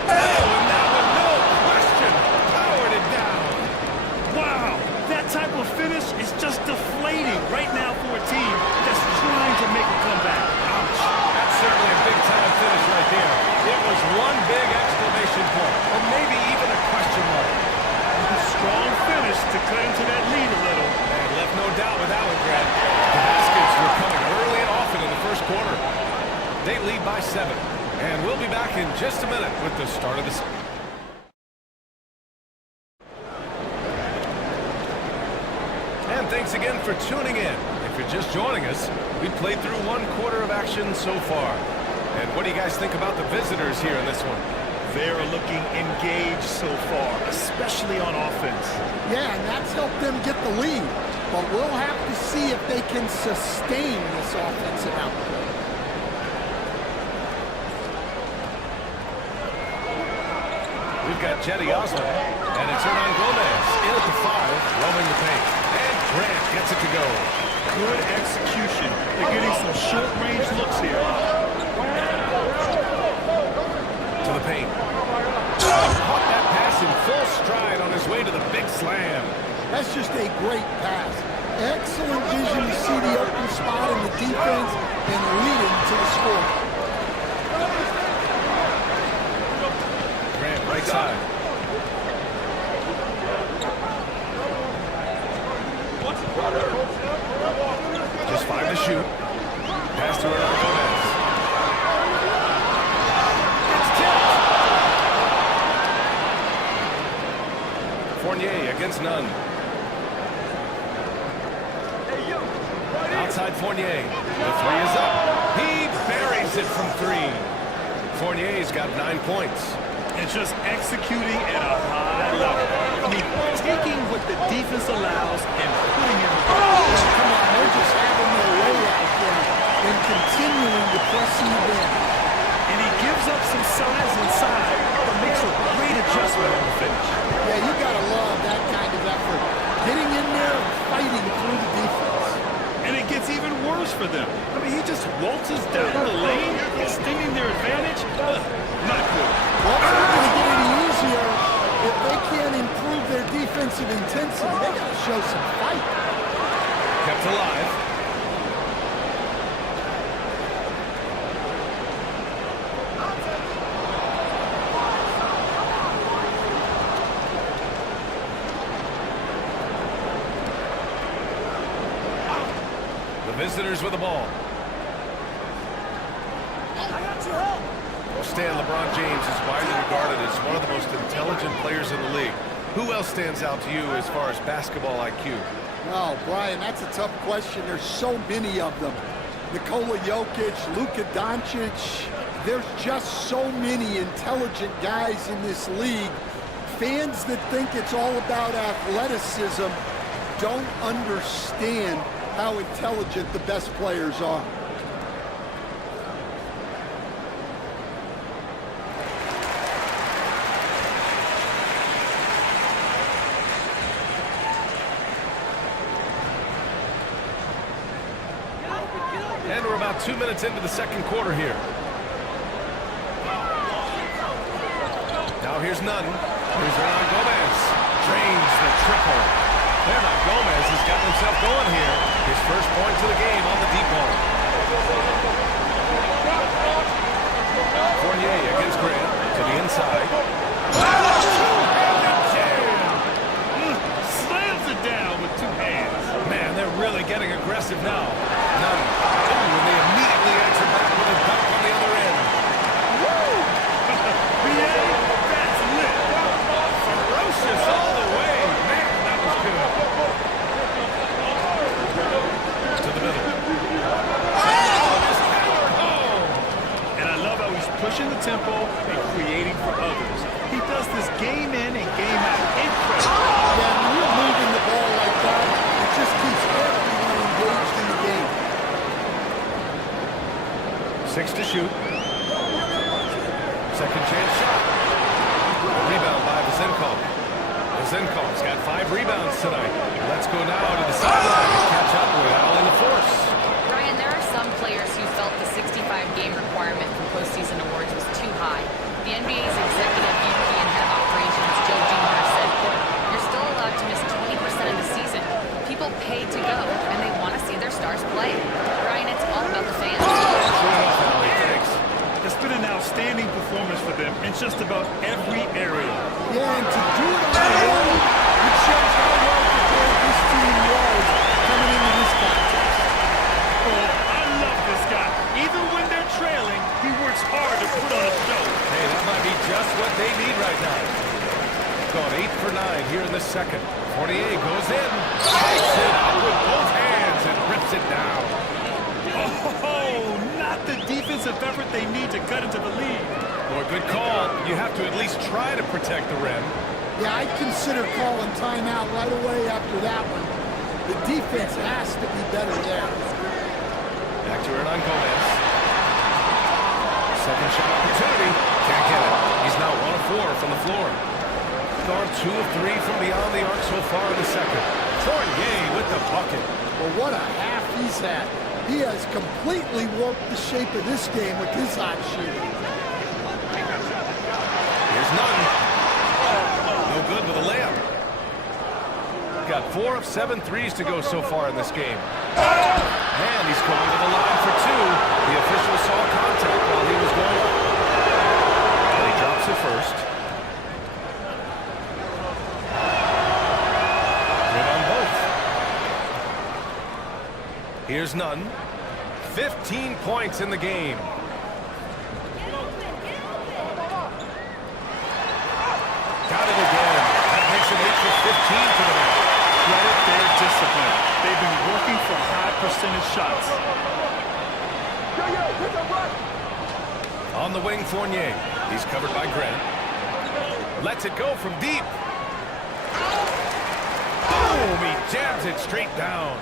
Oh, and that one, no question, powered it down. Wow, that type of finish is just deflating right now for a team that's trying to make a comeback. Ouch. That's certainly a big-time finish right there. It was one big exclamation point, or maybe even a question mark. Strong finish to cut into that lead a little. And left no doubt with that one, Grant. The baskets were coming early and often in the first quarter. They lead by 7. And we'll be back in just a minute with the start of the season. And thanks again for tuning in. If you're just joining us, we played through 1 quarter of action so far. And what do you guys think about the visitors here in this one? They're looking engaged so far, especially on offense. Yeah, and that's helped them get the lead. But we'll have to see if they can sustain this offensive output. We've got Jetty Osman, and it's Hernan Gomez in at the 5, roaming the paint. And Grant gets it to go. Good execution. They're getting some short-range looks here. To the paint. Caught that pass in full stride on his way to the big slam. That's just a great pass. Excellent vision to see the open spot in the defense and leading to the score. Grant, right side. Just 5 to shoot. Pass to Hernan Gomez. It's tipped. Fournier against none. Outside Fournier. The 3 is up. He buries it from 3. Fournier's got 9 points. And just executing at a high level. I mean, taking what the defense allows and putting it in the box. Come on, they're just having their way out there and continuing to press you in. And he gives up some size inside, but makes a great adjustment on the finish. Yeah, you gotta love that kind of effort. Getting in there and fighting through the defense. And it gets even worse for them. I mean, he just waltzes down the lane, extending their advantage. Not good. Well, it's not going to get any easier. If they can't improve their defensive intensity, they got to show some fight. Kept alive. The visitors with the ball. Stan, LeBron James is widely regarded as one of the most intelligent players in the league. Who else stands out to you as far as basketball IQ? Oh, Brian, that's a tough question. There's so many of them. Nikola Jokic, Luka Doncic. There's just so many intelligent guys in this league. Fans that think it's all about athleticism don't understand how intelligent the best players are. And we're about 2 minutes into the second quarter here. Now here's none. Here's Hernan Gomez. Drains the triple. Hernan Gomez has got himself going here. His first point to the game on the deep ball. Fournier against Grant to the inside. Two-handed jam. Slams it down with 2 hands. Man, they're really getting aggressive now. None. Ooh, and they immediately answer back with a dunk on the other end. Woo! BA, that's lit. Ferocious all the way. Man, that was good. To the middle. 6 to shoot. Second chance shot. Rebound by Vazenkov. Vazenkov's got 5 rebounds tonight. Let's go now to the sideline and catch up with Al in the force. Ryan, there are some players who felt the 65-game requirement for postseason awards was too high. The NBA's executive VP and head of operations, Joe Dumars, said, quote, "You're still allowed to miss 20% of the season. People pay to go, and they want to see their stars play." Ryan, it's all about the fans. True enough, Allie, thanks. It's been an outstanding performance for them in just about every area. Yeah, and to do it on the road, it shows how well prepared this team was coming into this contest. Oh, I love this guy. Even when they're trailing, he works hard to put on a show. Hey, that might be just what they need right now. Gone 8 for 9 here in the second. Fournier goes in, takes it up with both hands and rips it down. Oh, not the defensive effort they need to cut into the lead. Boy, good call. You have to at least try to protect the rim. Yeah, I'd consider calling timeout right away after that one. The defense has to be better there. Back to Hernan Gomez. Second shot opportunity. Can't get it. He's now 1 of 4 from the floor. Gone 2 of 3 from beyond the arc so far in the second. Fournier with the bucket. Well, what a half he's had. He has completely warped the shape of this game with his hot shooting. Here's none. No good with a layup. Got 4 of 7 threes to go so far in this game. And he's going to the line for 2. The official saw contact while he was going up. And he drops it first. Good on both. Here's none. 15 points in the game. Got it again. That makes it 8 for 15 for the night. Credit their discipline. They've been working for high percentage shots. On the wing, Fournier. He's covered by Grant. Lets it go from deep. Boom! He jams it straight down.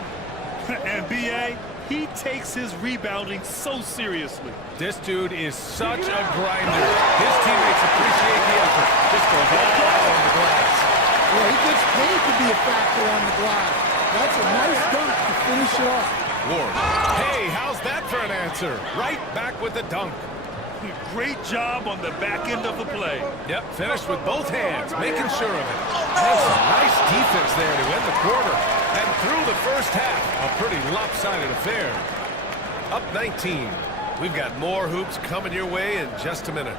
And B.A., he takes his rebounding so seriously. This dude is such a grinder. His teammates appreciate the effort. Just goes all out on the glass. Well, he gets paid to be a factor on the glass. That's a nice dunk to finish it off. Ward. Hey, how's that for an answer? Right back with the dunk. Great job on the back end of the play. Yep, finished with both hands, making sure of it. Had some nice defense there to end the quarter. And through the first half, a pretty lopsided affair. Up 19. We've got more hoops coming your way in just a minute.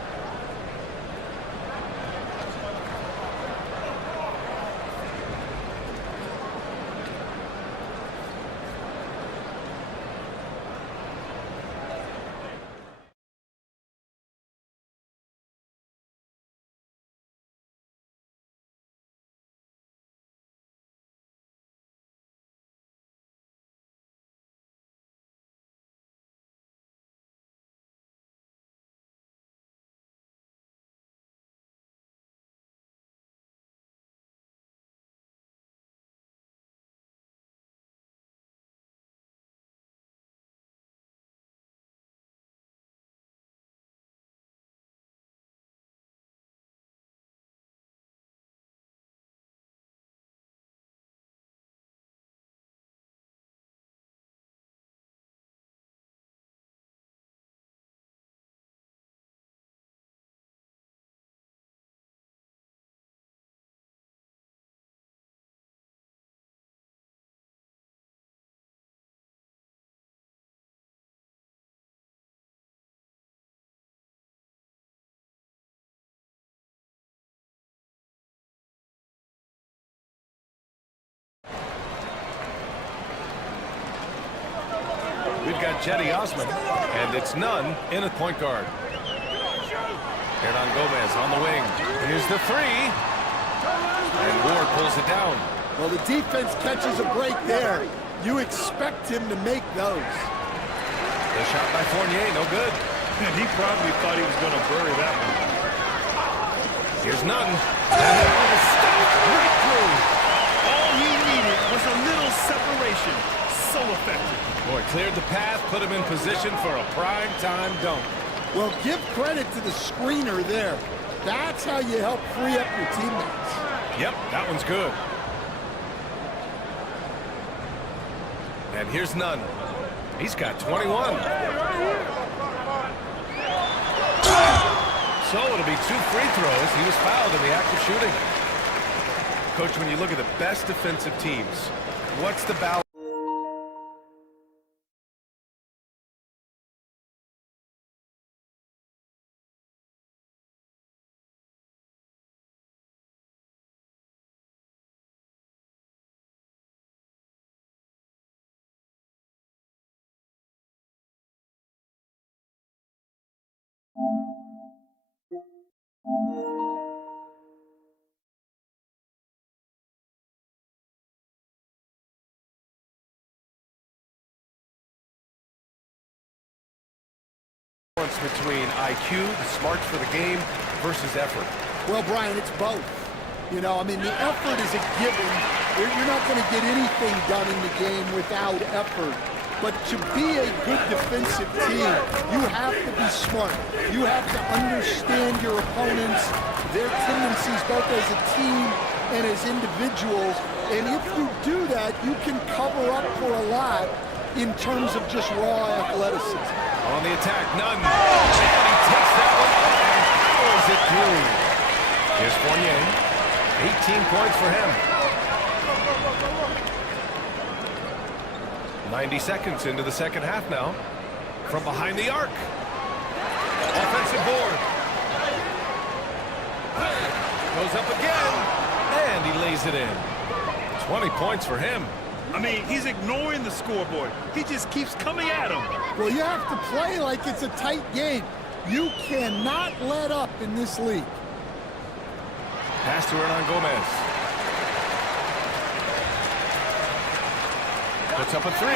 We've got Jetty Osman, and it's none in at point guard. Hernan Gomez on the wing. Here's the three. And Ward pulls it down. Well, the defense catches a break there. You expect him to make those. The shot by Fournier, no good. And he probably thought he was going to bury that one. Here's none. And a step right through. All he needed was a little separation. so effective. Boy, cleared the path, put him in position for a prime-time dunk. Well, give credit to the screener there. That's how you help free up your teammates. Yep, that one's good. And here's Nunn. He's got 21. So it'll be 2 free throws. He was fouled in the act of shooting. Coach, when you look at the best defensive teams, what's the balance? Between IQ, the smarts for the game, versus effort? Well, Brian, it's both. You know, I mean, the effort is a given. You're not going to get anything done in the game without effort. But to be a good defensive team, you have to be smart. You have to understand your opponents, their tendencies both as a team and as individuals. And if you do that, you can cover up for a lot in terms of just raw athleticism. On the attack, Nunn. And he takes that one and powers it through. Here's Fournier. 18 points for him. 90 seconds into the second half now. From behind the arc. Offensive board. Goes up again. And he lays it in. 20 points for him. I mean, he's ignoring the scoreboard. He just keeps coming at him. Well, you have to play like it's a tight game. You cannot let up in this league. Pass to Hernan Gomez. Puts up a 3.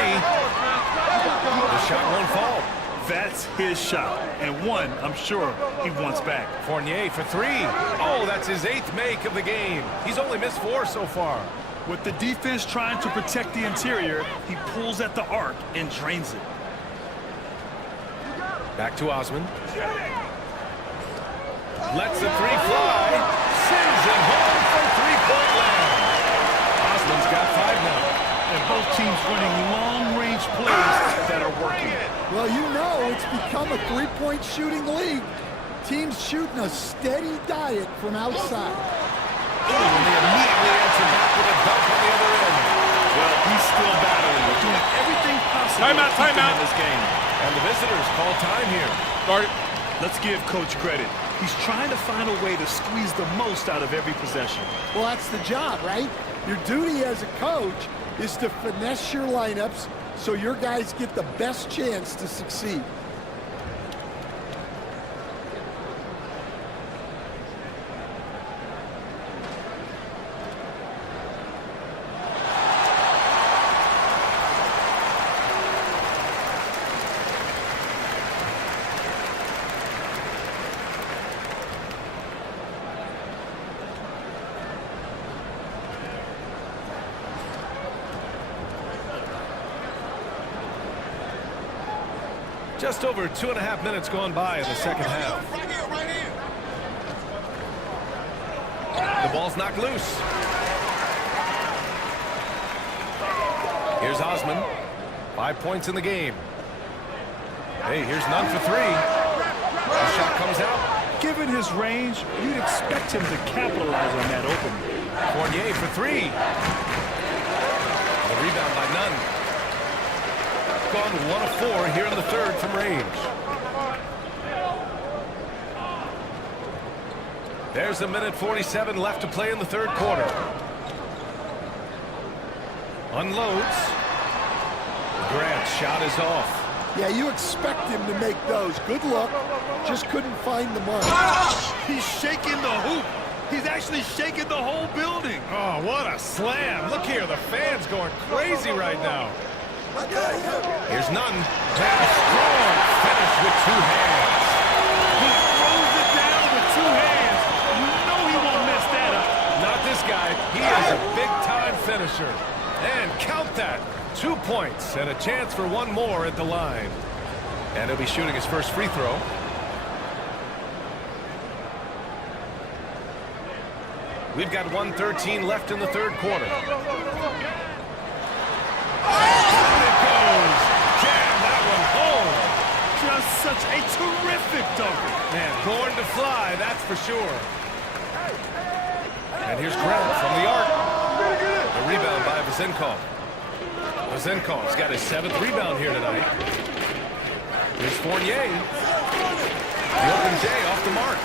The shot won't fall. That's his shot. And one, I'm sure, he wants back. Fournier for 3. Oh, that's his 8th make of the game. He's only missed 4 so far. With the defense trying to protect the interior, he pulls at the arc and drains it. Back to Osman. Lets the 3 fly. Sends it home from three-point land. Osman's got 5 now. And both teams running long-range plays that are working. Well, you know it's become a three-point shooting league. Teams shooting a steady diet from outside. And they immediately answer back with a dunk on the other end. Well, he's still battling. We're doing everything possible to keep him in this game. And the visitors call time here. Start it. Let's give Coach credit. He's trying to find a way to squeeze the most out of every possession. Well, that's the job, right? Your duty as a coach is to finesse your lineups so your guys get the best chance to succeed. Just over 2.5 minutes gone by in the second half. The ball's knocked loose. Here's Osman. 5 points in the game. Hey, here's Nunn for 3. The shot comes out. Given his range, you'd expect him to capitalize on that opening. Fournier for 3. The rebound by Nunn. Gone 1 of 4 here in the third from range. There's 1:47 left to play in the third quarter. Unloads. Grant's shot is off. Yeah, you expect him to make those. Good luck. Just couldn't find the mark. He's shaking the hoop. He's actually shaking the whole building. Oh, what a slam. Look here, the fans going crazy right now. Here's Nunn. And a strong finish with 2 hands. He throws it down with 2 hands. You know he won't mess that up. Not this guy. He is a big-time finisher. And count that. 2 points and a chance for one more at the line. And he'll be shooting his first free throw. We've got 1:13 left in the third quarter. And it goes. Jam that one home. Just such a terrific dunker. Man, born to fly, that's for sure. And here's Grant from the arc. The rebound by Vazenkov. Vazenkov's got his 7th rebound here tonight. Here's Fournier. The open J off the mark.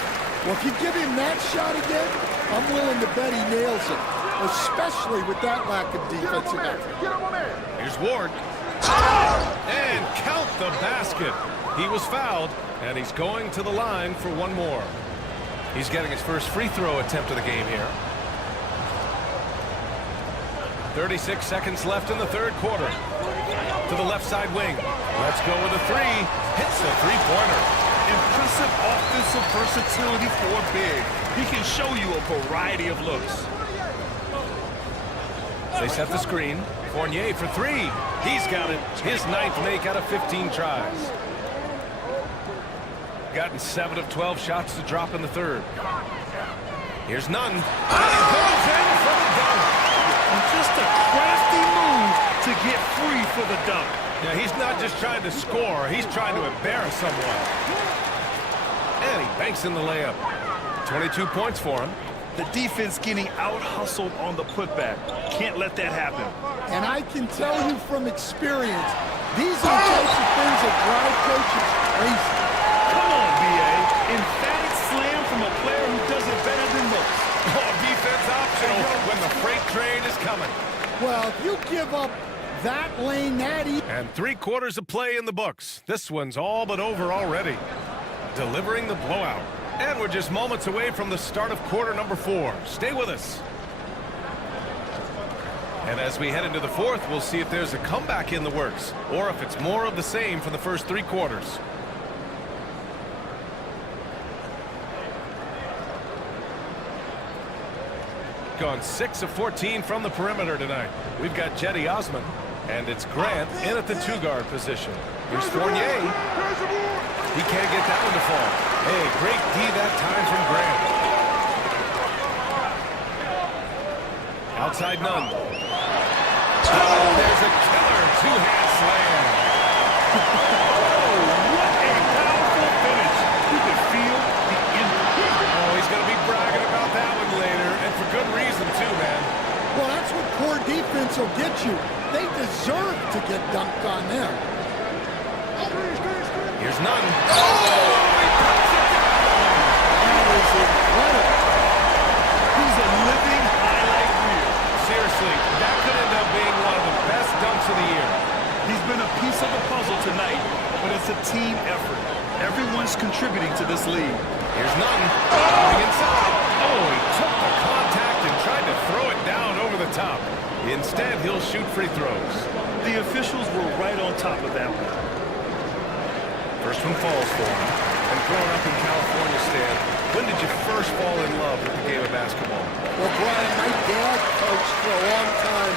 Well, if you give him that shot again, I'm willing to bet he nails it, especially with that lack of defensive effort. Here's Ward. And count the basket. He was fouled, and he's going to the line for one more. He's getting his first free throw attempt of the game here. 36 seconds left in the third quarter. To the left side wing. Let's go with a three. Hits the three-pointer. Impressive offensive versatility for big. He can show you a variety of looks. They set the screen. Fournier for three. He's got it. His 9th make out of 15 tries. Gotten 7 of 12 shots to drop in the third. Here's Nunn. And he goes in for the dunk. And just a crafty move to get free for the dunk. Yeah, he's not just trying to score. He's trying to embarrass someone. And he banks in the layup. 22 points for him. The defense getting out-hustled on the putback. Can't let that happen. And I can tell you from experience, these are the types of things that drive coaches crazy. Come on, B.A. Emphatic slam from a player who does it better than most. Oh, defense optional when the freight train is coming. Well, if you give up that lane that easy. And 3/4 of play in the books. This one's all but over already. Delivering the blowout. And we're just moments away from the start of quarter number 4. Stay with us. And as we head into the fourth, we'll see if there's a comeback in the works, or if it's more of the same for the first 3 quarters. Gone 6 of 14 from the perimeter tonight. We've got Jetty Osman, and it's Grant in at the 2-guard position. Here's Fournier. He can't get that one to fall. Hey, great D that time from Grant. Outside Nunn. Oh, there's a killer 2-hand slam. Oh, what a powerful finish. You can feel the impact. Oh, he's going to be bragging about that one later, and for good reason too, man. Well, that's what core defense will get you. They deserve to get dunked on them. Here's Nunn. Oh, he puts it down. That is incredible. He's a living highlight reel. Seriously, that could end up being one of the best dunks of the year. He's been a piece of the puzzle tonight, but it's a team effort. Everyone's contributing to this lead. Here's Nunn. Going inside. Oh, he took the contact and tried to throw it down over the top. Instead, he'll shoot free throws. The officials were right on top of that one. First one falls for him. And growing up in California, Stan, when did you first fall in love with the game of basketball? Well, Brian, my dad coached for a long time,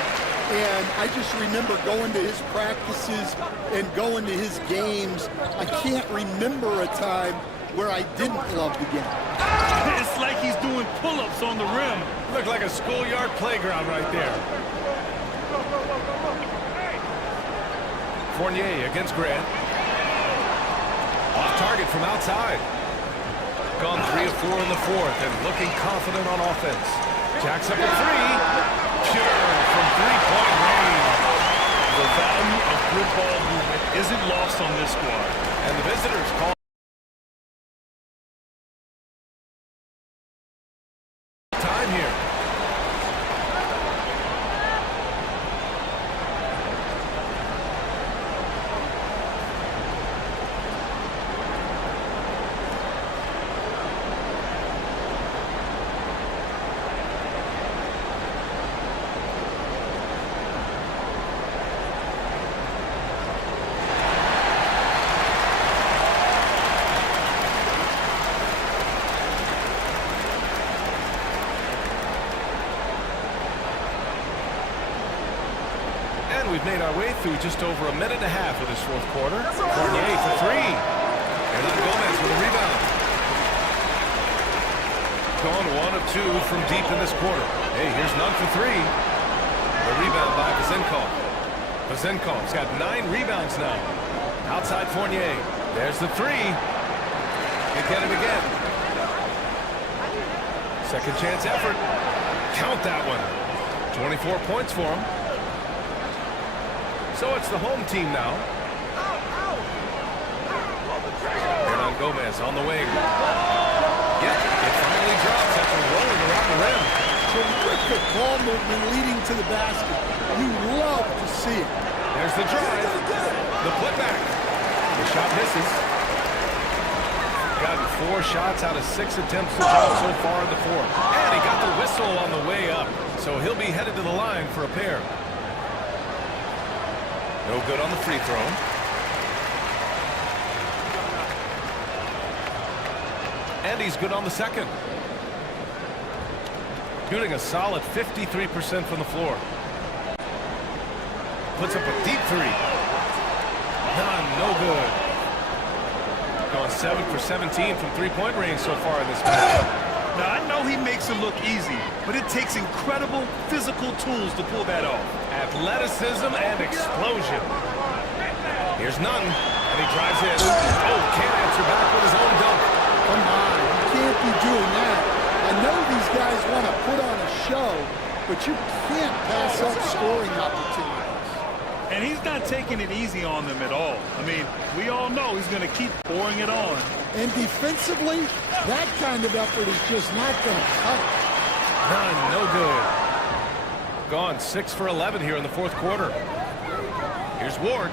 and I just remember going to his practices and going to his games. I can't remember a time where I didn't love the game. It's like he's doing pull-ups on the rim. Looked like a schoolyard playground right there. Fournier against Grant. Off target from outside. Gone 3 of 4 in the fourth and looking confident on offense. Jacks up a 3. Pure from 3-point range. The value of good ball movement isn't lost on this squad. And the visitors call time here. And we've made our way through just over a minute and a half of this fourth quarter. Fournier for three. Hernan Gomez with a rebound. Gone 1 of 2 from deep in this quarter. Hey, here's none for three. The rebound by Vezenkov. Vezenkov's got 9 rebounds now. Outside Fournier. There's the three. They get it again. Second chance effort. Count that one. 24 points for him. So it's the home team now. Hernan Gomez on the wing. Yep, it finally drops after rolling around the rim. Terrific ball movement leading to the basket. You love to see it. There's the drive. The putback. The shot misses. Gotten 4 shots out of 6 attempts to drop so far in the fourth. And he got the whistle on the way up. So he'll be headed to the line for a pair. No good on the free throw. And he's good on the second. Shooting a solid 53% from the floor. Puts up a deep three. No good. Gone 7 for 17 from three-point range so far in this match. Now, I know he makes it look easy, but it takes incredible physical tools to pull that off. Athleticism and explosion. Here's none, and he drives in. Oh, can't answer back with his own dunk. Come on, you can't be doing that. I know these guys want to put on a show, but you can't pass up scoring opportunities. And he's not taking it easy on them at all. I mean, we all know he's going to keep pouring it on. And defensively, that kind of effort is just not going to cut it. None, no good. Gone 6 for 11 here in the fourth quarter. Here's Ward.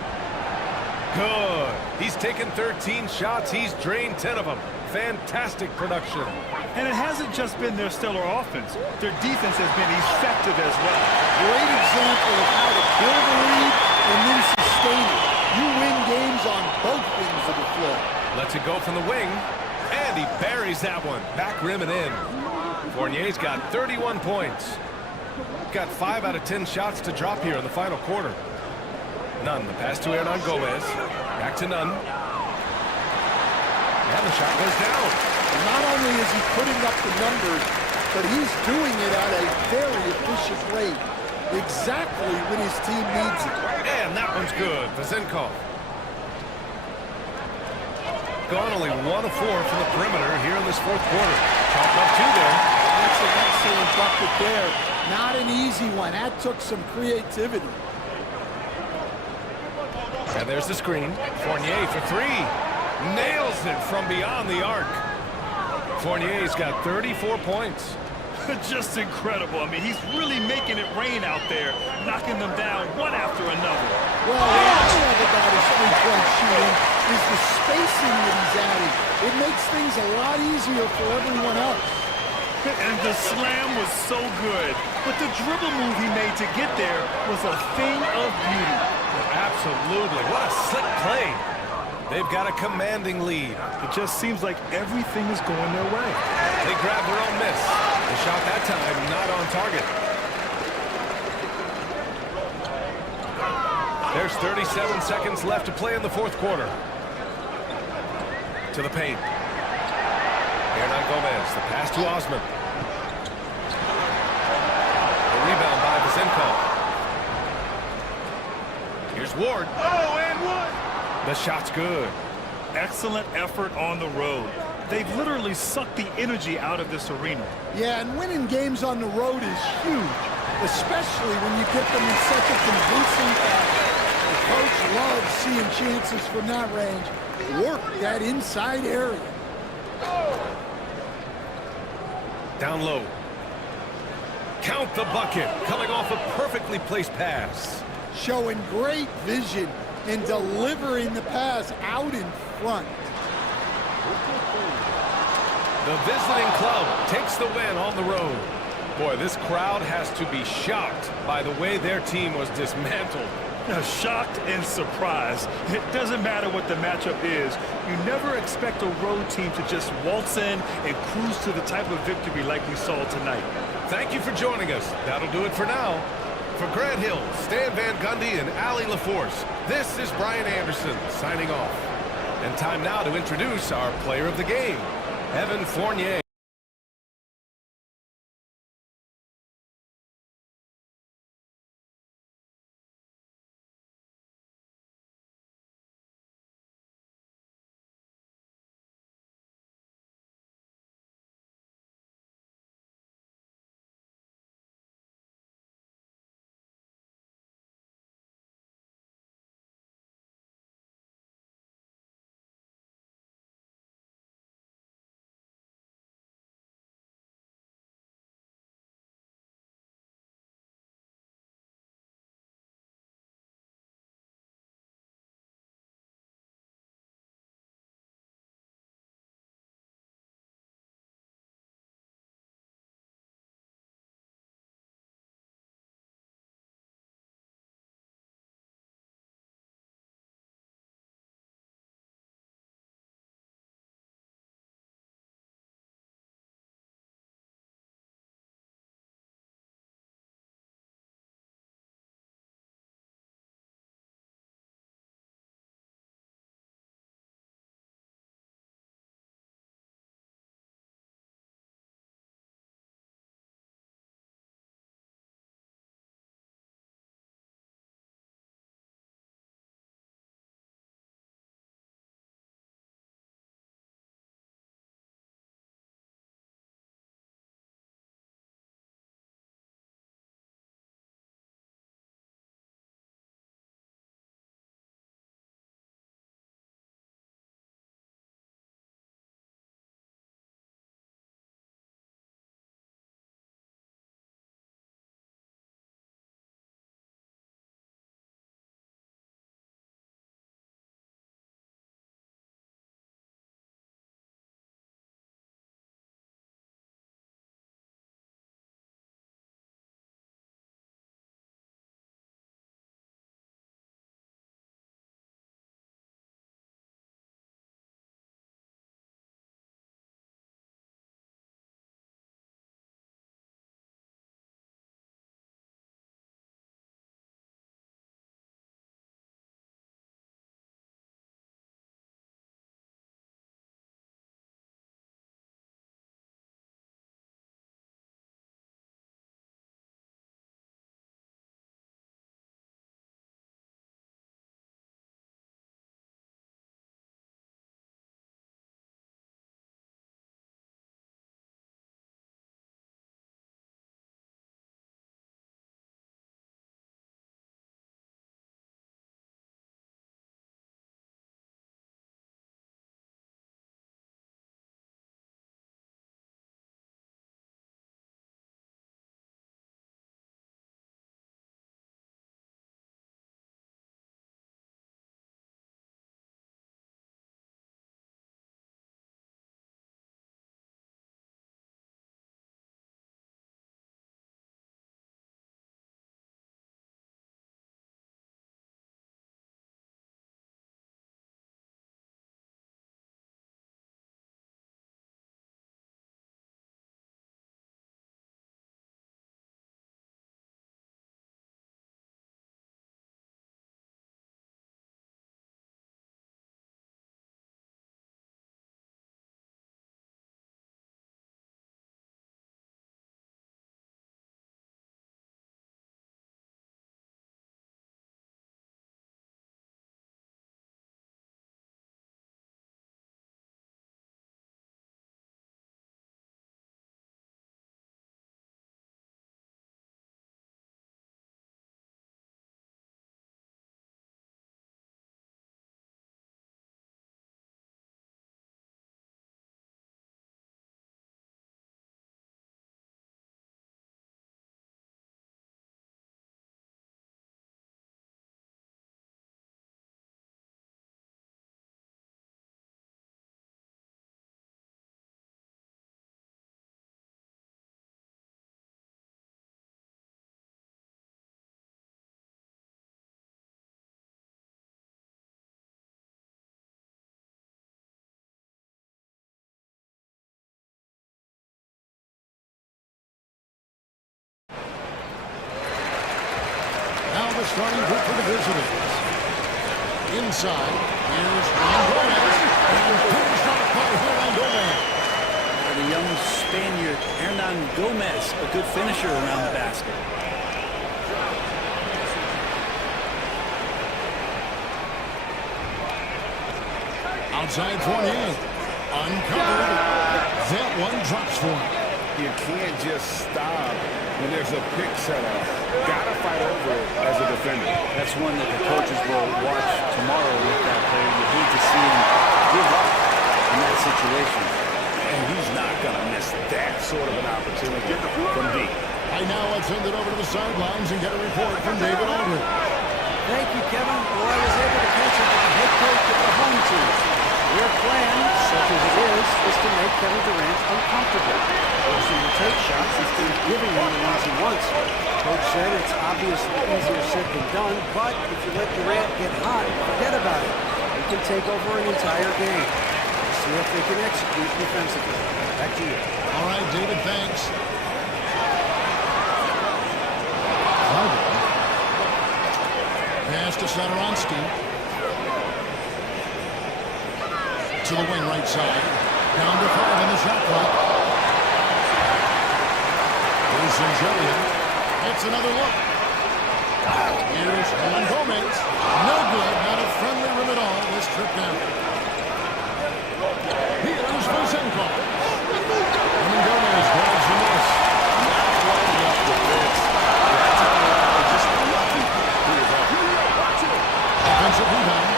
Good. He's taken 13 shots. He's drained 10 of them. Fantastic production. And it hasn't just been their stellar offense. Their defense has been effective as well. Great example of how to build a lead and then sustain it. You win games on both ends of the floor. Lets it go from the wing, and he buries that one. Back rim and in. Fournier's got 31 points. Got 5 out of 10 shots to drop here in the final quarter. None. The pass to Hernan Gomez. Back to Nunn. And the shot goes down. And not only is he putting up the numbers, but he's doing it at a very efficient rate. Exactly when his team needs it. And that one's good. Vezenkov. Gone only 1 of 4 from the perimeter here in this fourth quarter. Chopped up 2 there. That's an excellent bucket there. Not an easy one. That took some creativity. And there's the screen. Fournier for 3. Nails it from beyond the arc. Fournier's got 34 points. Just incredible. I mean, he's really making it rain out there, knocking them down one after another. Well, what I love about his three-point shooting is the spacing that he's adding. It makes things a lot easier for everyone else. And the slam was so good. But the dribble move he made to get there was a thing of beauty. Absolutely. What a slick play. They've got a commanding lead. It just seems like everything is going their way. They grabbed their own miss. The shot that time not on target. There's 37 seconds left to play in the fourth quarter. To the paint. Hernan Gomez, the pass to Osman. The rebound by Vezenkov. Here's Ward. Oh, and Ward. The shot's good. Excellent effort on the road. They've literally sucked the energy out of this arena. Yeah, and winning games on the road is huge, especially when you get them in such a convincing fashion. The coach loves seeing chances from that range. Work that inside area. Down low. Count the bucket. Coming off a perfectly placed pass. Showing great vision and delivering the pass out in front. The visiting club takes the win on the road. Boy, this crowd has to be shocked by the way their team was dismantled. Shocked and surprised. It doesn't matter what the matchup is. You never expect a road team to just waltz in and cruise to the type of victory like we saw tonight. Thank you for joining us. That'll do it for now. For Grant Hill, Stan Van Gundy, and Ali LaForce, this is Brian Anderson signing off. And time now to introduce our player of the game, Evan Fournier. the starting group for the visitors. Inside, here's Gomez. And finished on a play here on Gomez. The young Spaniard, Hernan Gomez, a good finisher around the basket. Outside Fournier. Uncovered. That one drops for him. You can't just stop when there's a pick set up. Gotta fight over it as a defender. That's one that the coaches will watch tomorrow with that player. You hate to see him give up in that situation. And he's not gonna miss that sort of an opportunity from deep. Right now, let's send it over to the sidelines and get a report from David Aldridge. Thank you, Kevin. Well, I was able to catch up with the head coach of the home team. Their plan, such as it is to make Kevin Durant uncomfortable. Forcing him to take shots instead of giving him the ones he wants. Coach said it's obviously easier said than done, but if you let Durant get hot, forget about it. He can take over an entire game. We'll see if they can execute defensively. Back to you. All right, David, thanks. Pass to Satoransky. To the wing right side. Down to 5 in the shot clock. Here's Sanjelian. It's another look. Here's Hernan Gomez. No good. Not a friendly rim at all this trip down. Here's Mosenko. Hernan Gomez grabs the miss. Not quite enough defense. That's just lucky he was up. Offensive rebound.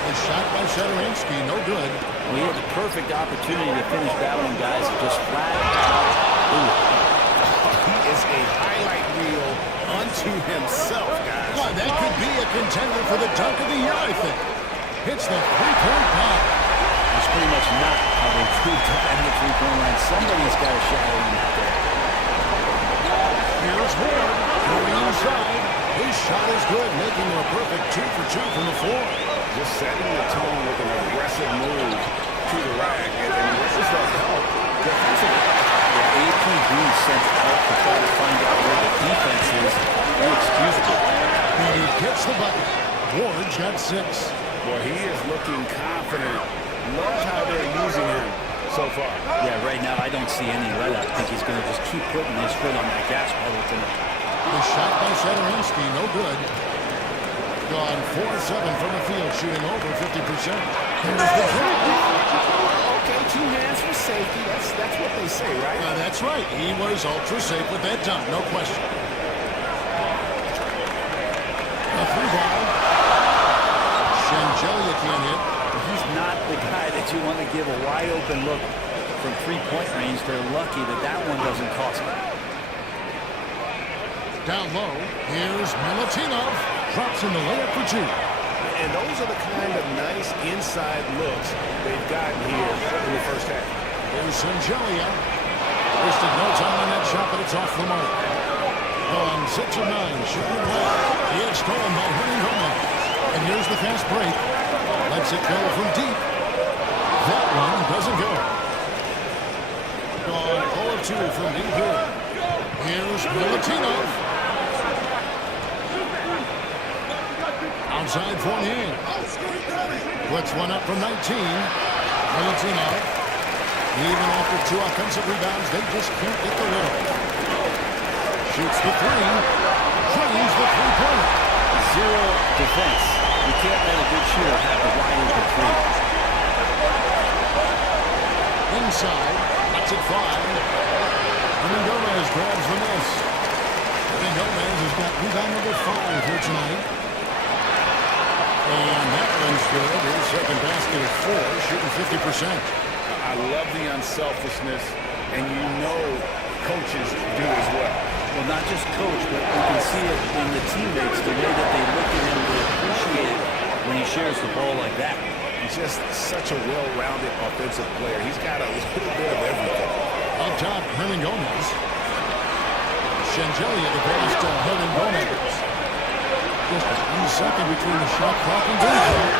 A shot by Satoransky, no good. Well, he had the perfect opportunity to finish battling guys that just flat out. He is a highlight reel unto himself, guys. Why, that could be a contender for the dunk of the year, I think. Hits the three-point pop. That's pretty much not how they proved to end the three-point line. Somebody's got a shadow in that there. Here's Ward going inside. His shot is good, making it a perfect 2 for 2 from the floor. Just setting the tone with an aggressive move to the rack. And this is the help defensively. Yeah, AP being sent out to try to find out where the defense is inexcusable. And he hits the button. Ward's got 6. Boy, he is looking confident. Love how they're using him so far. Yeah, right now I don't see any let up. I think he's going to just keep putting his foot on that gas pedal tonight. The shot by Satoransky, no good. Gone 4-7 from the field, shooting over 50%. Here's the drive. Okay, 2 hands for safety. That's what they say, right? That's right. He was ultra safe with that dunk, no question. A 3-ball. Shangelia can't hit. He's not the guy that you want to give a wide open look from 3-point range. They're lucky that that one doesn't cost them. Down low, here's Milutinov. Drops in the layup for 2. And those are the kind of nice inside looks they've gotten here in the first half. Here's Sangelia. Wasted no time on that shot, but it's off the mark. Gone 6 of 9, shooting well. He is stolen by Hernan Gomez. And here's the fast break. Lets it go from deep. That one doesn't go. Gone 0 of 2 from deep here. Here's Milutinov. Outside Fournier. Puts one up from 19. Milutinov. Even after 2 offensive rebounds, they just can't get the rhythm. Shoots the 3. Drains the 3-pointer. 0 defense. You can't let a good shooter have the wide open 3. Inside. That's at 5. Hernan Gomez grabs the miss. Hernan Gomez has got rebound number 5 here tonight. And that one's good. His second basket of 4, shooting 50%. I love the unselfishness, and you know coaches do as well. Well, not just coach, but you can see it in the teammates, the way that they look at him, they appreciate it when he shares the ball like that. He's just such a well-rounded offensive player. He's got a little bit of everything. Up top, Hernan Gomez. Shangelia, the pass to Hernan Gomez. Just a 1 second between the shot clock and game clock.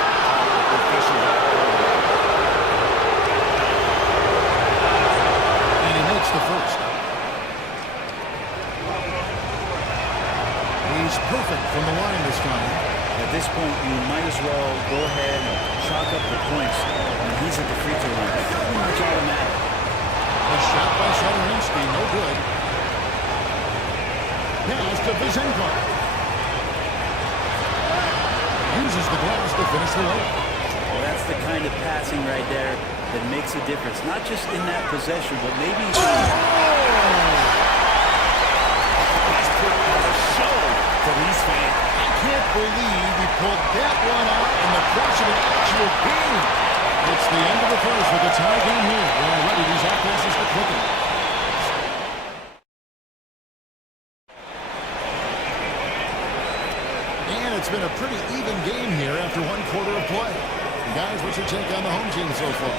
And he makes the first. He's put at the free throw line. Pretty much automatic. A shot by Shadowinski, no good. Pass to Vizenko. Uses the glass to finish the layup. Well, that's the kind of passing right there that makes a difference. Not just in that possession, but maybe... He's put on a show for these fans. I can't believe he pulled that one out in the course of an actual game. It's the end of the first with a tie game here. Well, already these offenses are clicking. And it's been a pretty even game here after one quarter of play. Guys, what's your take on the home team so far?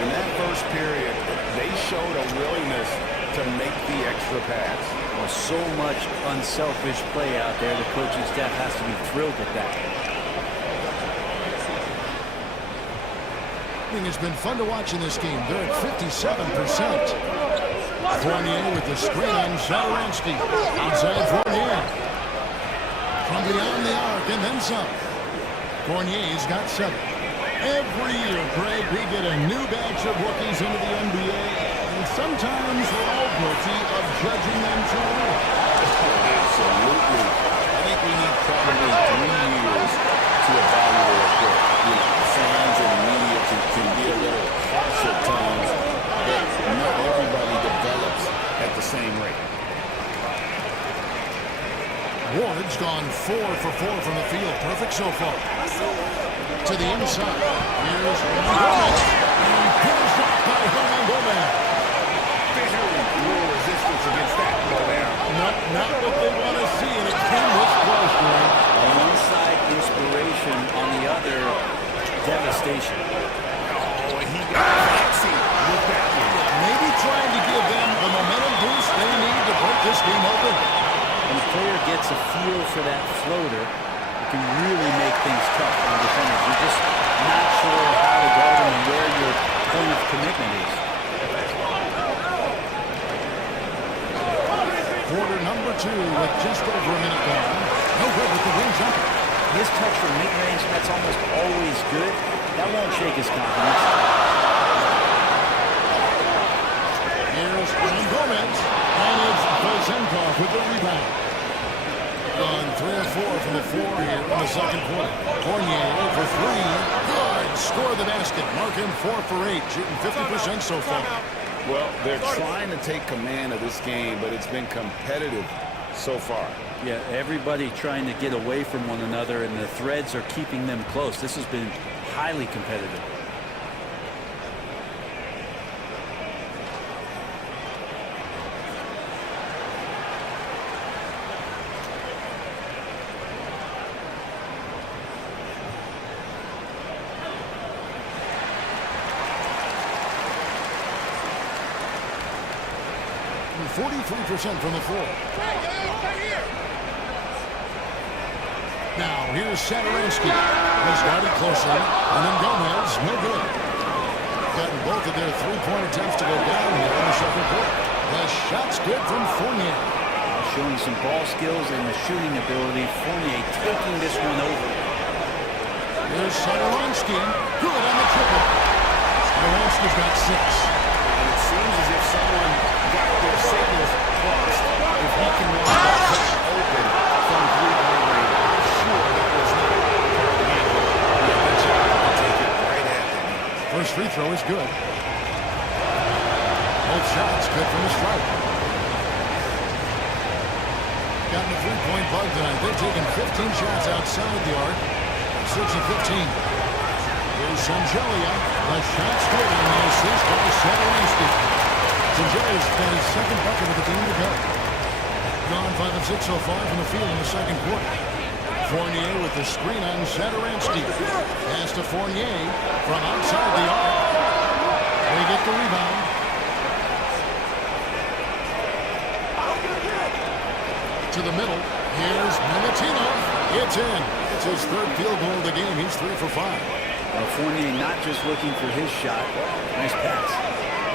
In that first period, they showed a willingness to make the extra pass. Well, so much unselfish play out there. The coaching staff has to be thrilled with that. I think it's been fun to watch in this game. They're at 57%. Fournier with the screen on Shadowinski. Outside Fournier. From beyond the arc and then some. Fournier's got 7. Every year, Greg, we get a new batch of rookies into the NBA, and sometimes we're all guilty of judging them too early. Absolutely. I think we need probably 3 years to evaluate a player. You know, fans and media can be a little harsh at times, but not everybody develops at the same rate. Ward's gone 4 for 4 from the field. Perfect so far. To the inside. Here's Gomez. And here's shot by Hernan Gomez. Very little resistance against that ball there. Not what they want to see, and it came this close, man. On one side, inspiration. On the other, devastation. Oh, and he got fancy with that one. Maybe trying to give them the momentum boost they need to break this game open. When a player gets a feel for that floater, it can really make things tough on defenders. You're just not sure how to guard them and where your point of commitment is. Quarter number 2 with just over a minute gone. No good with the wing jumper. His touch from mid-range, that's almost always good. That won't shake his confidence. Here's Hernan Gomez. And it's Bozenkov with the rebound. Gone 3 or 4 from the floor here in the second quarter. Fournier for 3. Good. Score the basket. Mark him 4 for 8. Shooting 50% so far. Well, they're trying to take command of this game, but it's been competitive so far. Yeah, everybody trying to get away from one another, and the threads are keeping them close. This has been highly competitive. And 43% from the floor. Now, here's Shadowinski. Has guarded closely. And then Gomez, no good. Gotten both of their three-point attempts to go down here in the second quarter. The shot's good from Fournier. Showing some ball skills and the shooting ability. Fournier taking this one over. Here's Shadowinski. Good on the triple. Shadowinski's got 6. And it seems as if someone got their signals crossed. If he can run open from 3-point range, I'm sure that was not part of the game. Yeah, that's it. I'll take it right at him. First free throw is good. Both shots good from the stripe. Gotten a three-point bug tonight. They're taking 15 shots outside the arc. 6 of 15. Here's Sangelia. The shot's good on the assist by Shadowinski. Sangelia's got his second bucket of the game to go. Gone 5 of 6 so far from the field in the second quarter. Fournier with the screen on Shadowinski. Pass to Fournier from outside the arc. They get the rebound. To the middle. Here's Milutinov. It's in. It's his third field goal of the game. He's 3 for 5. Fournier not just looking for his shot. Nice pass.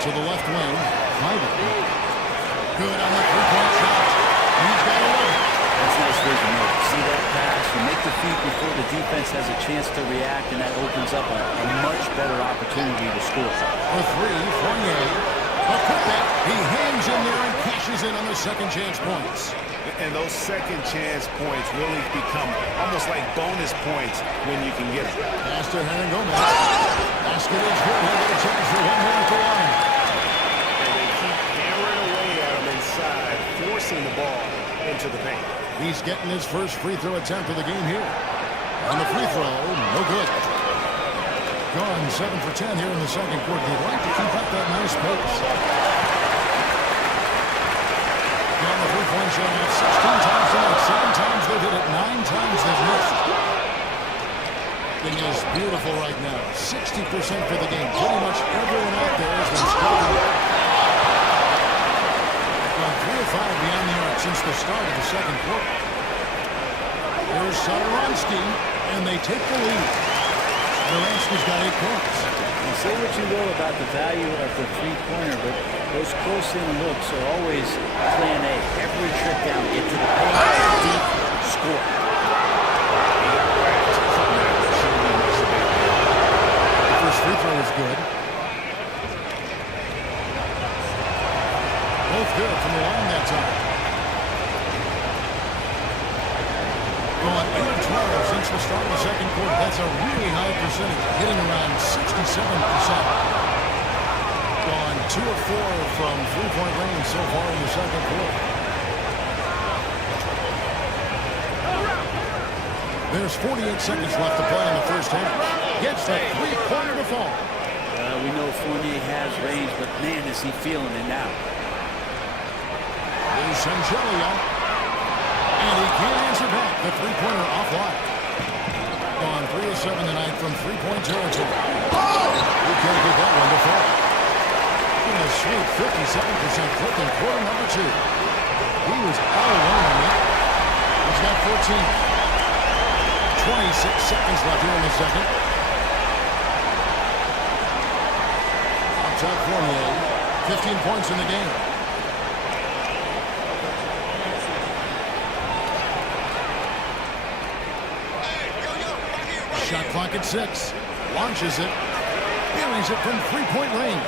To the left wing. Hyder. Good on the three-point shot. He's got 11. That's nice vision. See that pass You make the feed before the defense has a chance to react, and that opens up a much better opportunity to score. For three, Fournier. A putback. He hangs in there and cashes in on the second chance points. And those second chance points really become almost like bonus points when you can get them. Pass to Gomez. Basket is good. He'll get a chance for one more at the line. And they keep hammering away at him inside, forcing the ball into the paint. He's getting his first free throw attempt of the game here. And the free throw, no good. Gone 7 for 10 here in the second quarter. They'd like to keep up that nice pace. Down the three-point shot 16 times tonight. 7 times they've hit it, 9 times they've missed. Thing is beautiful right now. 60% for the game. Pretty much everyone out there has been struggling. Gone 3 of 5 beyond the arc since the start of the second quarter. Here's Satoransky, and they take the lead. Satoransky's got 8 points. And say what you will about the value of the three-pointer, but those close-in looks are always plan A. Every trip down, get to the paint, deep, score. The first free throw is good. Both good from the line that time. Gone 8 of 12 since the start of the second quarter. That's a really high percentage, hitting around 67%. Gone 2 of 4 from three-point range so far in the second quarter. There's 48 seconds left to play in the first half. Gets the three-pointer to fall. We know Fournier has range, but man, is he feeling it now. There's Sangelia. And he can't answer back. The three-pointer offline. Gone 3 of 7 tonight from three-point territory. He can't get that one to fall. In a sweet 57% clip in quarter number 2. He was all alone on that. He's got 14. 26 seconds left here in the second. On top Fournier. 15 points in the game. Shot clock at 6. Launches it. Buries it from three-point range.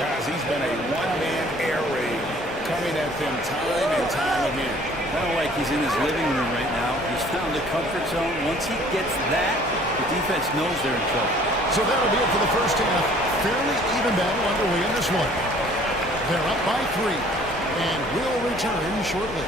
Guys, he's been a one-man air raid coming at them time and time again. Kind of like he's in his living room right now. He's found the comfort zone. Once he gets that, the defense knows they're in trouble. So that'll be it for the first half. Fairly even battle underway in this one. They're up by 3 and will return shortly.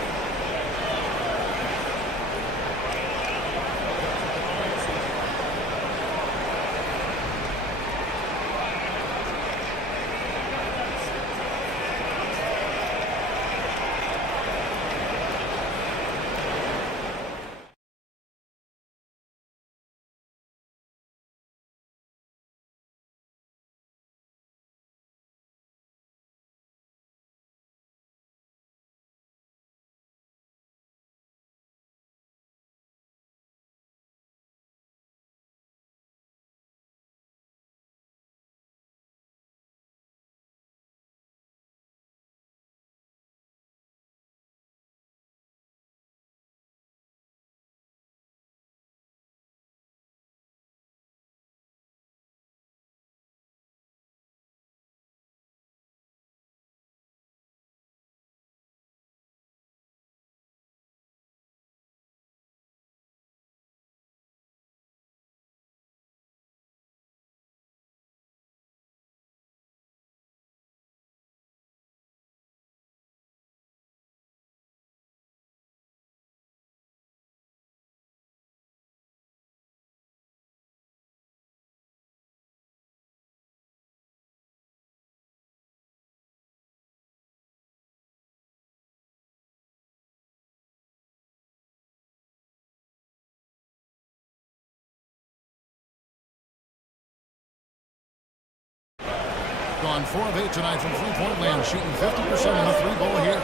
Gone 4 of 8 tonight from three-point land, shooting 50% on the three-ball here.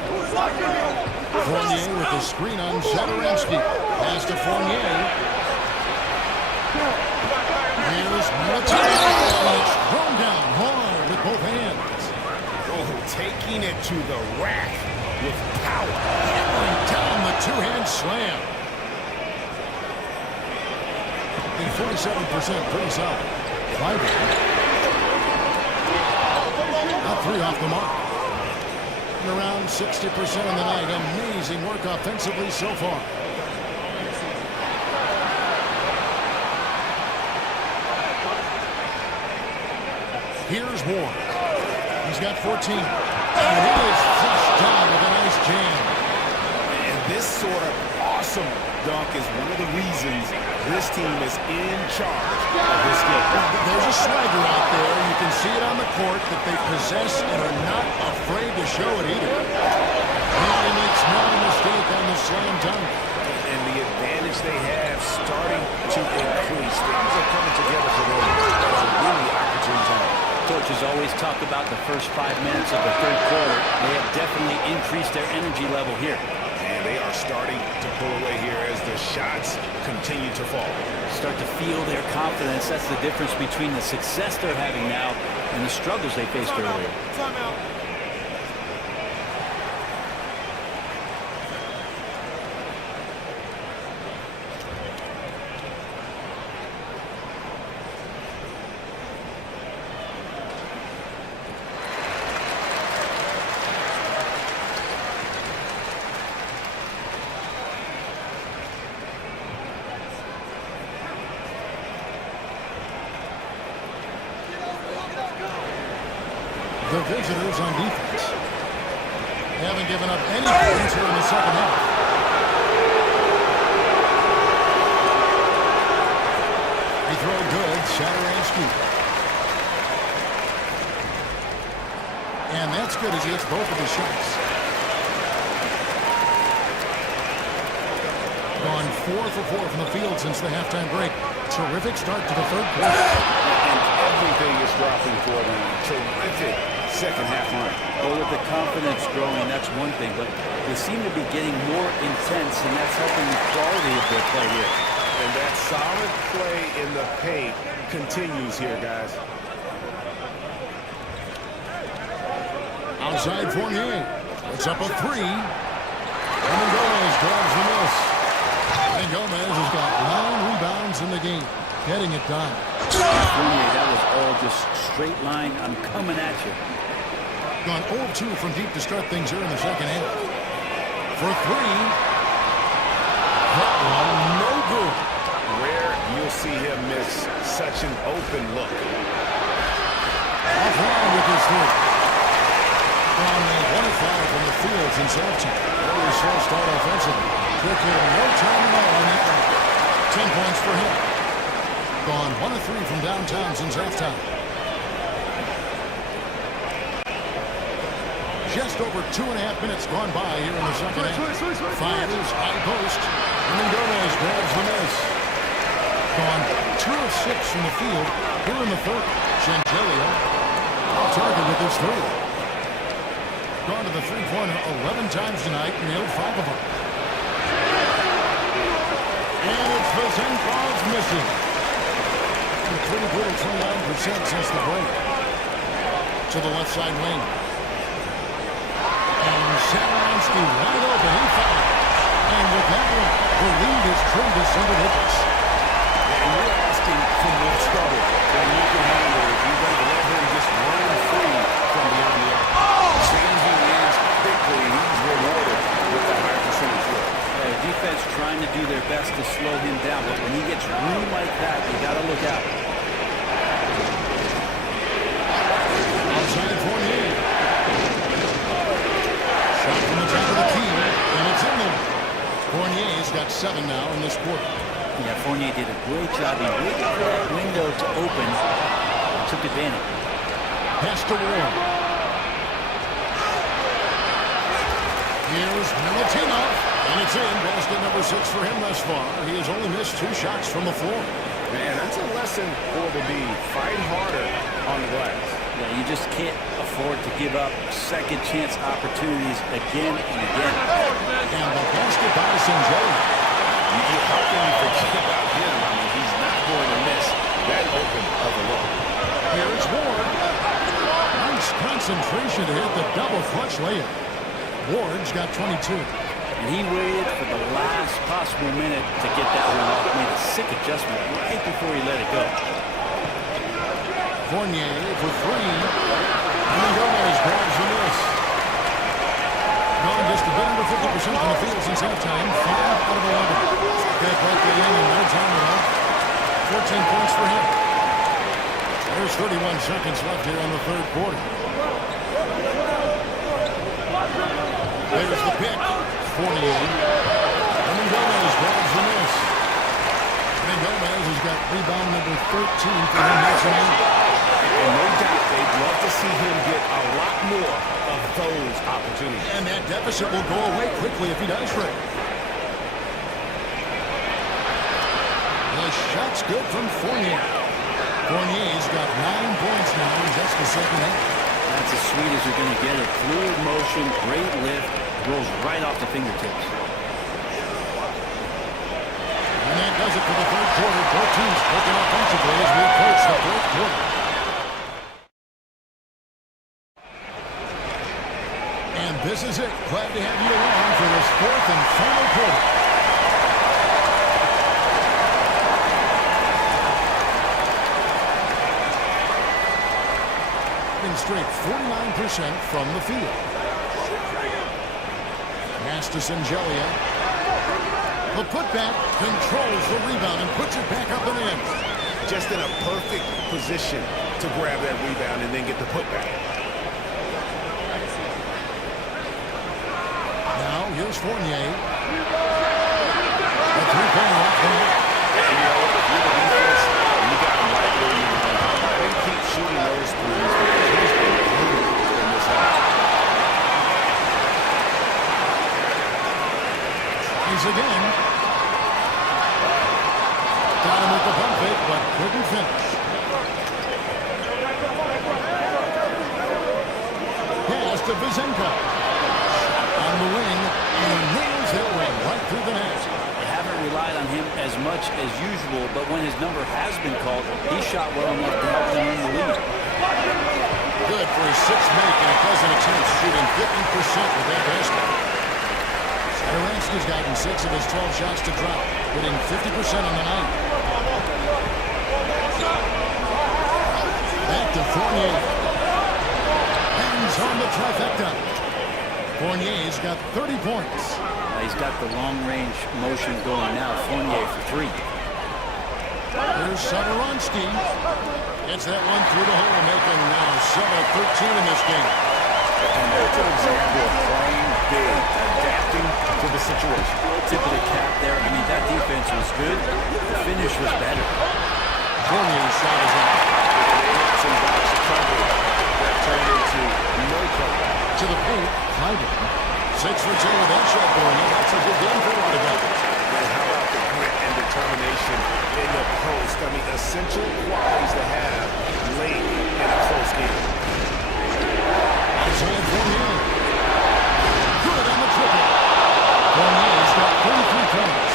Fournier with the screen on Satoransky. Pass to Fournier. Here's Military. It's thrown down hard with both hands. Oh, taking it to the rack with power. Hammering down the two-hand slam. shooting 47%, pretty solid. Climbing. Not 3 off the mark. And around 60% on the night. Amazing work offensively so far. Here's Ward. He's got 14. And he is flushed down with a nice jam. And this sort of awesome dunk is one of the reasons this team is in charge of this game. There's a swagger out there. You can see it on the court that they possess and are not afraid to show it either. And he makes no mistake on the slam dunk. And the advantage they have starting to increase. Things are coming together for them at a really opportune time. Coaches always talk about the first 5 minutes of the third quarter. They have definitely increased their energy level here. And they are starting to pull away here as the shots continue to fall. Start to feel their confidence. That's the difference between the success they're having now and the struggles they faced earlier. Timeout. The visitors on defense haven't given up any points here in the second half. They throw good, Shadaransky. And that's good as he hits both of his shots. Gone 4 for 4 from the field since the halftime break. Terrific start to the third quarter. And everything is dropping for them. Terrific second half run. Well, with the confidence growing, that's one thing, but they seem to be getting more intense, and that's helping the quality of their play here. And that solid play in the paint continues here, guys. Outside Fournier. It's up a 3. And Gomez drives the miss. And Gomez has got 9 rebounds in the game. Getting it done. Fournier, that was all just straight line. I'm coming at you. Gone 0-2 from deep to start things here in the second half. For 3. That one no good. Rare you'll see him miss such an open look. Offline with his 3. Gone 1-5 from the field since halftime. Very slow start offensively. Took him no time at all on that one. 10 points for him. Gone 1 of 3 from downtown since halftime. Just over 2.5 minutes gone by here in the second half. Fires, high post, and then Gomez grabs the miss. Gone 2 of 6 from the field here in the third. Shangelia off target with his 3. Gone to the three-pointer 11 times tonight, nailed 5 of them. And it's Vazenkov missing. A pretty brutal 29% since the break. To the left side wing. And Shadaransky wide open. He fouls. And with that one, the lead is trimmed to single digits. And you're asking for more trouble than you can handle if you're going to let him just run free from beyond the arc. Changing hands quickly, he's rewarded with a high percentage work. The defense trying to do their best to slow him down, but when he gets room like that, you got to look out. Outside Fournier. Shot from the top of the key, and it's in there. Fournier's got 7 now in this quarter. Yeah, Fournier did a great job. He waited for that window to open and took advantage. Pass to Ward. Here's Milutinov, and it's in. Basket number 6 for him thus far. He has only missed 2 shots from the floor. Man, that's a lesson for the D. Fight harder on the glass. Yeah, you just can't afford to give up second chance opportunities again and again. And the basket by Sanjay. How can you forget about him? I mean, he's not going to miss that open of a look. Here's Ward. Nice concentration to hit the double clutch layup. Ward's got 22. And he waited for the last possible minute to get that one off. Made a sick adjustment right before he let it go. Fournier for three. And Gomez grabs the miss. Gone just a bit under 50% from the field since halftime. 5 out of 11. That brought the in and no time at all. 14 points for him. There's 31 seconds left here in the third quarter. There's the pick. Fournier. And Gomez grabs the miss. And Gomez has got rebound number 13 for him here tonight. And no doubt they'd love to see him get a lot more of those opportunities. And that deficit will go away quickly if he does, Rick. The shot's good from Fournier. Fournier's got 9 points now in just the second half. That's as sweet as you're going to get it. Fluid motion, great lift, rolls right off the fingertips. And that does it for the third quarter. Both teams working offensively as we approach the fourth quarter. And this is it. Glad to have you along for this fourth and final quarter. Straight 49% from the field. Mastis-Angelia. The putback controls the rebound and puts it back up and in. Just in a perfect position to grab that rebound and then get the putback. Now here's Fournier. A three-pointer off the mark. And you know what? If you're the defense, you got him right where you want him. Let him keep shooting those threes. Again. Got him with the pump fake, but couldn't finish. Pass to Vizenko. On the wing, and nails that one right through the net. They haven't relied on him as much as usual, but when his number has been called, he shot well enough to help them win the lead. Good for his sixth make and a dozen attempts, shooting 50% with that basket. Aransky's gotten 6 of his 12 shots to drop, hitting 50% on the night. Back to Fournier. Hands on the trifecta. Fournier's got 30 points. He's got the long-range motion going now. Fournier for 3. Here's Satoransky. Gets that one through the hole, making now 7 of 13 in this game. And that's an example of playing big, adapting to the situation. Tip of the cap there. I mean, that defense was good. The finish was better. Fournier's shot is out. Some box cover that turned into no cover. To the paint, Hyden. 6 for 10 with that shot going in. That's a good game for a lot of guys. And how about the grit and determination in the post? I mean, essential qualities to have late in a close game. Isaiah Fournier. Good on the triple. Fournier's got 33 points.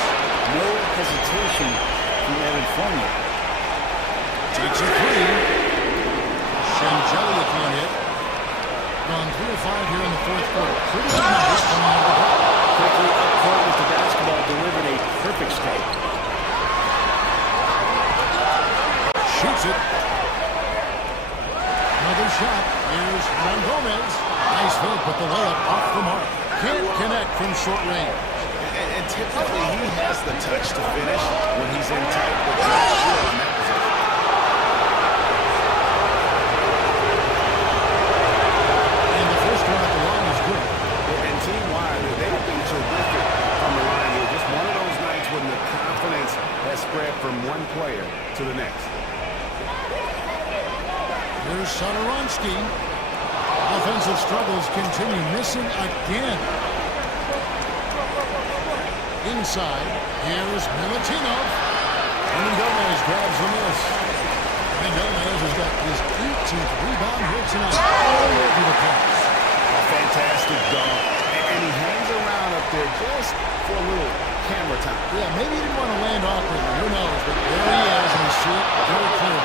No hesitation from Evan Fournier. Takes a 3. Shengelia can't hit. Gone 3 of 5 here in the fourth quarter. Pretty good numbers coming out of the ball. Quickly up court with the basketball, delivered a perfect strike. Shoots it. Another shot. Here's Gomez. Nice fake, but the layup off the mark. Can't connect from short range. And typically he has the touch to finish when he's in tight, but not sure in that position. And the first one at the line is good. And team-wide, they've been terrific from the line here. Just one of those nights when the confidence has spread from one player to the next. Here's Satoransky. Offensive struggles continue, missing again. Inside, here's Milutinov. And Gomez grabs the miss. And Gomez has got his 18th rebound here tonight. All over the place. A fantastic dunk. And he hangs around up there just for a little camera time. Yeah, maybe he didn't want to land awkwardly. Who knows? But there he is, and you see it very clear.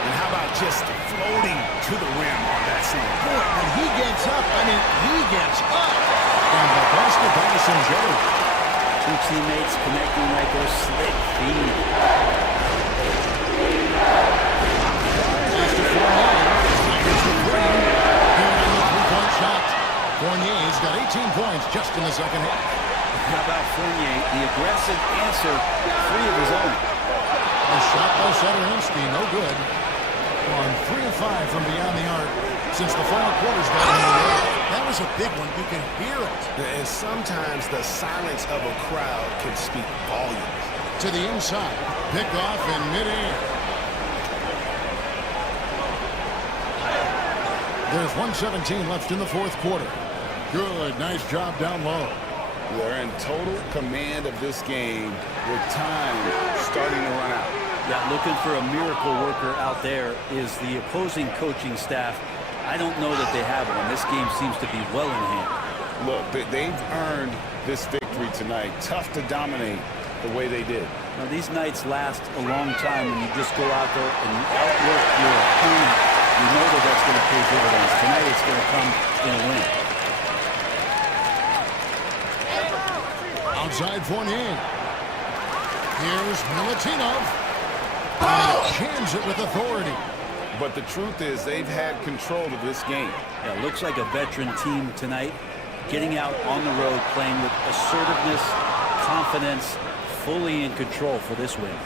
And how about just floating to the rim on that slam? Boy, when he gets up, I mean, he gets up. And the basketball is enjoyed. Two teammates connecting right there. Slick feed. Pass to Fournier. Fires the three. Good on the three-point shot. Fournier's got 18 points just in the second half. How about Fournier? The aggressive answer, 3 of his own. A shot by Sederinsky, no good. On 3 of 5 from beyond the arc since the final quarter's got underway. That was a big one. You can hear it. And sometimes the silence of a crowd can speak volumes. To the inside. Picked off in midair. There's 1:17 left in the fourth quarter. Good, nice job down low. They're in total command of this game with time starting to run out. Yeah, looking for a miracle worker out there is the opposing coaching staff. I don't know that they have one. This game seems to be well in hand. Look, they've earned this victory tonight. Tough to dominate the way they did. Now, these nights last a long time when you just go out there and you outwork your opponent. You know that that's going to pay dividends. Tonight it's going to come in a win. Outside Fournier. Here's Milutinov. And he jams it with authority. But the truth is they've had control of this game. Yeah, looks like a veteran team tonight. Getting out on the road, playing with assertiveness, confidence, fully in control for this win.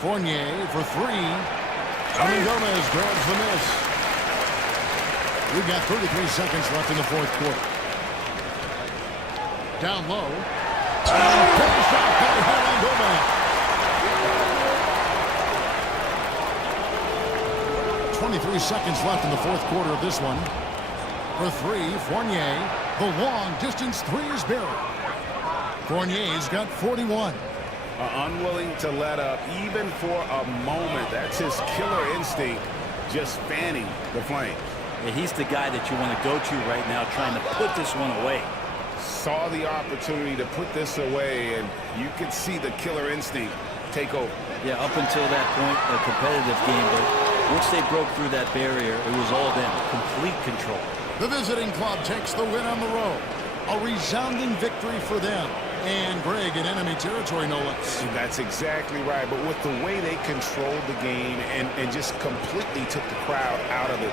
Fournier for 3. And Gomez grabs the miss. We've got 33 seconds left in the fourth quarter. Down low. And finish shot by Hernan Gomez. 23 seconds left in the fourth quarter of this one. For 3, Fournier. The long distance 3 is buried. Fournier's got 41. Unwilling to let up even for a moment. That's his killer instinct, just fanning the flame. Yeah, he's the guy that you want to go to right now, trying to put this one away. Saw the opportunity to put this away, and you could see the killer instinct take over. Yeah, up until that point, a competitive game, but once they broke through that barrier, it was all them. Complete control. The visiting club takes the win on the road. A resounding victory for them. And Greg in enemy territory, no less. That's exactly right. But with the way they controlled the game and just completely took the crowd out of it,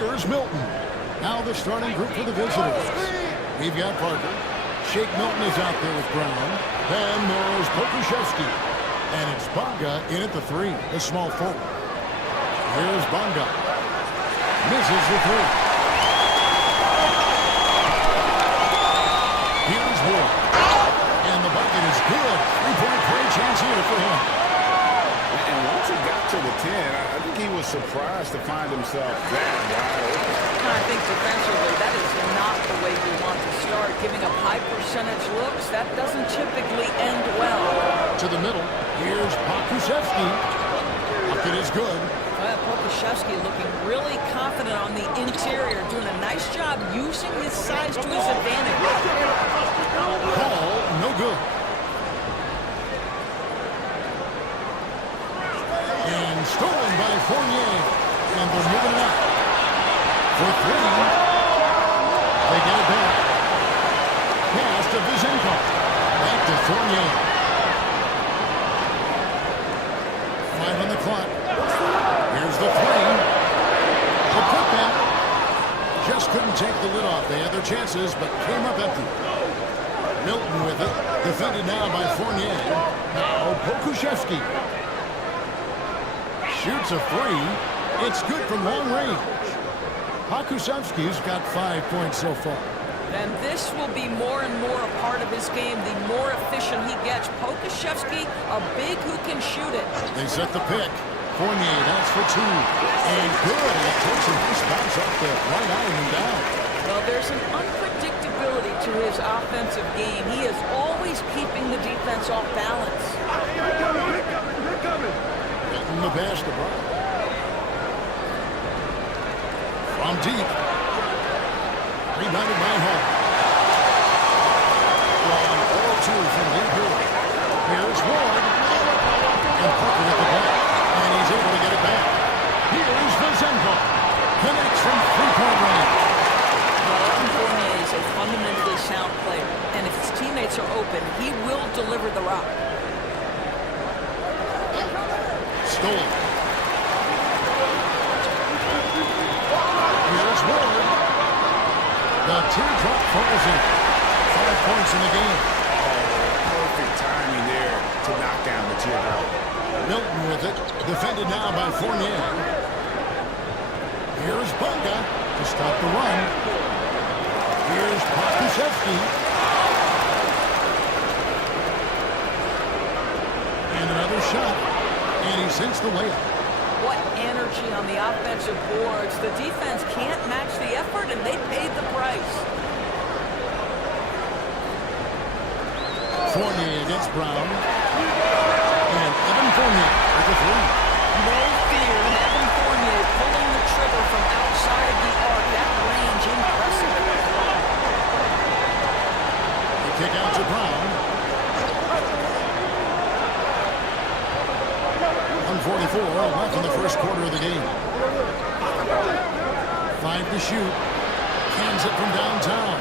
Here's Milton. Now the starting group for the visitors. We've got Parker. Shake Milton is out there with Brown. Then there's Pokuševski. And it's Bonga in at the 3, the small forward. Here's Bonga. Misses the 3. Here's Ward. And the bucket is good. 3-point play chance here for him. And once he got to the 10, I think he was surprised to find himself that wide open. I think defensively, that is not the way you want to start. Giving up high percentage looks, that doesn't typically end well. To the middle. Here's Pokuševski. Bucket is good. Well, Pokuševski looking really confident on the interior, doing a nice job using his size to his advantage. Ball, no good. And stolen by Fournier. And they're moving it up. For 3. They get it back. Pass to Vizenko. Back to Fournier. 5 on the clock. Here's the 3. The putback. Just couldn't take the lid off. They had their chances, but came up empty. Milton with it. Defended now by Fournier. Now Pokuševski. Shoots a 3. It's good from long range. Pokuševski's got 5 points so far. And this will be more and more a part of his game, the more efficient he gets. Pokuševski, a big who can shoot it. They set the pick. Fournier, that's for 2. And good. And it takes a nice bounce off the right iron and down. Well, there's an unpredictability to his offensive game. He is always keeping the defense off balance. Getting the pass to Brown. From deep. Rebounded by Hall. Well, 0-2 from Lee Brewer. Here's Ward. And Parker at the back. And he's able to get it back. Here's Vizenko. Connects from 3-point range. Well, Fournier is a fundamentally sound player. And if his teammates are open, he will deliver the rock. Stolen. Here's Ward. The teardrop falls in. 5 points in the game. Perfect timing there to knock down the teardrop. Milton with it. Defended now by Fournier. Here's Bonga to stop the run. Here's Pokuševski. And another shot. And he sinks the layup. What energy on the offensive boards. The defense can't match the effort, and they paid the price. Fournier against Brown. And Evan Fournier with the 3. No fear in Evan Fournier pulling the trigger from outside the arc. That range impressive. The kick out to Brown. 144 left in the first quarter of the game. 5 to shoot. Cans it from downtown.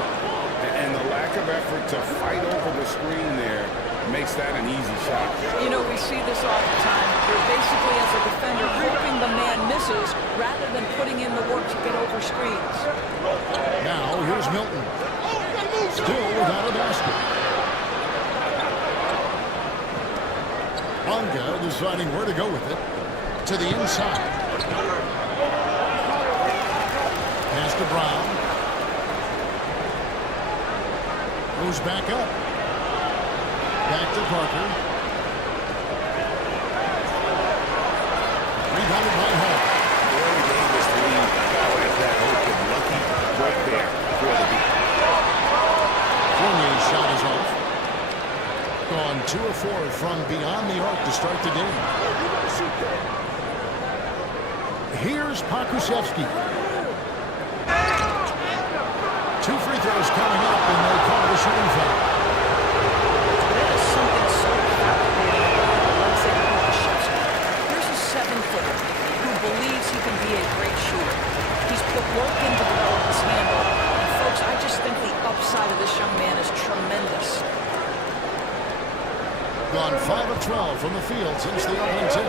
And the lack of effort to fight over the screen there makes that an easy shot. You know, we see this all the time. You're basically, as a defender, hoping the man misses rather than putting in the work to get over screens. Now, here's Milton. Still without a basket. Bonga deciding where to go with it. To the inside. Pass to Brown. Goes back up. Back to Parker. Rebounded by Hall. Very dangerous lead. I like that hope and lucky right there for the beat. Fournier's shot is off. Gone 2 of 4 from beyond the arc to start the game. Here's Pokuševski. 2 free throws coming up, and they call the shooting foul. There is something so captivating about Alexei Pokuševski. Here's a 7-footer who believes he can be a great shooter. He's put work in to develop his handle. And folks, I just think the upside of this young man is tremendous. Gone 5 of 12 from the field since the opening tip.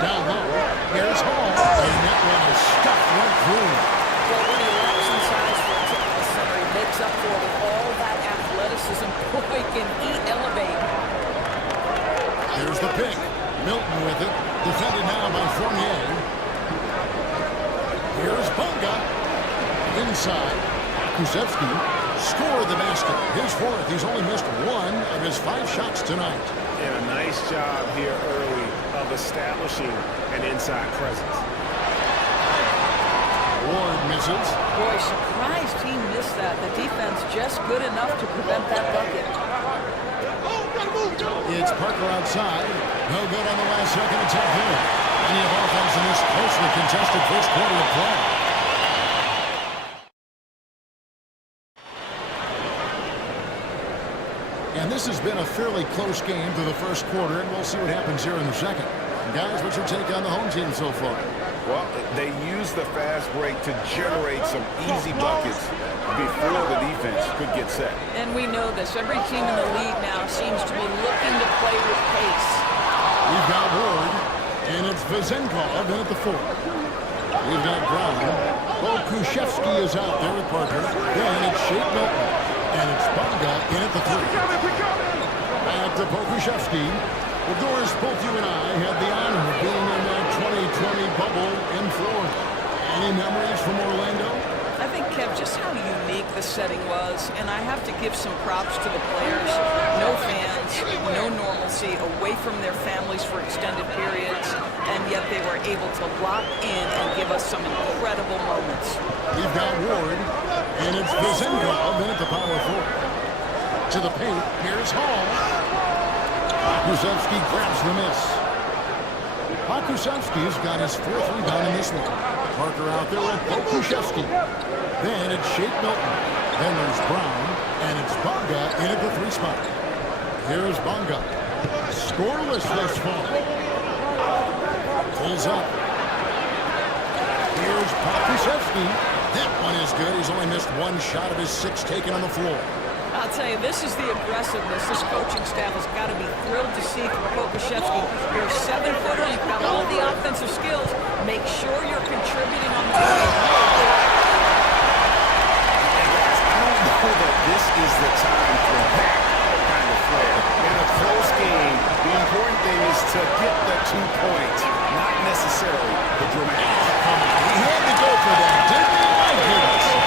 Down low, here's Hall. And that one inside. Kusevsky scored the basket. His fourth. He's only missed one of his 5 shots tonight. And a nice job here early of establishing an inside presence. Ward misses. Boy, surprised he missed that. The defense just good enough to prevent that bucket. It's Parker outside. No good on the last second attempt here. Plenty of offense in this closely contested first quarter of play. And this has been a fairly close game through the first quarter, and we'll see what happens here in the second. Guys, what's your take on the home team so far? Well, they used the fast break to generate some easy buckets before the defense could get set. And we know this. Every team in the league now seems to be looking to play with pace. We've got Ward, and it's Vezenkov in at the 4. We've got Brown. Kushevsky is out there with Parker. Then it's Shake Milton, and it's Bunga in at the 3. Back to Pokushevsky. Well, Doris, both you and I had the honor of being in that 2020 bubble in Florida. Any memories from Orlando? I think, Kev, just how unique the setting was, and I have to give some props to the players. No fans, no normalcy, away from their families for extended periods, and yet they were able to lock in and give us some incredible moments. We've got Ward, and it's Vezenkov in at the power 4. To the paint, here's Hall. Kusevsky grabs the miss. Kusevsky's got his 4th rebound in this one. Parker out there with Kushevsky. Then it's Shake Milton. Then there's Brown, and it's Bunga in at the 3 spot. Here's Bunga. Scoreless this far. Pulls up. Here's Kusevsky. That one is good. He's only missed 1 shot of his 6 taken on the floor. I'll tell you, this is the aggressiveness this coaching staff has got to be thrilled to see from Pokushevsky. You're a 7-footer, you've got all the offensive skills. Make sure you're contributing on the game. I don't know that this is the time for that kind of flair. In a close game, the important thing is to get the 2 points, not necessarily the dramatic. He had to go for that, didn't he? My goodness.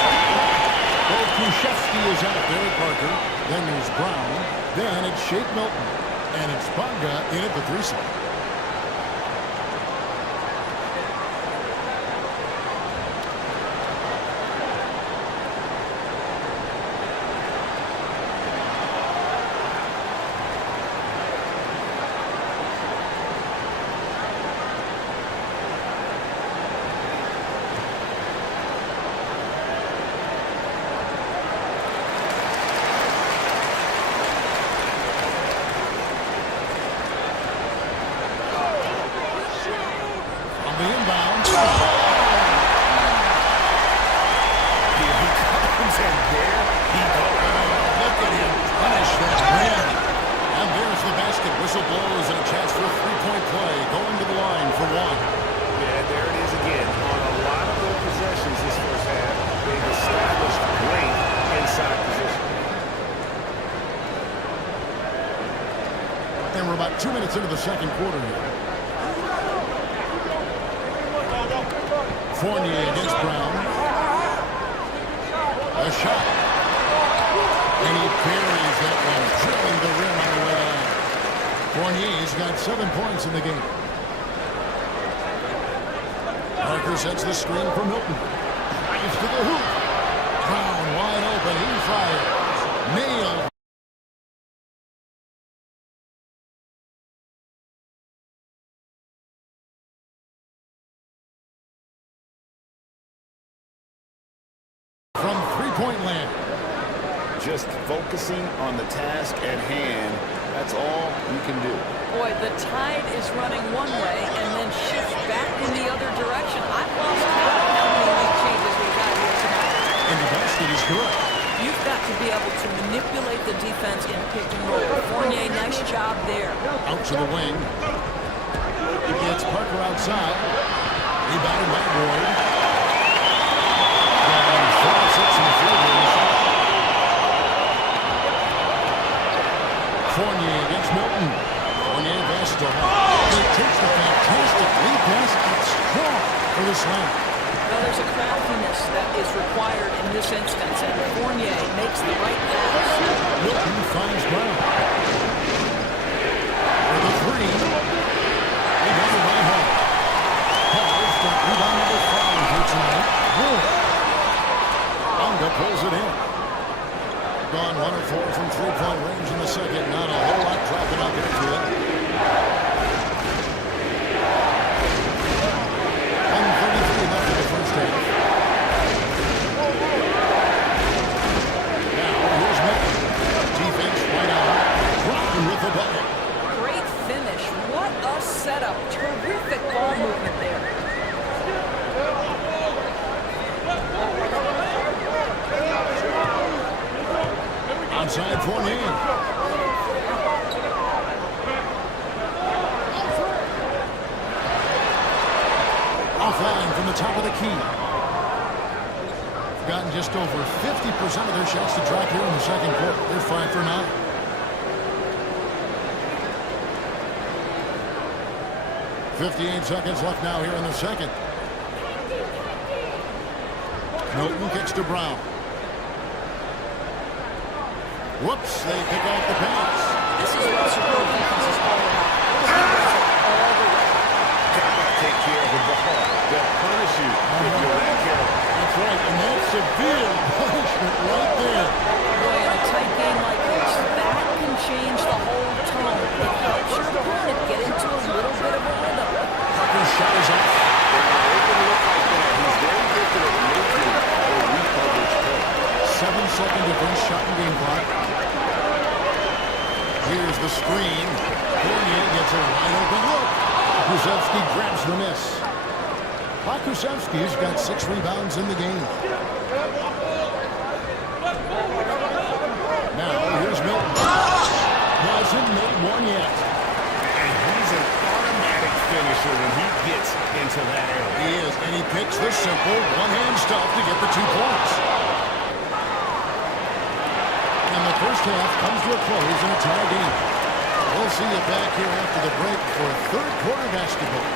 Kushevsky is out there at Parker. Then there's Brown. Then it's Shake Milton. And it's Bunga in at the 3 spot. And we're about 2 minutes into the second quarter here. Fournier against Brown. A shot. And he buries that one, drilling the rim on the way down. Fournier's got 7 points in the game. Parker sets the screen for Milton. Drives to the hoop. Brown wide open. He fires. Nailed. From three-point land. Just focusing on the task at hand, that's all you can do. Boy, the tide is running one way and then shifts back in the other direction. I've lost count of how many league changes we've got here tonight. And the basket is good. You've got to be able to manipulate the defense in pick and roll. Fournier, nice job there. Out to the wing. He gets Parker outside. Rebounded by Ward. Fournier against Milton. Fournier passes to Hall. He takes the fantastic lead pass out strong for the slam. Well, there's of craftiness that is required in this instance, and Fournier makes the right pass. Milton finds Brown. For the three. Rebounded by Hall. Hall's got rebound number 5 here tonight. Good. Unga pulls it in. Gone 1 of 4 from three-point range in the second. Not a whole lot dropping up into it. 1:33 left in the first half. Now here's Milton. Defense right on. Brown with the bucket. Great finish. What a setup. Terrific ball movement there. Outside Fournier. Offline from the top of the key. Gotten just over 50% of their shots to drop here in the second quarter. They're 5 for 9. .58 seconds left now here in the second. Milton kicks to Brown. Whoops, they pick off the pass. This is what superb defense is all about. All the way. Gotta take care of the ball. They'll punish you if you're that careful. That's right, and that's severe punishment right there. Boy, in a tight game like this, that can change the whole tone. It helps your opponent get into a little bit of a rhythm. Parker's shot is off. It can look like that. He's very different at making a recoverage play. 7-second difference, shot and game clock. Here's the screen. Fournier gets a wide open look. Krusevsky grabs the miss. Krusevsky's got 6 rebounds in the game. Now here's Milton. Hasn't made one yet. And he's an automatic finisher when he gets into that area. He is, and he picks the simple one-hand stuff to get the 2 points. And the first half comes to a close in a tie game. We'll see you back here after the break for third quarter basketball.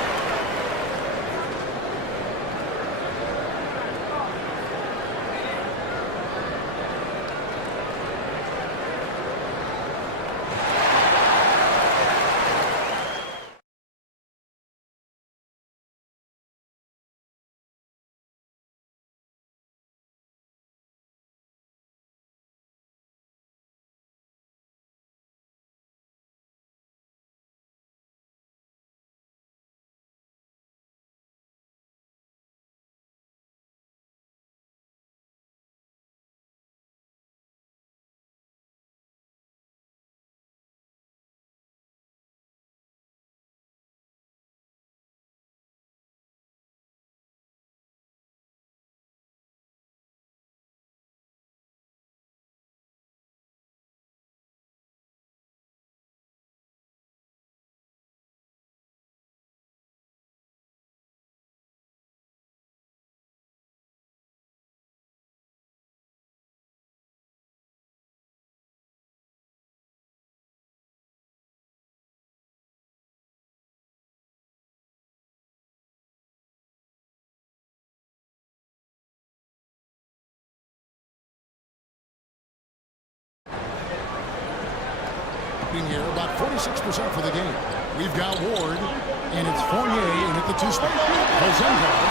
Here, about 46% for the game. We've got Ward, and it's Fournier in at the 2 spot. Kozenkov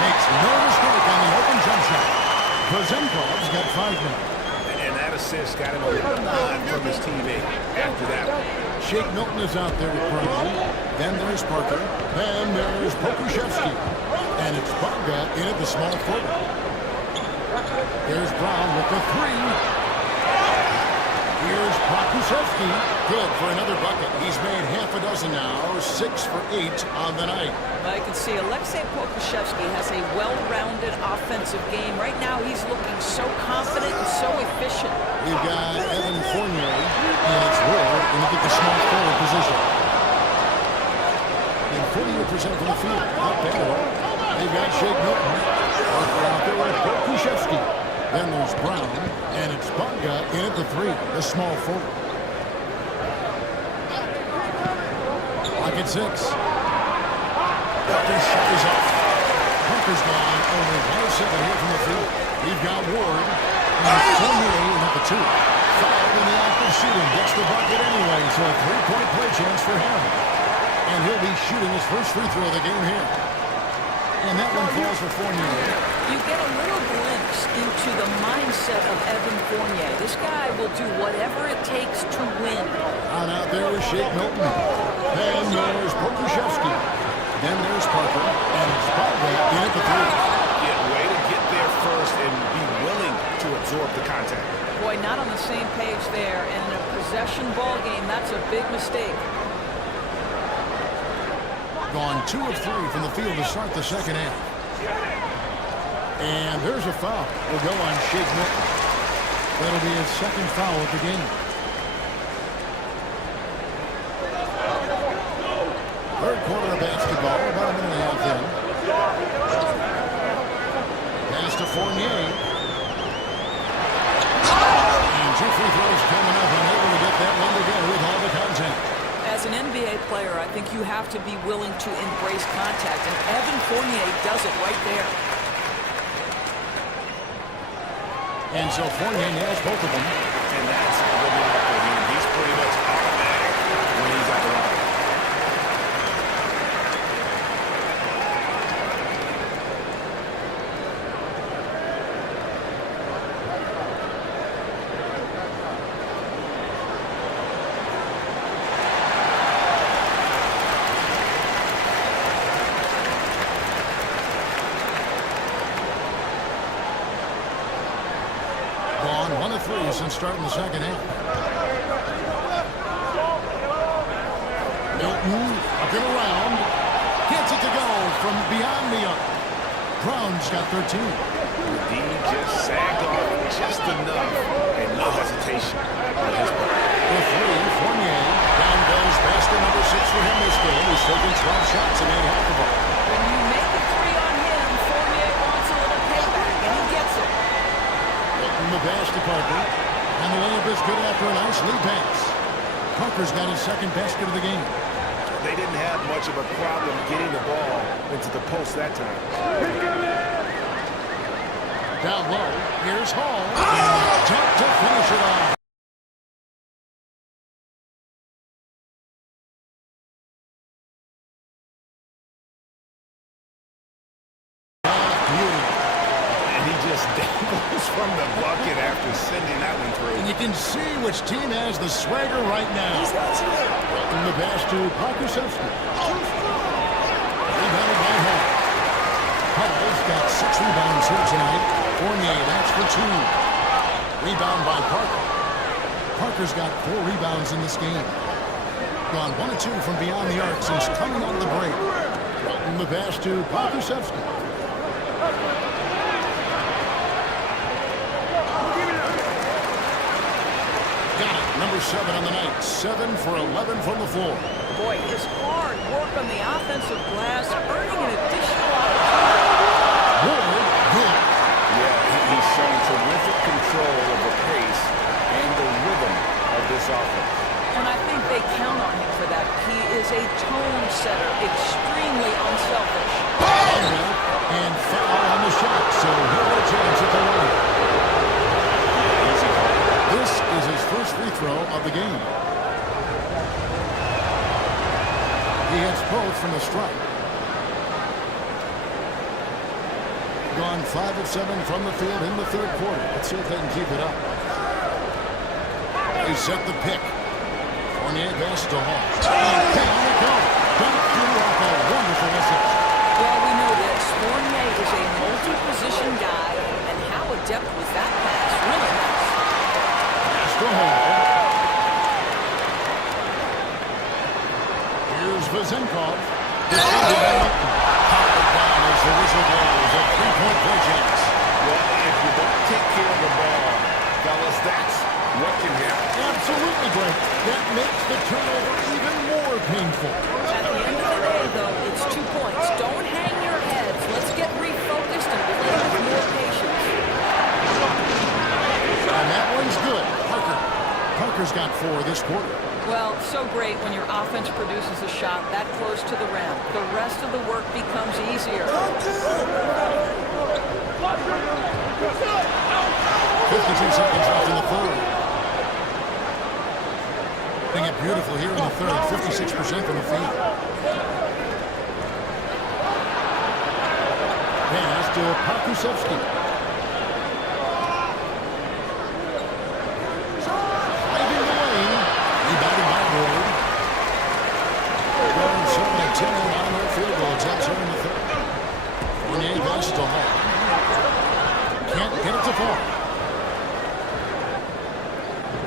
makes no mistake on the open jump shot. Kozenkov's got 5 now. And that assist got him a little nod from his teammate after that. Shake Milton is out there with Brown. Then there's Parker. Then there's Pokuševski. And it's Bunga in at the small forward. There's Brown with the 3. Here's Pokuševski. Good for another bucket. He's made half a dozen now. 6 for 8 on the night. I can see Alexei Pokuševski has a well-rounded offensive game. Right now, he's looking so confident and so efficient. We've got Evan Fournier, and it's Ward in the small forward position. And 48% from the field. Not bad at all. They've got Shake Milton. Parker out there with Pokuševski. Then there's Brown, and it's Bunga in at the 3, the small forward. Clock at 6. Parker's shot is off. Parker's gone over 1-7 here from the field. We've got Ward and Fournier in at the 2. Fouled in the act of shooting. Gets the bucket anyway, so a 3-point play chance for him. And he'll be shooting his first free throw of the game here. And that one falls for Fournier. You get a little glimpse into the mindset of Evan Fournier. This guy will do whatever it takes to win. On out there is Shake Milton. Then there's Pokushevsky. Then there's Parker. And Spotway in at the 3. Yeah, way to get there first and be willing to absorb the contact. Boy, not on the same page there. And in a possession ball game, that's a big mistake. Gone 2 of 3 from the field to start the second half. And there's a foul. Will go on Shake Milton. That'll be his second foul of the game. Third quarter of basketball, about a minute and a half in. Pass to Fournier. And 2 free throws coming up, unable to get that one to go with all the contact. As an NBA player, I think you have to be willing to embrace contact, and Evan Fournier does it right there. And so Fournier nails both of them. And that's a good line for him. He's pretty much automatic when he's at the line. Gone 1 of 3 since starting the second half. Milton up and around. Gets it to go from beyond the arc. Brown's got 13. D just sagged off just enough and no hesitation on his part. The 3, Fournier. Down goes basket number 6 for him this game. He's taken 12 shots and made half of them. When you make a 3 on him, Fournier wants a little payback, and he gets it. The pass to Parker. And the layup is good after a nice lead pass. Parker's got his second basket of the game. They didn't have much of a problem getting the ball into the post that time. Down low. Here's Hall. Jump to finish it off. From the bucket after sending that one through. And you can see which team has the swagger right now. In the pass to Pokushevsky. Rebounded by Hall. Hall's got 6 rebounds here tonight. Fournier, that's for 2. Rebound by Parker. Parker's got 4 rebounds in this game. Gone 1 of 2 from beyond the arc since coming out of the break. In the pass to Pokushevsky. Number 7 on the night. 7 for 11 from the floor. Boy, his hard work on the offensive glass, earning an additional opportunity. Ward, good. Yeah, he's shown terrific control of the pace and the rhythm of this offense. And I think they count on him for that. He is a tone setter, extremely unselfish. And foul on the shot, so he'll get a chance at the line. This is his first free throw of the game. He hits both from the stripe. Gone 5 of 7 from the field in the third quarter. Let's see if they can keep it up. They set the pick. Fournier pass to Hall. And down it goes. Dunked through off a wonderful assist. Well, we know this. Fournier is a multi-position guy, and how adept was that pass? Really nice. Here's Vezenkov. Defended by Milton. Powered down as the whistle blows. A 3-point play chance. Well, if you don't take care of the ball, fellas, that's what can happen. Absolutely, Blake. That makes the turnover even more painful. At the end of the day, though, it's 2 points. Don't hang your heads. Let's get refocused and play with more patience. And that one's good. Parker's he's got 4 this quarter. Well, so great when your offense produces a shot that close to the rim. The rest of the work becomes easier. 52 seconds left in the third. Doing it beautiful here in the third. 56% from the field. Pass to Pakusevsky. Driving the lane. Rebounded by Ward. Going 7-10 on their field goal attempts here in the third. Fournier passes to Hall. Can't get it to fall.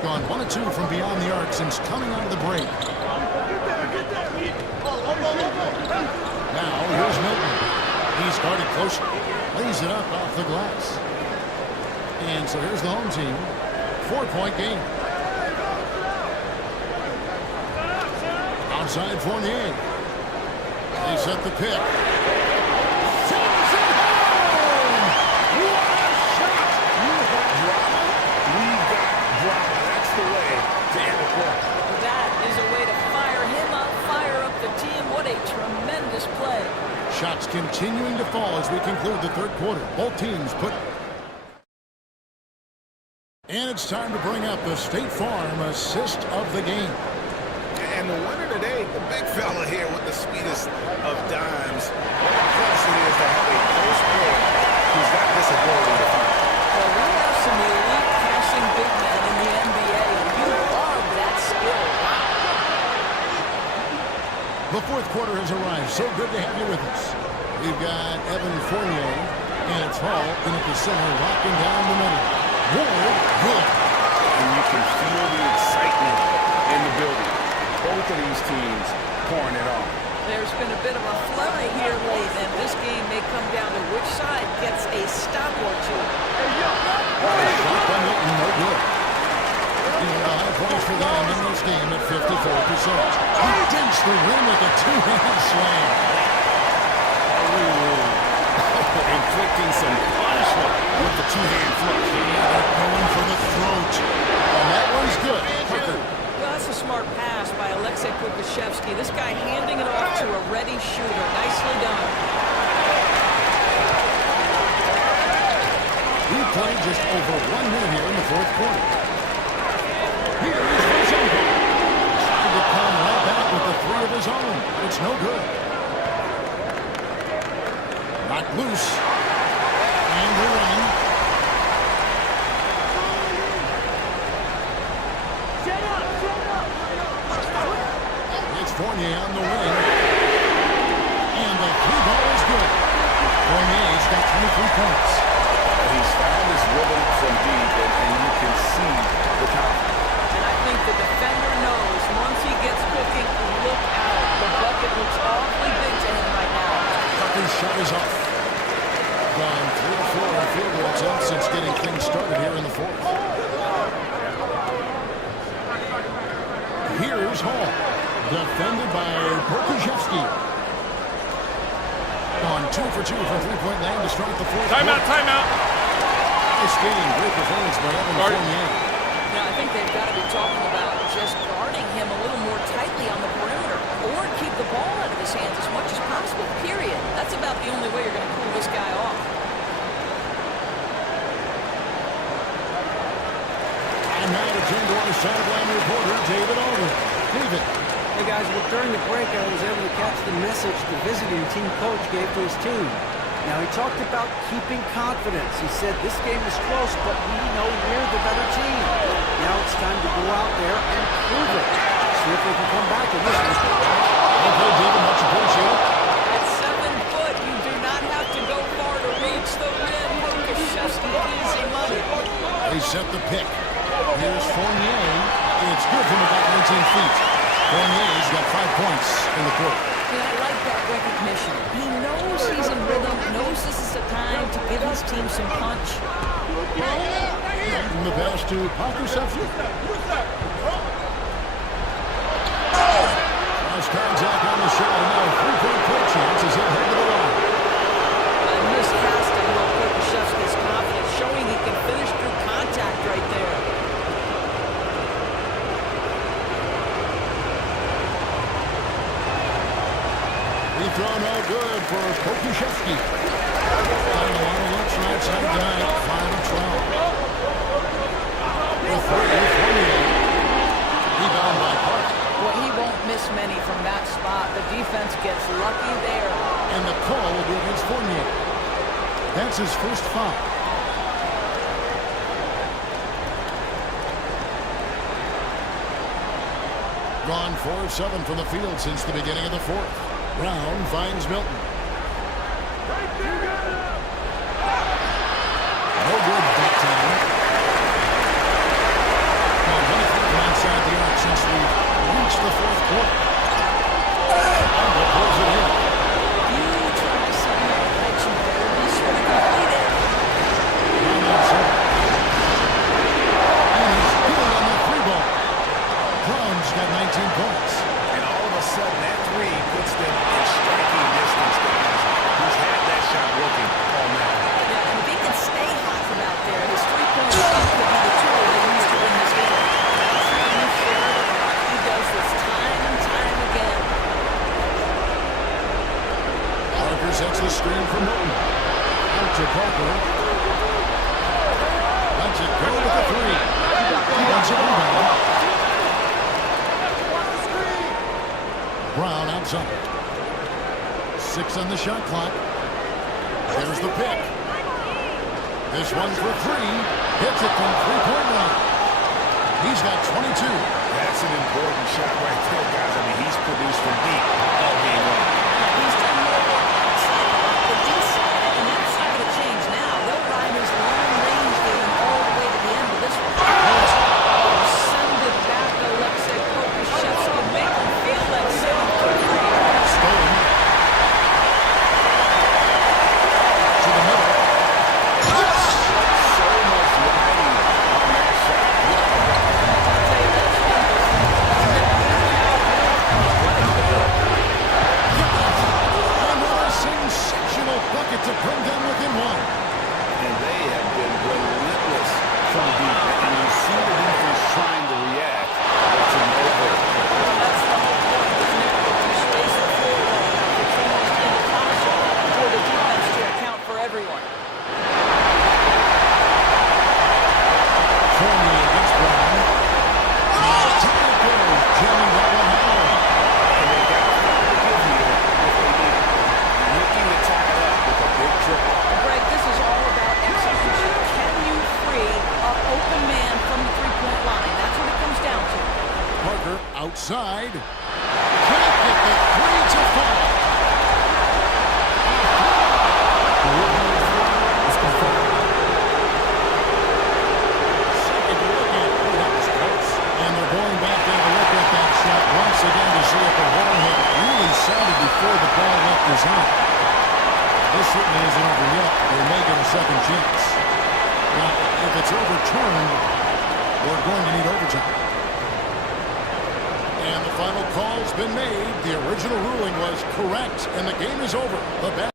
Gone 1 of 2 from beyond the arc since coming out of the break. Now here's Milton. He's guarded closely. Lays it up off the glass. And so here's the home team. 4-point game. Outside Fournier. They set the pick. Sends it home! What a shot! We've got drama. That's the way to end the quarter. That is a way to fire him up, fire up the team. What a tremendous play. Shots continuing to fall as we conclude the third quarter. Both teams put... And it's time to bring up the State Farm assist of the game. And the winner today, the big fella here with the sweetest of dimes. What a plus it is to have a post player who's got this ability to find. Well, we have some elite passing big men in the NBA, and you love that skill. The fourth quarter has arrived. So good to have you with us. We've got Evan Fournier, and it's Hall in at the center, locking down the middle. Ward, good. And you can feel the excitement in the building. Both of these teams pouring it on. There's been a bit of a flurry here late, and this game may come down to which side gets a stop or two. Shot by Milton, no good. High points for them in this game at 54%. He dinks the rim with a two-hand slam. Inflicting some punishment with the two-hand flush. They're going for the throat. And that one's good. Parker. Well, that's a smart pass by Alexei Pokusevsky. This guy handing it off to a ready shooter. Nicely done. We played just over 1 minute here in the fourth quarter. Here's Vizenko. Trying to come right back with the 3 of his own. It's no good. Knocked loose. And we're running. It's Fournier on the wing. And the 3-ball is good. Fournier's got 23 points. He's found his rhythm from deep, and you can see the confidence. And I think the defender knows once he gets cooking, look out. The bucket looks awfully big to him right now. Tucker's shot is off. Gone 3 of 4 on field goal attempts since getting things started here in the fourth. Here's Hall. Defended by Pokusevsky. On 2 for 2 from three-point land to start the fourth. Timeout. Nice game. Great performance by Evan Fournier. Now, I think they've got to be talking about just guarding him a little more tightly on the perimeter or keep the ball out of his hands as much as possible, period. That's about the only way you're going to cool this guy off. And now to turn to our sideline reporter, David Alden. David. Hey guys, well during the break I was able to catch the message the visiting team coach gave to his team. Now he talked about keeping confidence. He said this game is close, but we know we're the better team. Now it's time to go out there and prove it. See if they can come back in this one. Okay, David, much appreciated. At 7 foot, you do not have to go far to reach the rim. Pokusevsky easy money. They set the pick. Here's Fournier. It's good from about 19 feet. Fournier's got 5 points in the quarter. Yeah, I like that recognition. He knows he's in rhythm, knows this is a time to give his team some punch. And the pass to Pokusevsky. Cross contact on the shot. And now a 3-point play chance as he'll head to the line. And this has to help Pokusevsky's confidence, showing he can finish through contact right there. good for Pokushevsky. And a lot of looks right side tonight, 5 of 12. The three, Fournier. Rebound by Park. Well, he won't miss many from that spot. The defense gets lucky there. And the call will be against Fournier. That's his first foul. Gone 4 of 7 from the field since the beginning of the fourth. Brown finds Milton. No good that time. Now, one from inside the arc since we've reached the fourth quarter. And we'll close it in. You try something like that, you better be sure to complete it. Brown outside. And he's good on the three ball. Brown's got 19 points. And all of a sudden, that three puts them in striking distance, guys. He's had that shot working all night. Yeah, and if he can stay hot from out there, his three-point shot could be the tool they use to win this game. That's how you share it. He does this time and time again. Parker sets the screen for Milton. Out to Parker. Lets it go with the three. He wants a rebound. Brown outside. 6 on the shot clock. There's the pick. This one for three. Hits it from three-point line. He's got 22. That's an important shot right there, guys. I mean, he's produced from deep all game long. He's done more work outside the D side, and that's not going to change now. They'll ride his long-range game all the way to the end of this one. Send it back, Alexei Pokushevsky. Make him feel that same three. Stolen. To the middle. So much riding on that shot. I'll tell you this one. Another sensational bucket to bring them within one. And they have been relentless from deep. And you see the defense trying to react. It's an over. That's the whole point, isn't it? You space the floor well enough for someone in the console for the defense to account for everyone. Fournier against Brown. Time it goes. Jamming that one home. And they've got far to give here if they need it. Looking to tie it up with a big triple. And Greg, this is all about execution. Can you free an open man from the three-point line? That's what it comes down to. Parker outside. Can't get the three to fall. Second look at it. Oh, that was close. And they're going back to have a look at that shot once again to see if the ball hit really sounded before the ball left his hand. This certainly isn't over yet. They may get a second chance. Now, if it's overturned, we're going to need overtime. And the final call's been made. The original ruling was correct, and the game is over. The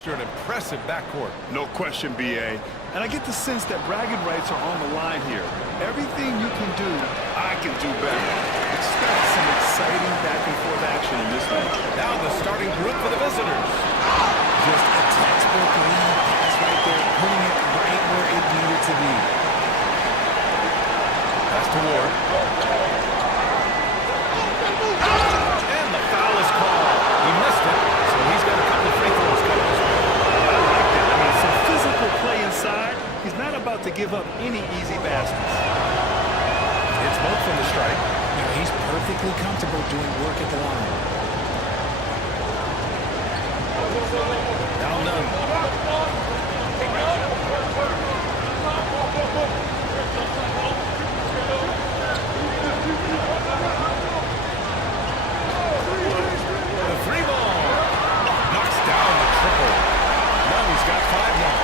An impressive backcourt. No question, BA. And I get the sense that bragging rights are on the line here. Everything you can do, I can do better. Expect some exciting back-and-forth action in this one. Now the starting group for the visitors. Just a textbook lead pass right there, putting it right where it needed to be. Pass to Ward. And the foul is called. He missed it, so he's got a couple of free throws coming his way. I like that. I mean, some physical play inside. He's not about to give up any easy baskets. It's both from the strike. Now he's perfectly comfortable doing work at the line. Now none. The three ball. Knocks down the triple. Now he's got 5 now.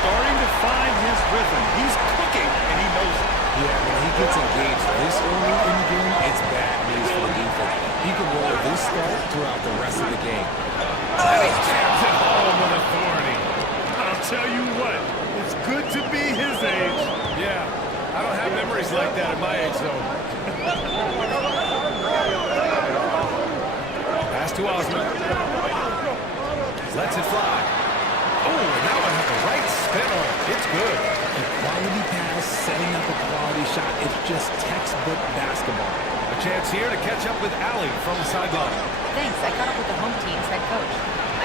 Starting to find his rhythm. He's cooking, and he knows it. Yeah, when he gets engaged this early in the game, it's bad news for the defense. He could roll this start throughout the rest of the game. And he jams it home with authority. I'll tell you what, it's good to be his age. Yeah, I don't have memories like that at my age, though. Pass to Osman. Lets it fly. Oh, and now I have the right spin on it. It's good. A quality pass, setting up a quality shot. It's just textbook basketball. A chance here to catch up with Allie from the sideline. Thanks. I caught up with the home team's head coach.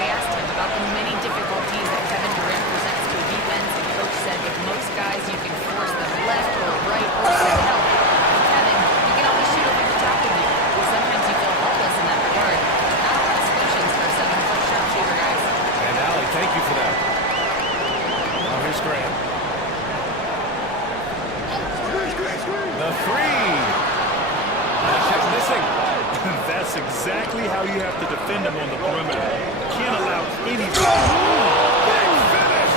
I asked him about the many difficulties that Kevin Durant presents to a defense, and coach said with most guys you can force them left or right or send help. With Kevin, he can always shoot over the top of you. Sometimes you feel helpless in that regard. Not a lot of solutions for a 7-foot sharpshooter, guys. And Allie, thank you for that. Now here's Grant. The three. Check missing. That's exactly how you have to defend him on the perimeter. Can't allow any... Big finish.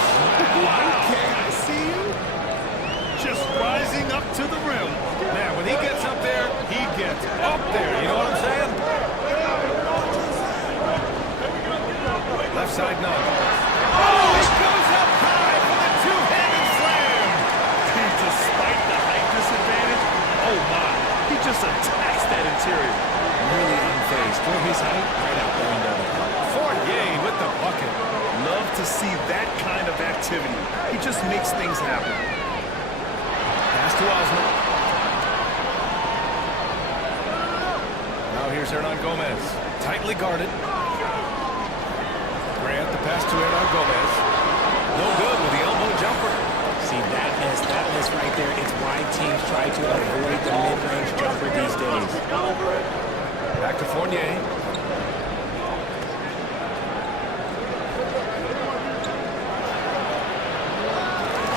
Wow. Okay, I see you. Just rising up to the rim. Man, when he gets up there, he gets up there. You know what I'm saying? Left side, none. Oh, he goes up high for the two-handed slam. And despite the height disadvantage, oh my, he just attacks that interior. Really unfazed. For his height, right out the window. Fournier with the bucket. Love to see that kind of activity. He just makes things happen. Pass to Osman. Now here's Hernan Gomez. Tightly guarded. Grant, the pass to Hernan Gomez. No good with the elbow jumper. See, that miss right there. It's why teams try to avoid the mid-range jumper these days. Back to Fournier.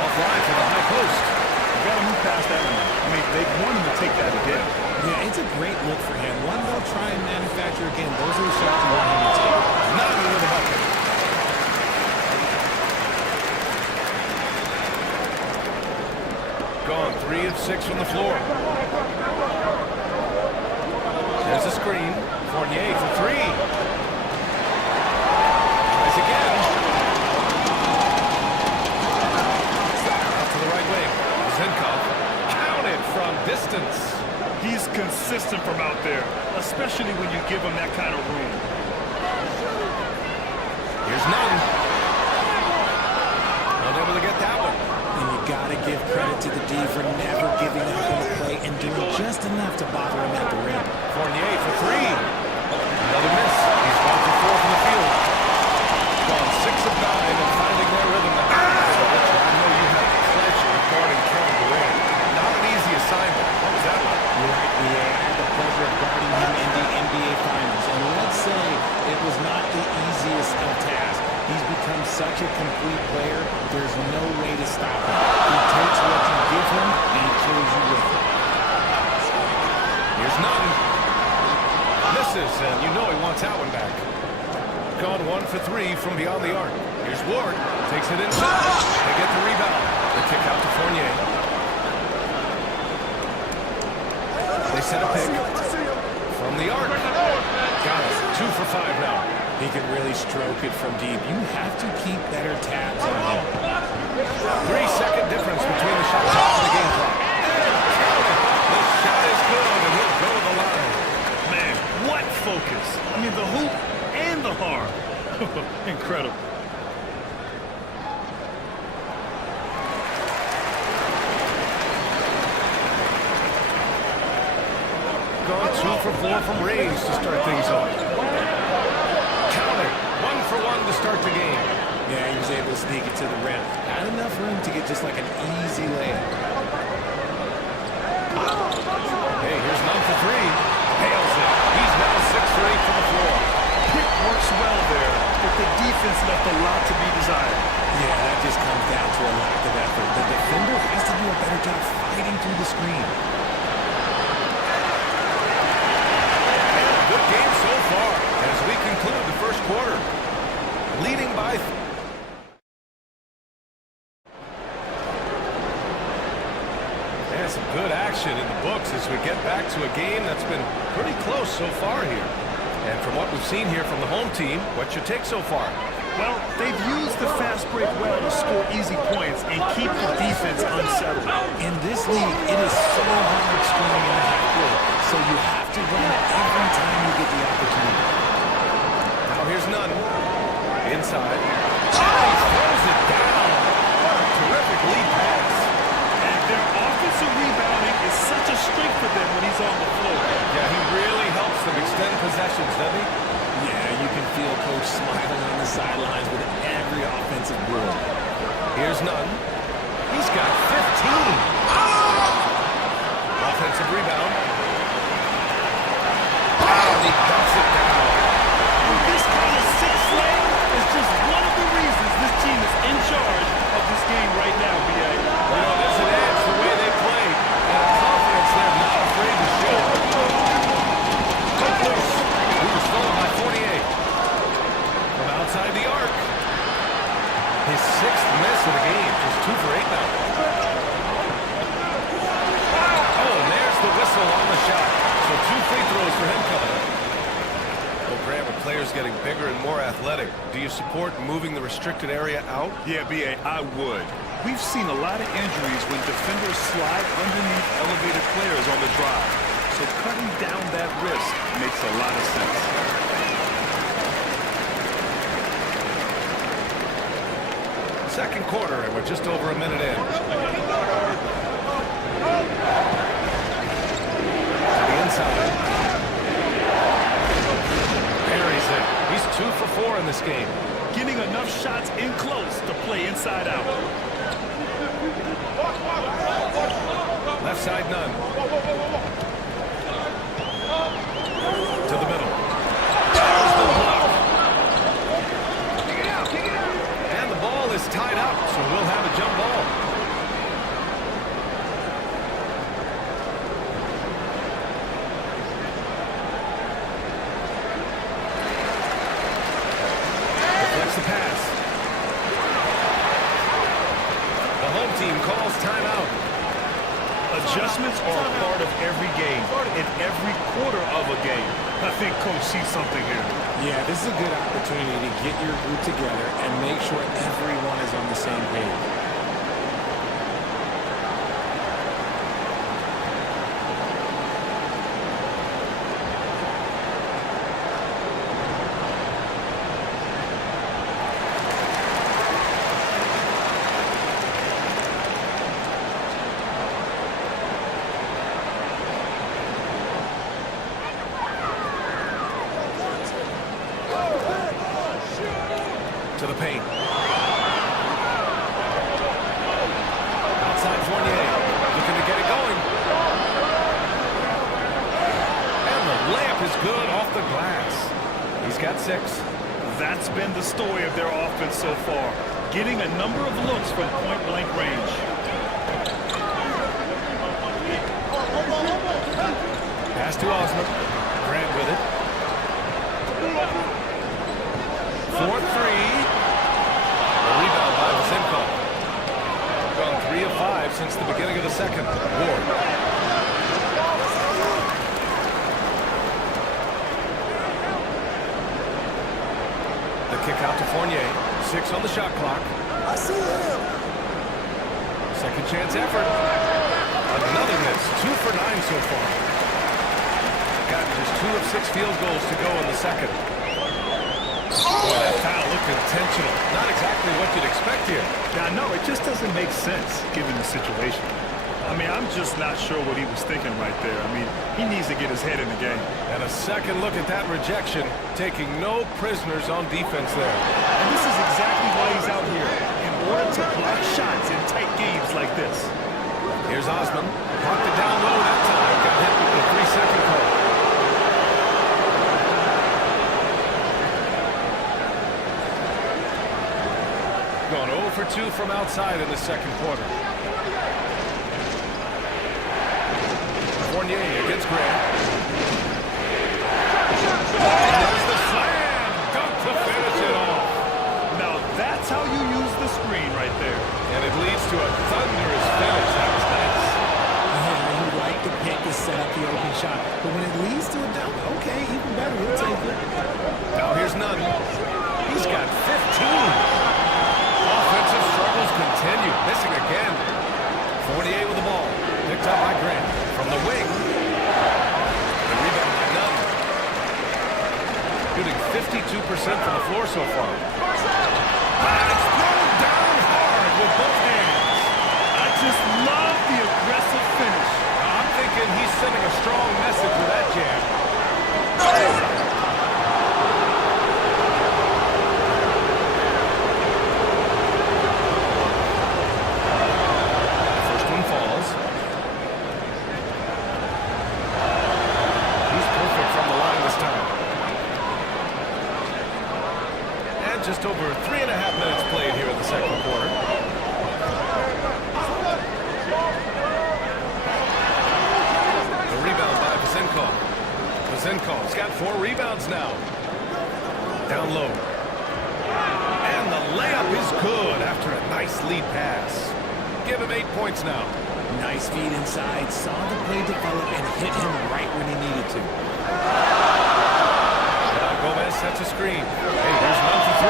Offline for the high post. You got to move past that one. I mean, they want him to take that again. Yeah, it's a great look for him. One they'll try and manufacture again. Those are the shots you want him to take. Not with the bucket. Gone 3 of 6 from the floor. There's a screen. Fournier for 3. Tries again. Out to the right wing. Zinkov counted from distance. He's consistent from out there, especially when you give him that kind of room. Here's none. Unable to get that one. And you gotta give credit to the D for never giving up on the play and doing just enough to bother him at the rim. Fournier for 3. Another miss. He's 1 for 4 from the field. Gone 6 of 9 and finding their rhythm now. I know you have pleasure guarding Kevin Durant. Not an easy assignment. What was that like? You're right, BA. I had the pleasure of guarding him in the NBA Finals. And let's say it was not the easiest of tasks. He's become such a complete player, there's no way to stop him. He takes what you give him, and he kills you with it. Here's none. Misses, and you know he wants that one back. Gone 1 for 3 from beyond the arc. Here's Ward. Takes it inside. They get the rebound. They kick out to Fournier. They set a pick. From the arc. Got it. 2 for 5 now. He can really stroke it from deep. You have to keep better tabs on him. 3-second difference between the shot clock and the game clock. The shot is good, and he'll go to the line. Man, what focus. I mean, the hoop and the harm. Incredible. Gone 2 for 4 from range to start things off. Count it. 1 for 1 to start the game. Yeah, he was able to sneak it to the rim. Had enough room to get just like an easy layup. Hey, here's none for 3. Hails it. He's now 6 for 8 from the floor. Pick works well there, but the defense left a lot to be desired. Yeah, that just comes down to a lack of effort. The defender has to do a better job fighting through the screen. Good game so far as we conclude the first quarter. Leading by... And some good action in the books as we get back to a game that's been pretty close so far here. And from what we've seen here from the home team, what's your take so far? Well, they've used the fast break well to score easy points and keep the defense unsettled. In this league, it is so hard scoring in the half court, so you have to run it every time you get the opportunity. Now here's none. Inside. Oh, he throws it down. What a terrific lead pass. And their offensive rebounding is such a strength for them when he's on the floor. Yeah, he really helps them extend possessions, doesn't he? Yeah, you can feel Coach smiling on the sidelines with every offensive board. Here's none. He's got 15. Offensive rebound. He dumps it down. This kind of six-slam is just one of the reasons this team is in charge of this game right now, B.A. You know, there's an edge the way they play, and a confidence they're not afraid to show. He was followed by 48. From outside the arc. His 6th miss of the game, just 2 for 8 now. Oh, and there's the whistle on the shot. So 2 free throws for him coming up. Well, Graham, with players getting bigger and more athletic, do you support moving the restricted area out? Yeah, B.A., I would. We've seen a lot of injuries when defenders slide underneath elevated players on the drive. So cutting down that risk makes a lot of sense. Second quarter, and we're just over a minute in. To the inside. Parries it. He's 2 for 4 in this game. Getting enough shots in close to play inside out. Left side, none. To the middle. There's the block. And the ball is tied up, so we'll have a jump ball. Deflects the pass. The home team calls timeout. Adjustments are a part of every game, in every quarter of a game. I think Coach sees something here. Yeah, this is a good opportunity to get your group together and make sure everyone is on the same page. To the paint. Outside Fournier, looking to get it going. And the layup is good off the glass. He's got 6. That's been the story of their offense so far, getting a number of looks from point-blank range. Pass to Osman. Grant with it. 4-3. A rebound by Vasenko. Gone 3 of 5 since the beginning of the second. Ward. The kick out to Fournier. 6 on the shot clock. I see him. Second chance effort. Another miss. 2 for 9 so far. Got just 2 of 6 field goals to go in the second. Boy, that foul looked intentional. Not exactly what you'd expect here. Now, no, it just doesn't make sense given the situation. I mean, I'm just not sure what he was thinking right there. I mean, he needs to get his head in the game. And a second look at that rejection, taking no prisoners on defense there. And this is exactly why he's out here, in order to block shots in tight games like this. Here's Osman. Popped it down low that time. Got hit with the 3-second call. Gone 0 for 2 from outside in the second quarter. Fournier against Grant. And there's the slam! Dunk to finish it off. Now, that's how you use the screen right there. And it leads to a thunderous finish. That was nice. Yeah, you like the pick to set up the open shot. But when it leads to a dunk, okay, even better. We'll take it. Now here's none. He's got 15. Offensive struggles continue. Missing again. Fournier with the ball. Picked up by Grant. From the wing. The rebound by Nunn. Shooting 52% from the floor so far. And it's thrown down hard with both hands. I just love the aggressive finish. I'm thinking he's sending a strong message with that jam. First one falls. He's perfect from the line this time. And just over 3.5 minutes played here in the second quarter. The rebound by Vazenkov. Vazenkov's got 4 rebounds now. Down low. And the layup is good after a nice lead pass. Give him 8 points now. Nice feed inside, saw the play develop and hit him right when he needed to. Now Gomez sets a screen. Hey, there's none for 3.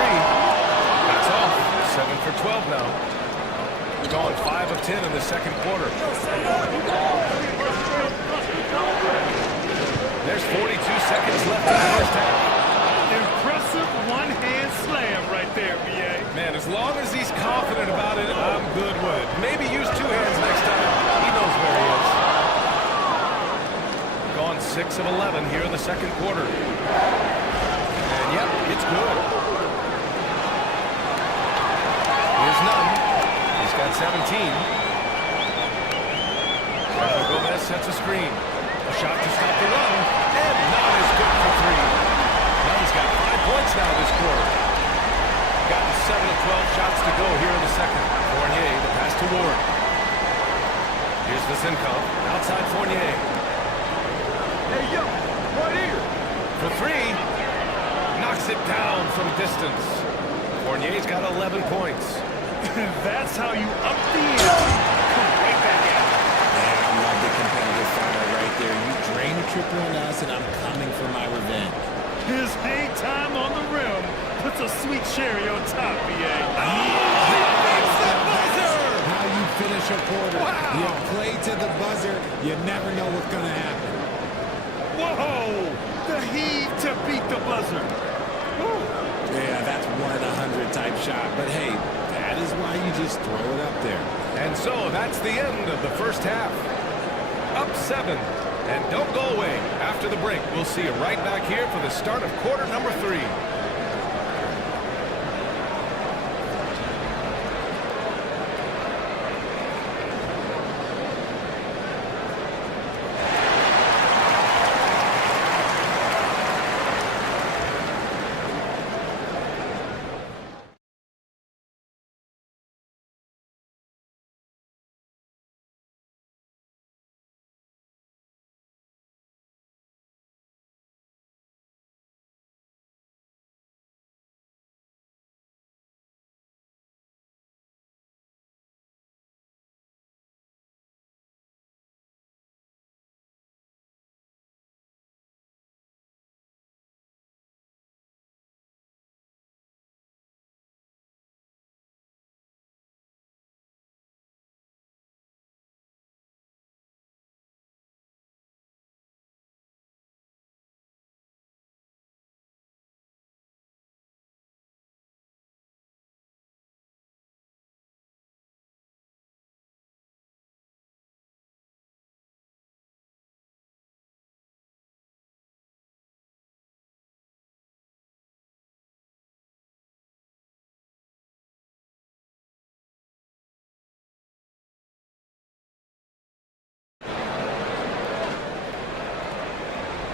That's off. 7 for 12 now. Gone 5 of 10 in the second quarter. There's 42 seconds left in the first half. Impressive one-hand slam right there, B.A. Man, as long as he's confident about it, I'm good with it. Maybe use 2 hands next time. He knows where he is. Gone 6 of 11 here in the second quarter. And yep, it's good. Here's Nunn. He's got 17. Gomez sets a screen. A shot to stop the run. And Nunn is good for 3. Nunn's got 5 points now this quarter. Gotten 7 of 12 shots to go here in the second. Fournier, the pass to Ward. Here's Vazenkov. Outside Fournier. Hey, yo, right here. For 3. Knocks it down from distance. Fournier's got 11 points. That's how you up the ante. Come right back at it. Yeah, I love the competitive fire right there. You drain a triple on us, and I'm coming for my revenge. His hang time on the rim puts a sweet cherry on top, B.A. How you finish a quarter. Wow. You play to the buzzer. You never know what's going to happen. Whoa! The heave to beat the buzzer. Woo. Yeah, that's 1 in 100 type shot. But hey, that is why you just throw it up there. And so that's the end of the first half. Up 7. And don't go away. After the break, we'll see you right back here for the start of quarter number 3.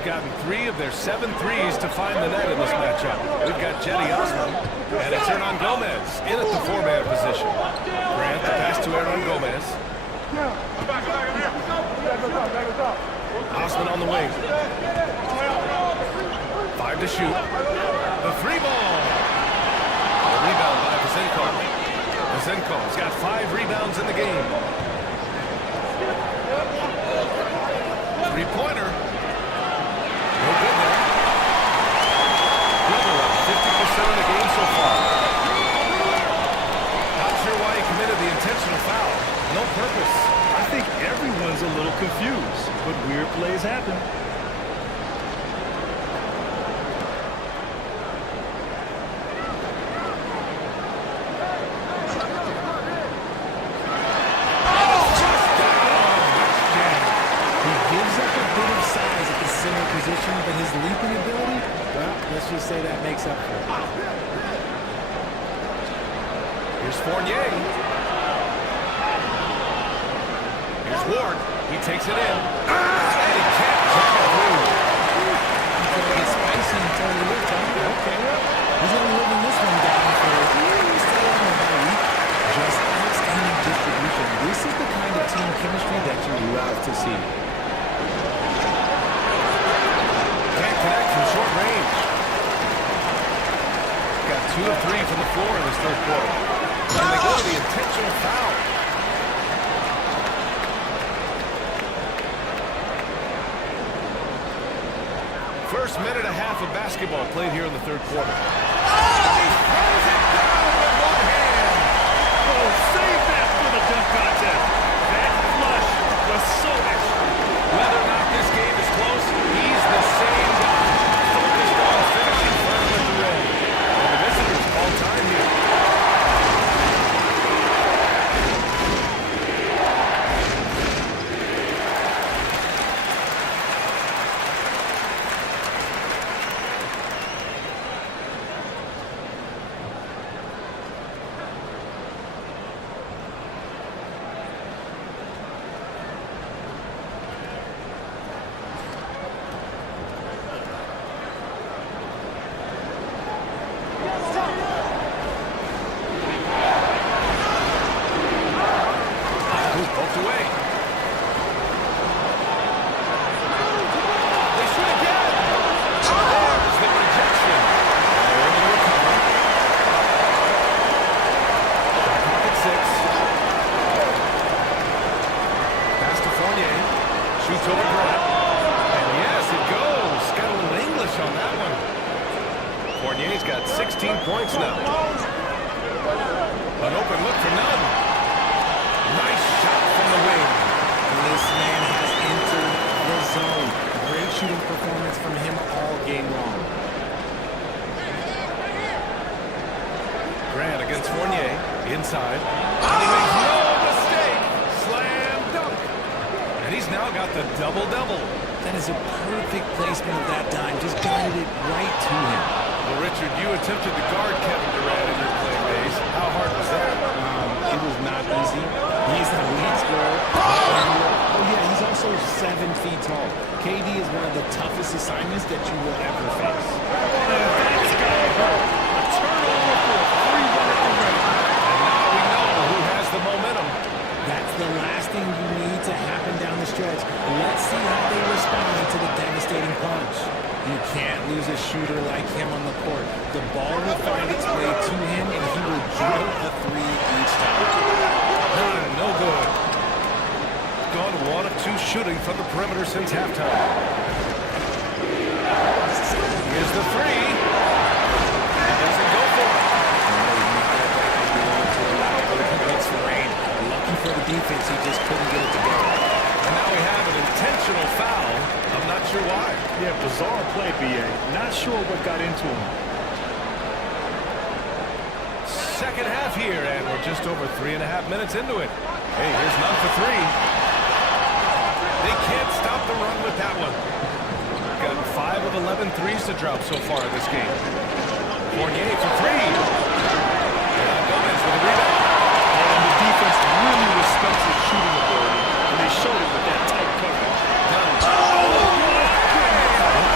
gotten 3 of their 7 threes to find the net in this matchup. We've got Jetty Osman, and it's Hernan Gomez in at the 4-man position. Grant the pass to Hernan Gomez. Osman on the wing. 5 to shoot. The 3 ball. The rebound by Vazenko. Vazenko's got 5 rebounds in the game. 3-pointer. No good there. We're up 50% of the game so far. Not sure why he committed the intentional foul. No purpose. I think everyone's a little confused, but weird plays happen. Position, but his leaping ability, well, let's just say that makes up for it. Here's Fournier. Here's Ward. He takes it in. And he can't check it through. He's going to get spicy and tell you, look, okay, he's only living this one down for about a week. Just outstanding distribution. This is the kind of team chemistry that you love to see. Connect from short range. Got 2 of 3 from the floor in this third quarter. And they go to the intentional foul. First minute and a half of basketball played here in the third quarter. Oh, he throws it down with one hand. Oh, save that for the dunk contest. That flush was so extra. Whether or not this game is close, he's the same guy, focused on finishing firm at the rim. And the visitors call time here. Fournier's got 16 points now. An open look for none. Nice shot from the wing. This man has entered the zone. Great shooting performance from him all game long. Grant against Fournier. Inside. And he makes no mistake. Slam dunk. And he's now got the double-double. That is a perfect placement of that dime. Just guided it right to him. Well, Richard, you attempted to guard Kevin Durant in your playing days. How hard was that? It was not easy. He's the lead scorer. Oh, yeah, he's also 7 feet tall. KD is one of the toughest assignments that you will ever face. That's got to hurt. A turnover for a free run at the rim. And now we know who has the momentum. That's the last thing you need to happen down the stretch. Let's see how they respond to the devastating punch. You can't lose a shooter like him on the court. The ball will find its way to him, and he will drill a 3 each time. No good. Gone 1 of 2 shooting from the perimeter since halftime. Here's the 3. He doesn't go for it. Lucky for the defense, he just couldn't get it to go. And now we have an intentional foul. I'm not sure why. Yeah, bizarre play, BA. Not sure what got into him. Second half here, and we're just over 3.5 minutes into it. Hey, here's none for 3. They can't stop the run with that one. Got 5 of 11 threes to drop so far in this game. Fournier for 3. And Gomez with a rebound. And the defense really respects his shooting ability, and they showed it with that tight coverage. Oh, my goodness.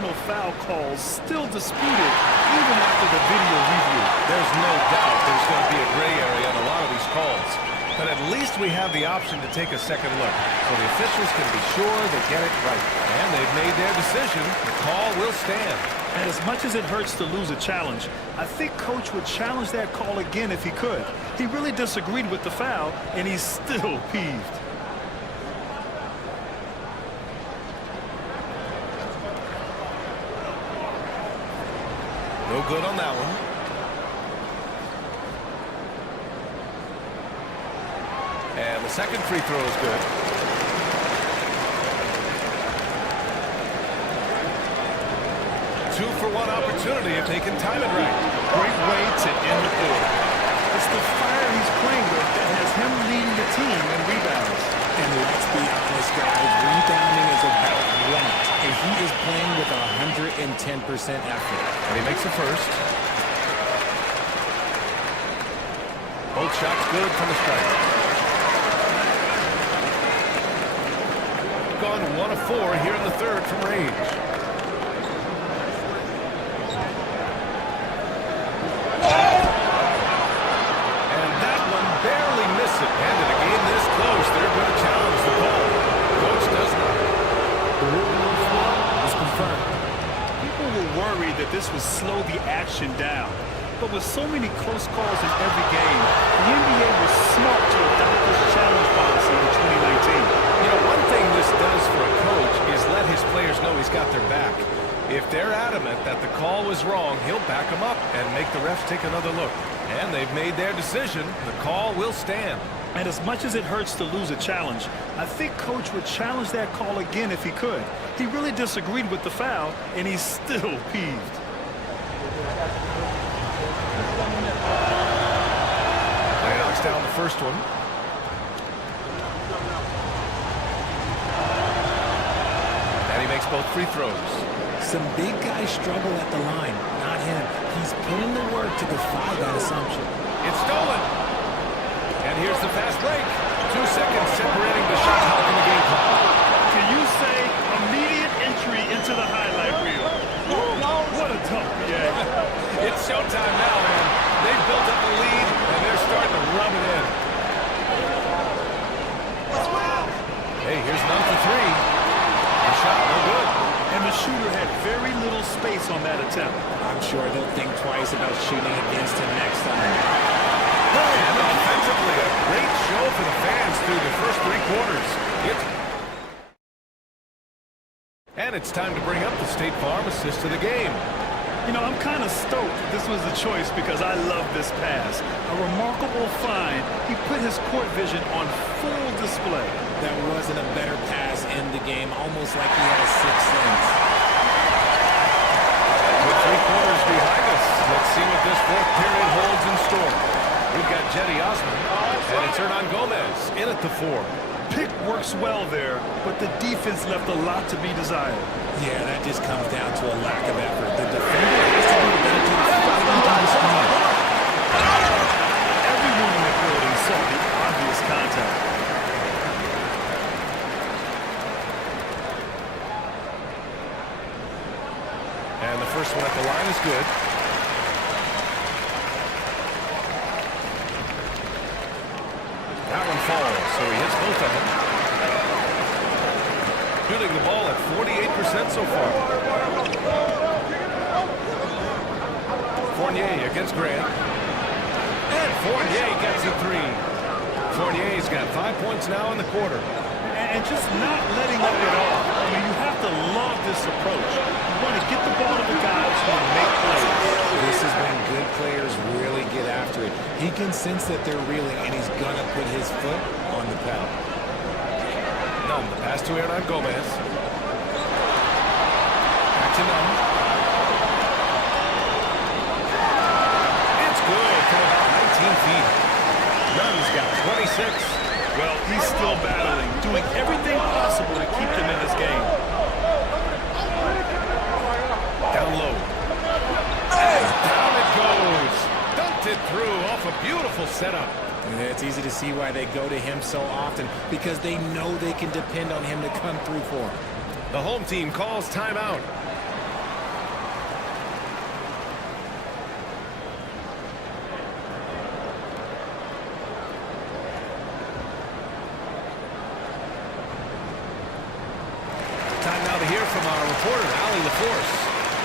personal foul calls still disputed even after the video review. There's no doubt there's going to be a gray area in a lot of these calls. But at least we have the option to take a second look, so the officials can be sure they get it right. And they've made their decision. The call will stand. And as much as it hurts to lose a challenge, I think Coach would challenge that call again if he could. He really disagreed with the foul, and he's still peeved. No good on that one. And the second free throw is good. Two for one opportunity if they can time it right. Great way to end the quarter. It's the fire he's playing with that has him leading the team in rebounds. And let's be honest, guys, rebounding is about want. And he is playing with 110% effort. And he makes the first. Both shots good from the strike. Gone 1 of 4 here in the third from range. And that one barely missed it. And in a game this close, they're going to challenge the call. Coach does not. The rule on the floor is confirmed. People were worried that this would slow the action down. But with so many close calls in every game, the NBA was smart to adopt this challenge policy in 2019. You know, one thing this does for a coach is let his players know he's got their back. If they're adamant that the call was wrong, he'll back them up and make the refs take another look. And they've made their decision. The call will stand. And as much as it hurts to lose a challenge, I think Coach would challenge that call again if he could. He really disagreed with the foul, and he's still peeved. He knocks down the first one. And he makes both free throws. Some big guys struggle at the line, not him. He's put in the work to defy that assumption. It's stolen. And here's the fast break. 2 seconds separating the shot clock in the game clock. Can you say immediate entry into the highlight reel? What a tough PA. It's showtime now, man. They've built up a lead, and they're starting to rub it in. Hey, here's none for 3. The shot, no good. And the shooter had very little space on that attempt. I'm sure they'll think twice about shooting against him next time. And offensively, a great show for the fans through the first 3 quarters. And it's time to bring up the State Farm assist to the game. You know, I'm kind of stoked this was a choice because I love this pass. A remarkable find. He put his court vision on full display. That wasn't a better pass in the game, almost like he had a sixth sense. With 3 quarters behind us, let's see what this 4th period holds in store. We've got Jetty Osman, and it's Hernan Gomez in at the 4. Pick works well there, but the defense left a lot to be desired. Yeah, that just comes down to a lack of effort. The defender has to do a better job fighting to the screen. Everyone in the building saw the obvious contact. And the first one at the line is good. That one falls, so he hits both of them. Shooting the ball at 48% so far. Fournier against Grant. And Fournier gets a 3. Fournier's got 5 points now in the quarter. And just not letting up at all. I mean, you have to love this approach. You want to get the ball to the guys who make plays. This is when good players really get after it. He can sense that they're reeling, and he's going to put his foot on the pedal. Nunn, the pass to Hernan Gomez. Back to Nunn. It's good from about 19 feet. Nunn's got 26. Well, he's still battling, doing everything possible to keep them in this game. Down low. And down it goes. Dunked it through off a beautiful setup. And it's easy to see why they go to him so often, because they know they can depend on him to come through for them. The home team calls timeout. reporter, Allie LaForce.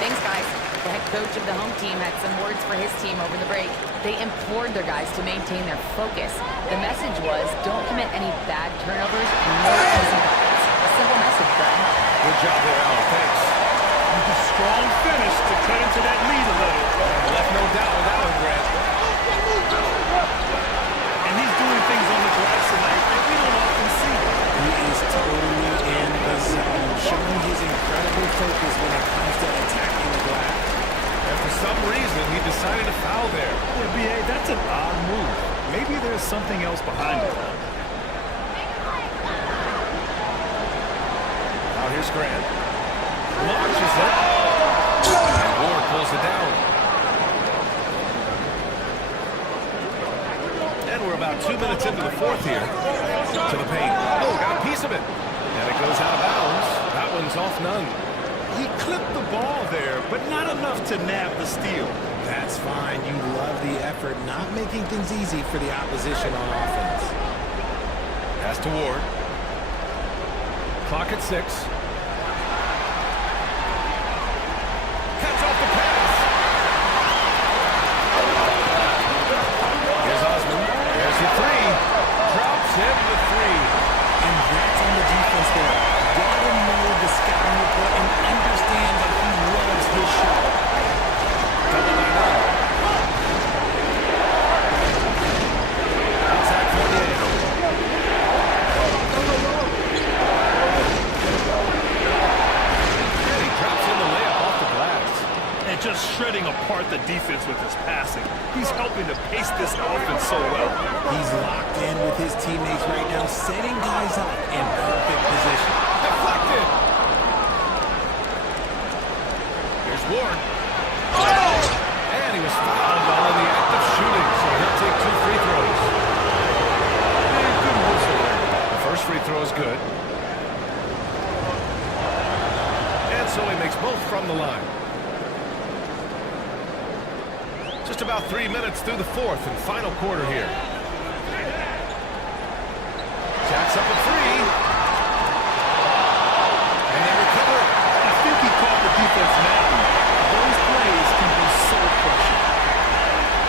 Thanks, guys. The head coach of the home team had some words for his team over the break. They implored their guys to maintain their focus. The message was, don't commit any bad turnovers and no easy buckets. A simple message, Glenn. Good job there, Allie. Thanks. With a strong finish to cut into that lead a little. Left no doubt with that one, Grant. And he's doing things on the glass tonight that we don't often see. He is totally in the zone, showing his incredible focus when it comes to attacking the glass. And for some reason, he decided to foul there. Yeah, B.A., that's an odd move. Maybe there's something else behind it. Now here's Grant. Launches it. And Ward pulls it down. And we're about 2 minutes into the fourth here. To the paint. Oh, got a piece of it. And it goes out of bounds. That one's off none. He clipped the ball there, but not enough to nab the steal. That's fine. You love the effort, not making things easy for the opposition on offense. Pass to Ward. Clock at 6. Cuts off the pass. Here's Osman. There's the three. Drops in the three. And that's on the defense there. Gotta know the scouting report and understand that he loves his shot. Double by none. Outside 48. And he drops in the layup off the glass. And just shredding apart the defense with his passing. He's helping to pace this offense so well. He's locked in with his teammates right now, setting guys up in perfect position. Deflected. Here's Ward. And he was fouled while in the act of shooting, so he'll take 2 free throws. And good whistle there. The first free throw is good. And so he makes both from the line. Just about 3 minutes through the fourth and final quarter here. Jacks up a three. And they recover. I think he caught the defense napping. Those plays can be so crushing.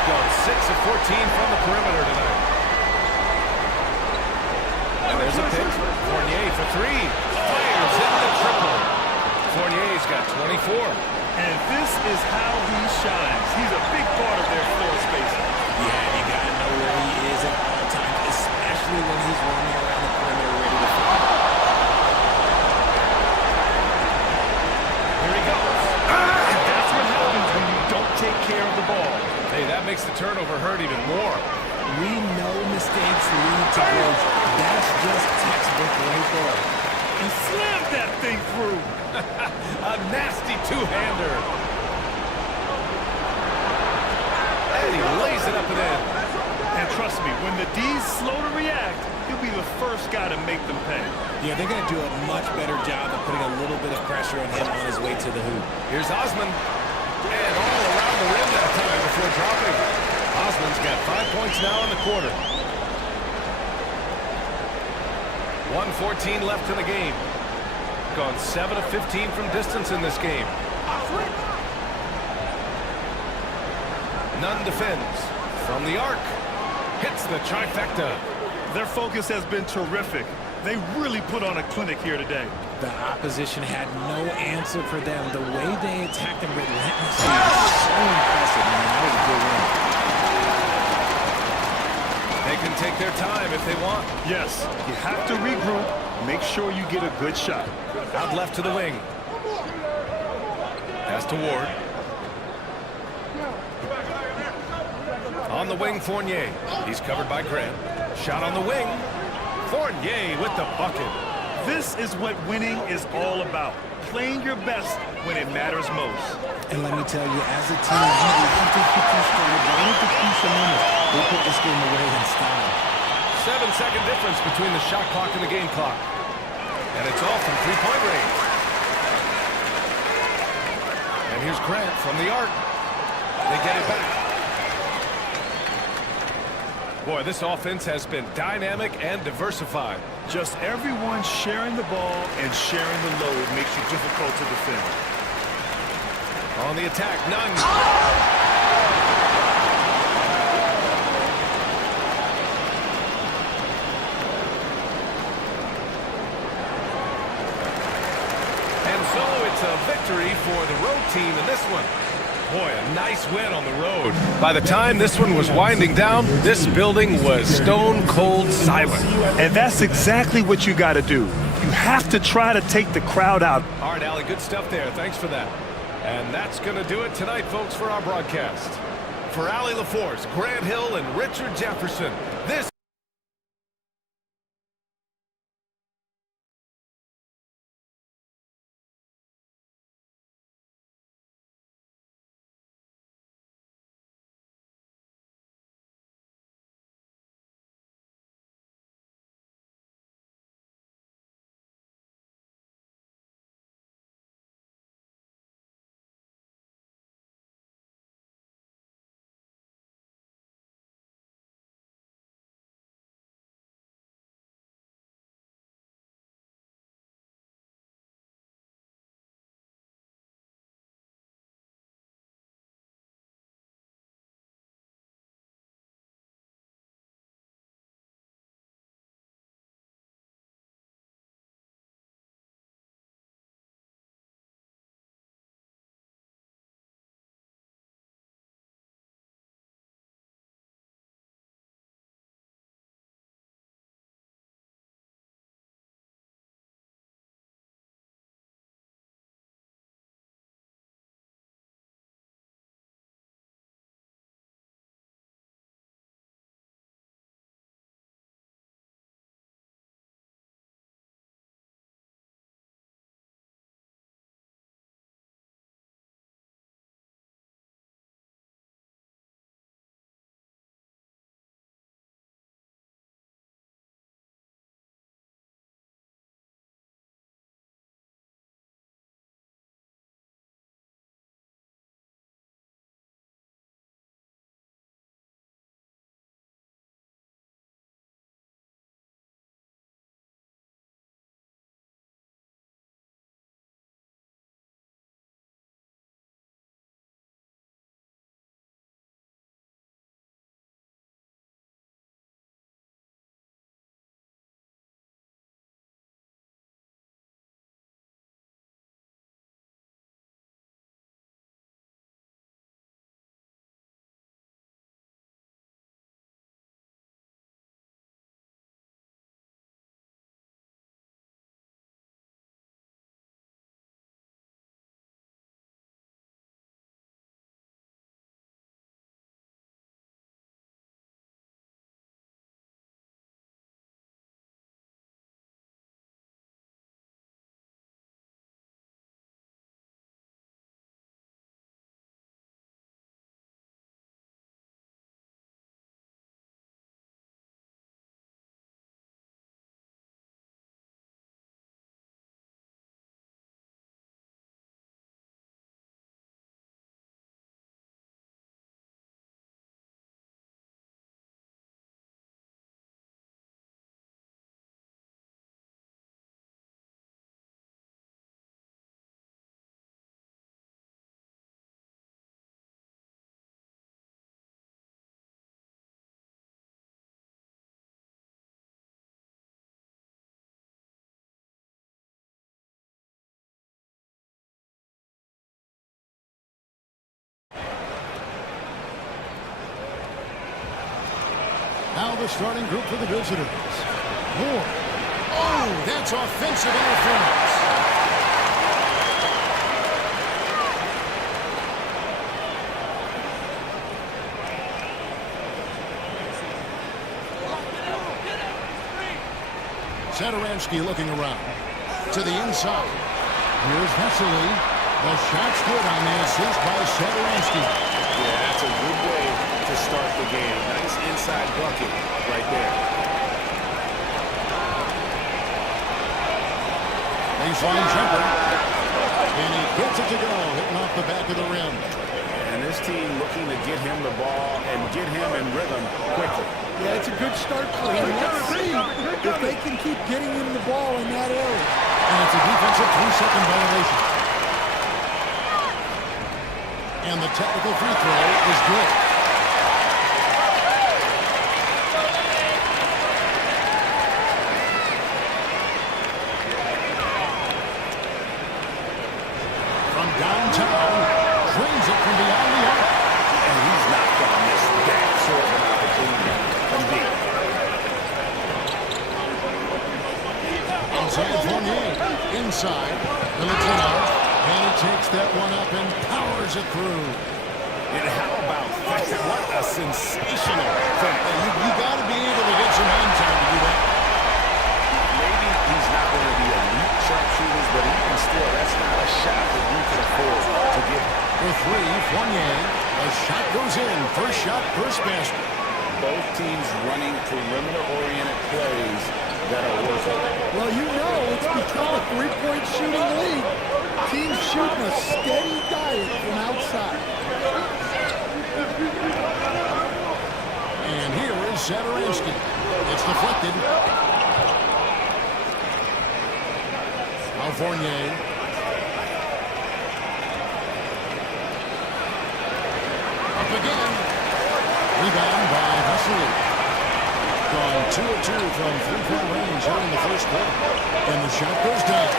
Going 6 of 14 from the perimeter tonight. And there's a pick. Fournier for three. Fires in the triple. Fournier's got 24. And this is how he shines. He's a big part of their floor spacing. Yeah, you gotta know where he is at all times, especially when he's roaming around the perimeter ready to fire. Here he goes. And that's what happens when you don't take care of the ball. Hey, that makes the turnover hurt even more. We know mistakes lead to growth. That's just textbook right there. And slam that thing through. A nasty two-hander. And he lays it up and in. And trust me, when the D's slow to react, he'll be the first guy to make them pay. Yeah, they're going to do a much better job of putting a little bit of pressure on him on his way to the hoop. Here's Osman. And all around the rim that time before dropping. Osman's got 5 points now in the quarter. 1:14 left in the game. Gone 7 of 15 from distance in this game. Nunn defends. From the arc. Hits the trifecta. Their focus has been terrific. They really put on a clinic here today. The opposition had no answer for them. The way they attacked them relentlessly was so impressive, man. That was a good win. They can take their time if they want. Yes, you have to regroup. Make sure you get a good shot. Out left to the wing. Pass to Ward. On the wing, Fournier. He's covered by Grant. Shot on the wing. Fournier with the bucket. This is what winning is all about. Playing your best when it matters most. And let me tell you, as a team, we have to keep you started right at the crucial moments. They put this game away in style. 7-second difference between the shot clock and the game clock. And it's all from three-point range. And here's Grant from the arc. They get it back. Boy, this offense has been dynamic and diversified. Just everyone sharing the ball and sharing the load makes it difficult to defend. On the attack, none. It's a victory for the road team in this one. Boy, a nice win on the road. By the time this one was winding down, this building was stone cold silent. And that's exactly what you got to do. You have to try to take the crowd out. All right, Allie, good stuff there. Thanks for that. And that's going to do it tonight, folks, for our broadcast. For Allie LaForce, Grant Hill, and Richard Jefferson, this Now the starting group for the visitors. Moore. Oh, that's offensive interference. Sadaransky looking around. To the inside. Here's Vesely. The shot's good on the assist by Sadaransky. Yeah, that's a good way to start the game. Nice inside bucket right there. Baseline jumper. And he gets it to go, hitting off the back of the rim. And this team looking to get him the ball and get him in rhythm quickly. Yeah, it's that's a good start for him. Let's see if they can keep getting him the ball in that area. And it's a defensive 3-second violation. And the technical free throw is good. From downtown, drains it from beyond the arc. And he's not going to miss that sort of an opportunity from deep. Outside Fournier, inside, Militino, and he takes that one up and powers it through. And how about that? What a sensational finish. You got to be able to get some hand time to do that. Maybe he's not one of the elite sharpshooters, but even still, that's not a shot that you can afford to give. For three, Fournier, a shot goes in. First shot, first basket. Both teams running perimeter-oriented plays that are working. Well, you know it's become a three-point shooting league. Teams shooting a steady diet from outside. And here is Zadaransky. It's deflected. Now Fournier. Up again. Rebound by Vasily. Gone 2 of 2 from three-point range here in the first quarter. And the shot goes down.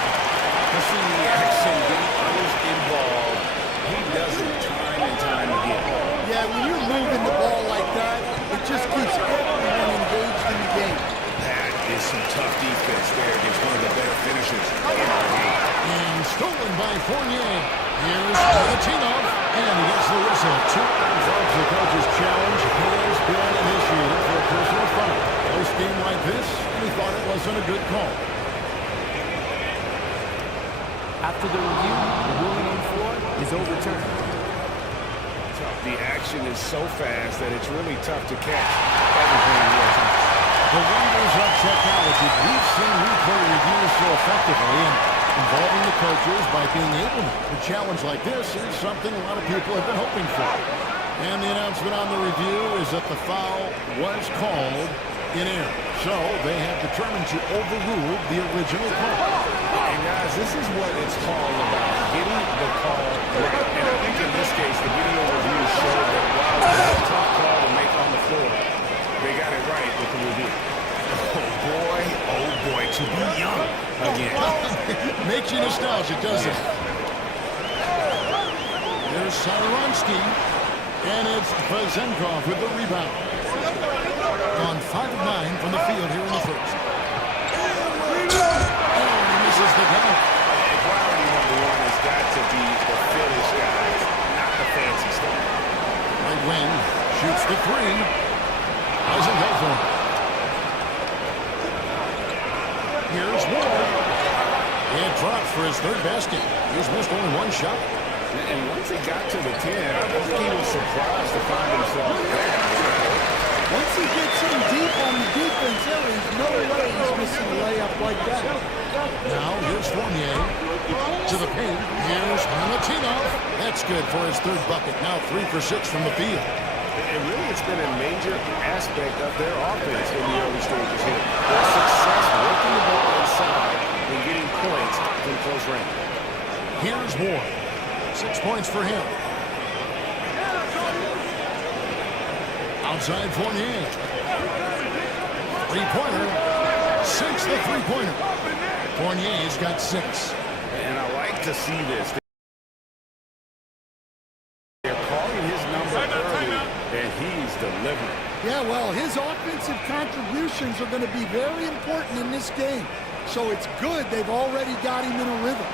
Pushing the action, getting others involved. He does it time and time again. Yeah, when you're moving the ball like that, it just keeps everyone engaged in the game. That is some tough defense there against one of the better finishers in our game. And stolen by Fournier. Here's Militino. And he gets the whistle. 2 folks, the coach's challenge has been initiated for a personal foul. Close game like this, and he thought it wasn't a good call. After the review, the ruling on 4 is overturned. The action is so fast that it's really tough to catch everything in real time. The wonders of technology. We've seen replay reviews so effectively, and involving the coaches by being able to challenge like this is something a lot of people have been hoping for. And the announcement on the review is that the foul was called in error. So they have determined to overrule the original call. And guys, this is what it's all about, getting the call right. And I think in this case, the video review showed that while it was a tough call to make on the floor, they got it right with the review. Oh boy, to be young again. Makes you nostalgic, doesn't it? There's Zadaransky, and it's Vazenkov with the rebound. On 5 of 9 from the field here in the first. And he misses the dunk. Priority number 1 has got to be the finish, guys, not the fancy stuff. Right wing shoots the 3. Doesn't go for it. Here's Ward. It drops for his 3rd basket. He's missed only 1 shot. And once he got to the 10, I think he was surprised to find himself there. Once he gets in deep on the defense area, there's no way he's missing a layup like that. Now here's Fournier to the paint. Here's Militino. That's good for his 3rd bucket. Now 3 for 6 from the field. And really, it's been a major aspect of their offense in the early stages here. Their success working the ball inside and getting points from close range. Here's Ward. 6 points for him. Outside Fournier. 3-pointer. Sinks the 3-pointer. Fournier's got 6. And I like to see this. They're calling his number early, and he's delivering. Yeah, well, his offensive contributions are going to be very important in this game. So it's good they've already got him in a rhythm.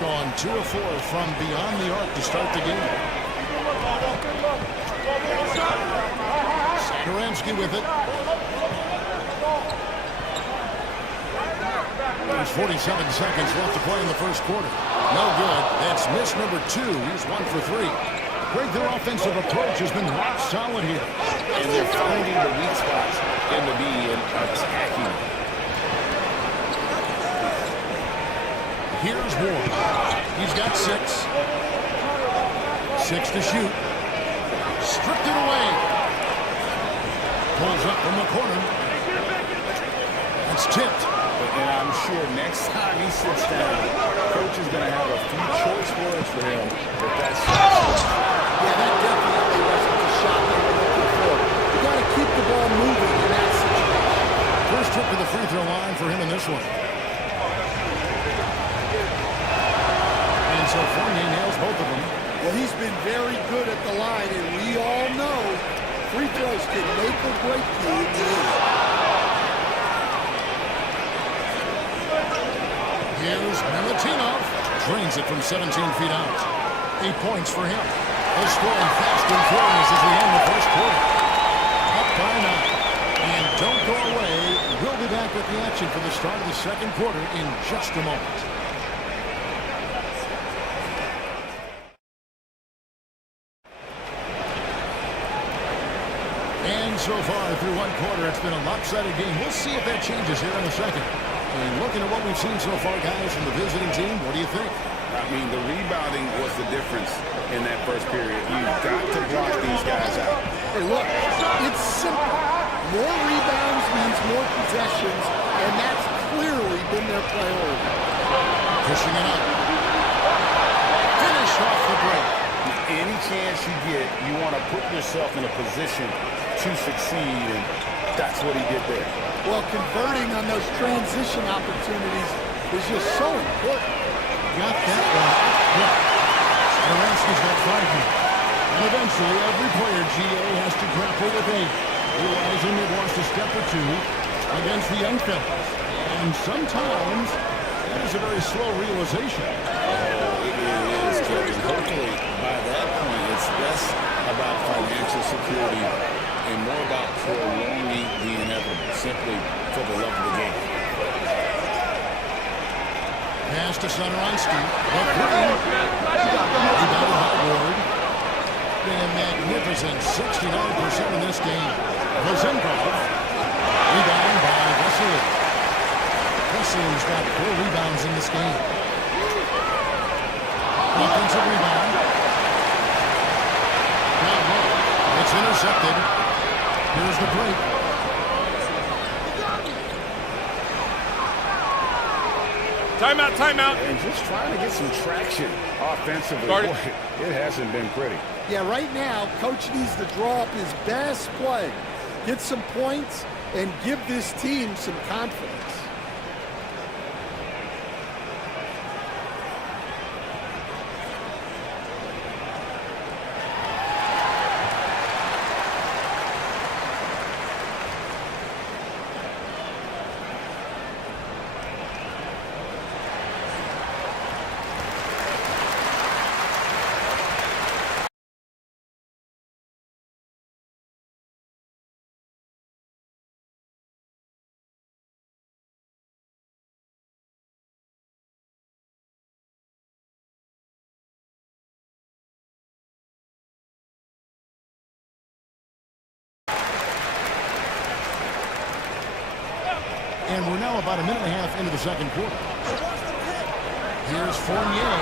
gone 2 of 4 from beyond the arc to start the game. Satoransky with it. There's 47 seconds left to play in the first quarter. No good. That's miss number 2. He's 1 for 3. Greg, their offensive approach has been rock solid here. And they're finding the weak spots in the B and attacking. Here's Ward. He's got 6. 6 to shoot. Stripped it away. Pulls up from the corner. It's tipped. And I'm sure next time he sits down, coach is going to have a few choice words for him if that's Yeah, that definitely wasn't the shot they were looking for. You got to keep the ball moving in that situation. First trip to the free throw line for him in this one. And so Fournier nails both of them. Well, he's been very good at the line, and we all know free throws can make or break you in the end. Here's Milutinov. Drains it from 17 feet out. 8 points for him. They're scoring fast and furious as we end the first quarter. Up by 9. And don't go away. We'll be back with the action for the start of the second quarter in just a moment. And so far through one quarter, it's been a lopsided game. We'll see if that changes here in a second. And looking at what we've seen so far, guys, from the visiting team, what do you think? I mean, the rebounding was the difference in that first period. You've got to block these guys out. Hey, look, it's simple. More rebounds means more possessions, and that's clearly been their priority. Pushing it up. Finish off the break. Any chance you get, you want to put yourself in a position to succeed, and that's what he did there. Well, converting on those transition opportunities is just so important. Got that one. Yeah. Satoransky's got 5 now. And eventually, every player, GA, has to grapple with age, realizing they've lost a step or two against the young fellas. And sometimes, that is a very slow realization. Oh, it is, Kevin. Hopefully, by that point, it's less about financial security and more about prolonging the inevitable, simply for the love of the game. Pass to Satoransky. Rebounded by Ward. Been a magnificent 69% in this game. Vazenkov. Rebounded by Vasily. Vasily's got 4 rebounds in this game. Offensive rebound. Now, it's intercepted. Here's the break. Timeout, timeout. And just trying to get some traction offensively. Boy, it hasn't been pretty. Yeah, right now, coach needs to draw up his best play, get some points, and give this team some confidence. And we're now about a minute and a half into the second quarter. Here's Fournier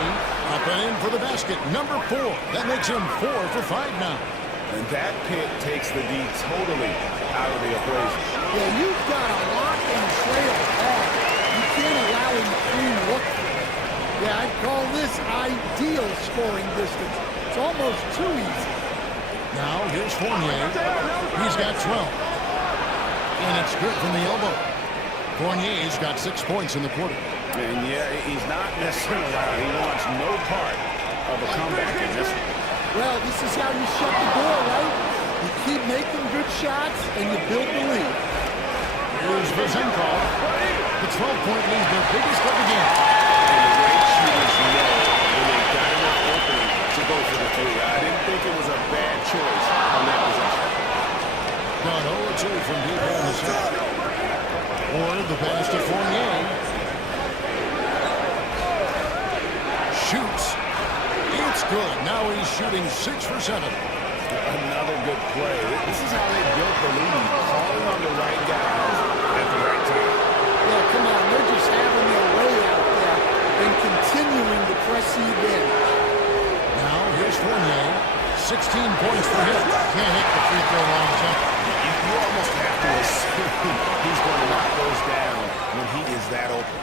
up and in for the basket. Number 4. That makes him 4 for 5 now. And that pick takes the D totally out of the equation. Yeah, you've got to lock and trail hard. You can't allow him to clean look. Yeah, I'd call this ideal scoring distance. It's almost too easy. Now here's Fournier. He's got 12. And it's good from the elbow. Fournier's got 6 points in the quarter. And yeah, he's not messing around. He wants no part of a comeback in this one. Well, this is how you shut the door, right? You keep making good shots and you build the lead. Here's Vazenkov. The 12-point lead, their biggest of the game. And the great shooters know Or the pass to Fournier. Shoots. It's good. Now he's shooting 6 for 7. Another good play. This is how they built the lead. Calling on the right guys at the right time. Yeah, come on. They're just having their way out there and continuing to press you in. Now here's Fournier. 16 points for him. Can't hit the free throw line jump. You almost have to assume he's going to knock those down when he is that open.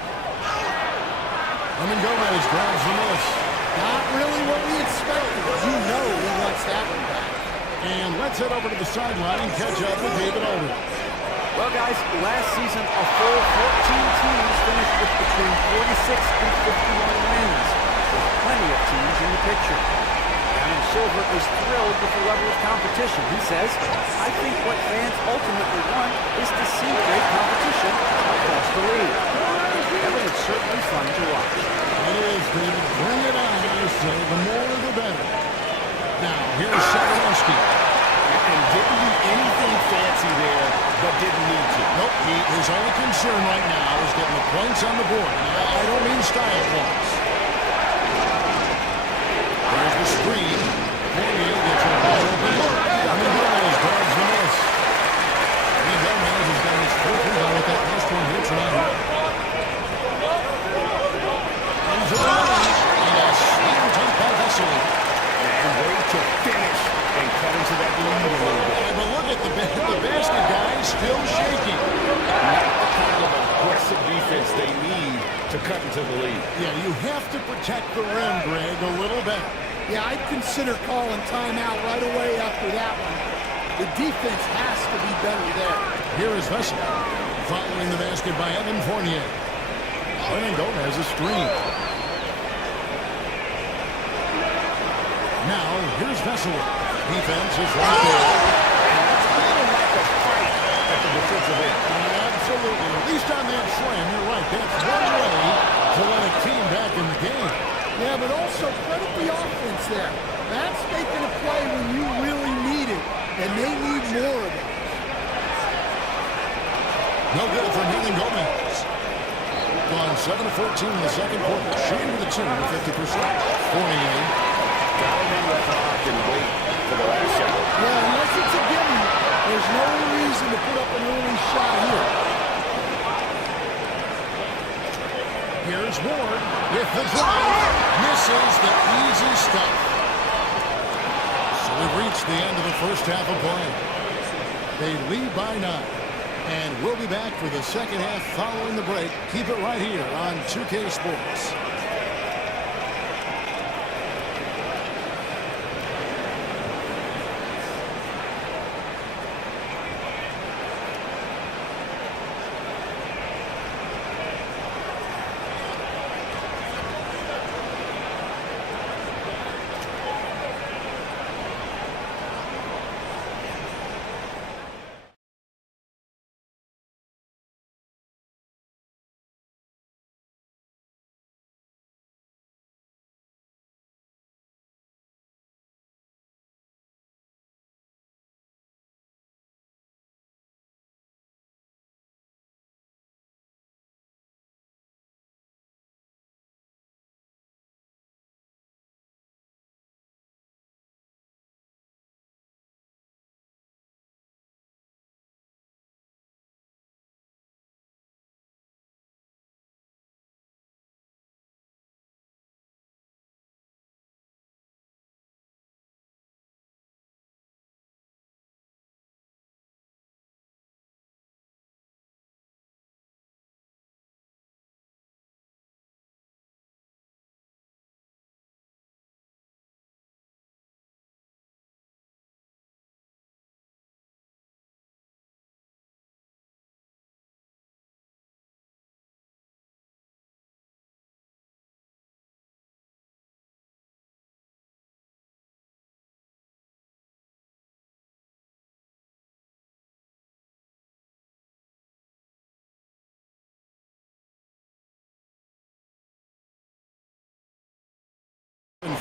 Gomez grabs the miss. Not really what we expected. You know he wants that one back. And let's head over to the sideline and catch up with David Aldridge. Well, guys, last season, a full 14 teams finished with between 46 and 51 wins. With plenty of teams in the picture. Adam Silver is thrilled with the level of competition. He says, I think what fans ultimately want is to see great competition across the league. Kevin, it's certainly fun to watch. It is, David. Bring it on, I say. The more, the better. Now, here's Shadanowski. And didn't do anything fancy there, but didn't need to. Nope, his only concern right now is getting the points on the board. I don't mean style points. There's the screen. Fournier gets a ball open. Gomez grabs the miss. Gomez has got his fourth rebound with that last one here tonight. And a slam dunk by Vesely. And way to finish and cut into that lead a little bit. Yeah, but look at the basket guy still shaking. Not the kind of aggressive defense they need to cut into the lead. Yeah, you have to protect the rim, Greg, a little better. Yeah, I'd consider calling timeout right away after that one. The defense has to be better there. Here is Vesely, following the basket by Evan Fournier. Gomez a screen. Now, here's Vesely. Defense is right there. And that's a little lack of fight at the defensive end. Absolutely. At least on that slam, you're right. That's one way to let a team back in the game. Yeah, but also credit the offense there. That's making a play when you really need it, and they need more of it. No good from Gomez. Gone 7 of 14 in the second quarter. Shooting with a 2 to 50%. Fournier. Got him on the clock and wait for the last shot. Yeah, unless it's a gimme, there's no reason to put up an early shot here. Here's Ward with the drive. Misses the easy stuff. So we've reached the end of the first half of play. They lead by 9. And we'll be back for the second half following the break. Keep it right here on 2K Sports.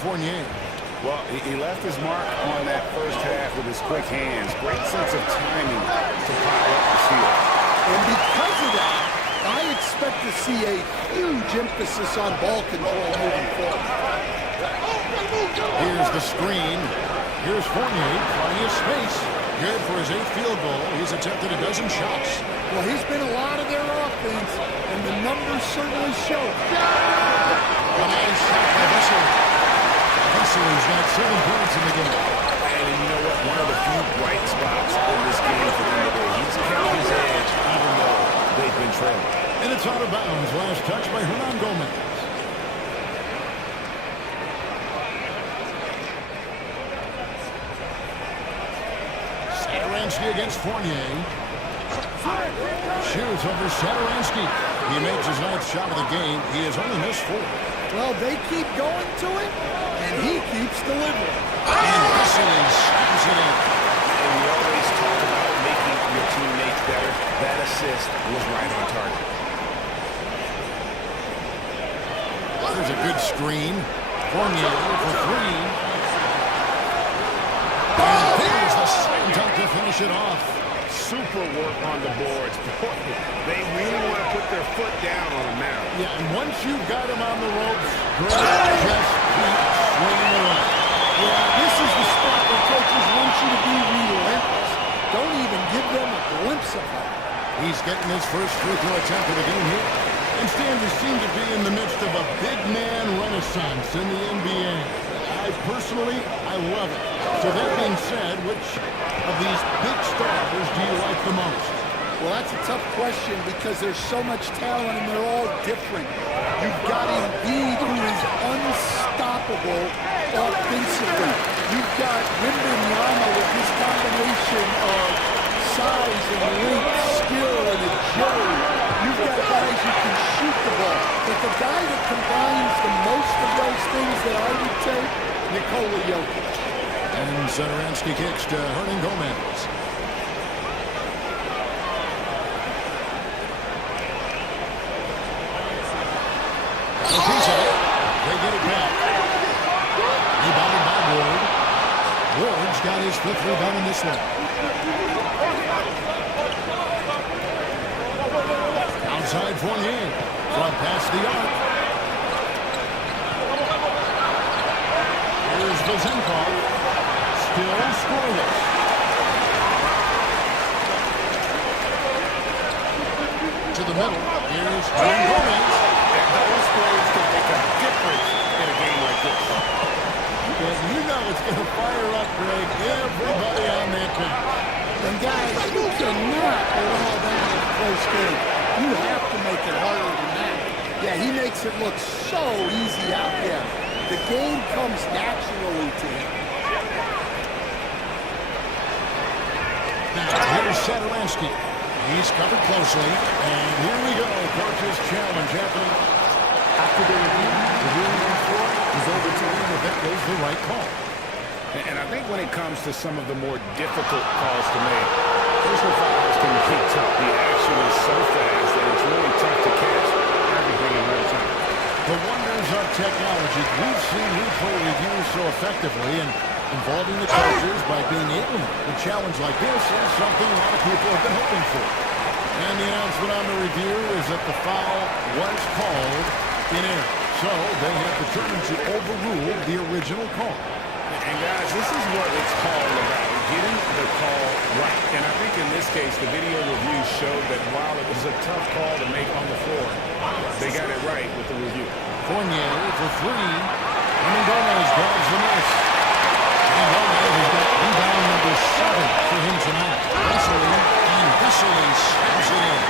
Fournier. Well, he left his mark on that first half with his quick hands. Great sense of timing to pile up the steal. And because of that, to see a huge emphasis on ball control moving forward. Here's the screen. Here's Fournier, plenty of space. Good for his 8th field goal. He's attempted a dozen shots. Well, he's been a lot of their offense, and the numbers certainly show. A nice shot by Bessel. Bessel's got 7 points in the game. And you know what? One of the few bright spots in this game for him today. He's kept his edge even though they've been trailing. And it's out of bounds. Last touch by Hernan Gomez. Saturansky against Fournier. Shoots over Saturansky. He makes his 9th shot of the game. He has only missed 4. Well, they keep going to it, and he keeps delivering. And Wesley slams it in. And we always talk about making your teammates better. That assist was right on target. There's a good screen. Fournier for 3. And there's the slam dunk to finish it off. Super work on the boards. Boy, they really want to put their foot down on him now. Yeah, and once you've got him on the ropes, just keep swinging away. Yeah, this is the spot where coaches want you to be relentless. Don't even give them a glimpse of it. He's getting his first free throw attempt of the game here. And Standers seem to be in the midst of a big man renaissance in the NBA. I love it. So that being said, which of these big stars do you like the most? Well, that's a tough question because there's so much talent and they're all different. You've got Embiid, who is unstoppable offensively. You've got Wembanyama with his combination of size and length, skill, and agility. You've got guys who can shoot the ball. But the guy that combines the most of those things that I would take, Nikola Jokic. And Saturansky kicks to Hernan Gomez. A piece of it. They get it back. Rebounded by Ward. Ward's got his 5th rebound in this one. Outside Fournier. Front past the arc. Here's Vezenkov. Still scoreless. To the middle. Here's Hernan Gomez. Those plays can make a difference in a game like this. And you know it's going to fire up, Greg, everybody on that bench. And guys, you cannot allow that in a close game. You have to make it harder than that. Yeah, he makes it look so easy out there. The game comes naturally to him. Now, here's Saturansky. He's covered closely. And here we go. Coach's challenge happening. After the review, the ruling on the floor is overturned if that was the right call. And I think when it comes to some of the more difficult calls to make, personal fouls can be tough. The action is so fast that it's really tough to catch everything in real time. The wonders of technology. We've seen replay reviews so effectively, and involving the coaches by being able to make a challenge like this is something a lot of people have been hoping for. And the announcement on the review is that the foul was called in error. So they have determined to overrule the original call. And guys, this is what it's called about, getting the call right. And I think in this case, the video review showed that while it was a tough call to make on the floor, they got it right with the review. Fournier for 3. And Gomez grabs the miss. And Gomez has got rebound number 7 for him tonight. Wesley slams it in.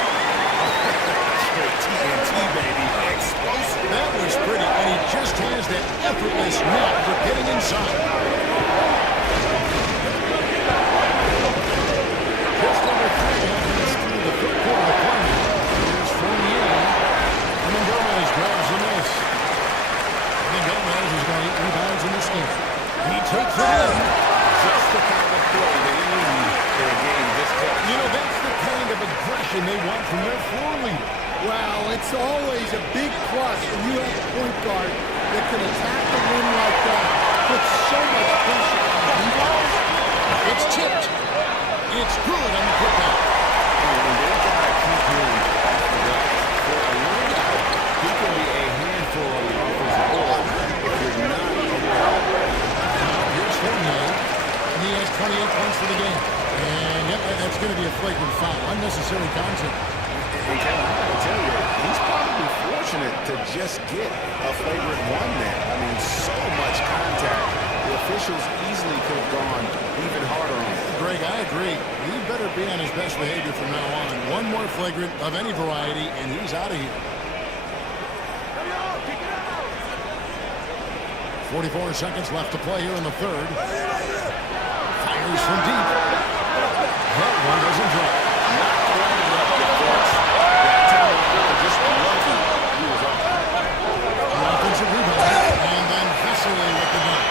Straight TNT, baby. Explosive. That was pretty, and he just has that effortless knack for getting inside. Just under 3.5 minutes through the 3rd quarter of play. Here's Fournier. And Gomez grabs the miss. And Gomez has got 8 rebounds in this game. He takes it in. Just the kind of play they need in a game this close. You know, that's the kind of aggression they want from their floor leader. Well, it's always a big plus when you have a point guard that can attack the rim like that. Puts so much pressure on the defense. It's tipped. It's good on the putback. And they got to keep him off the glass for a little to just get a flagrant one there. I mean, so much contact. The officials easily could have gone even harder on it. Greg, I agree. He better be on his best behavior from now on. One more flagrant of any variety, and he's out of here. 44 seconds left to play here in the third. Fires from deep. That one doesn't drop. Not lining up the defense. That time around, just lucky he was off. Offensive rebound, and then Vesely with the dunk.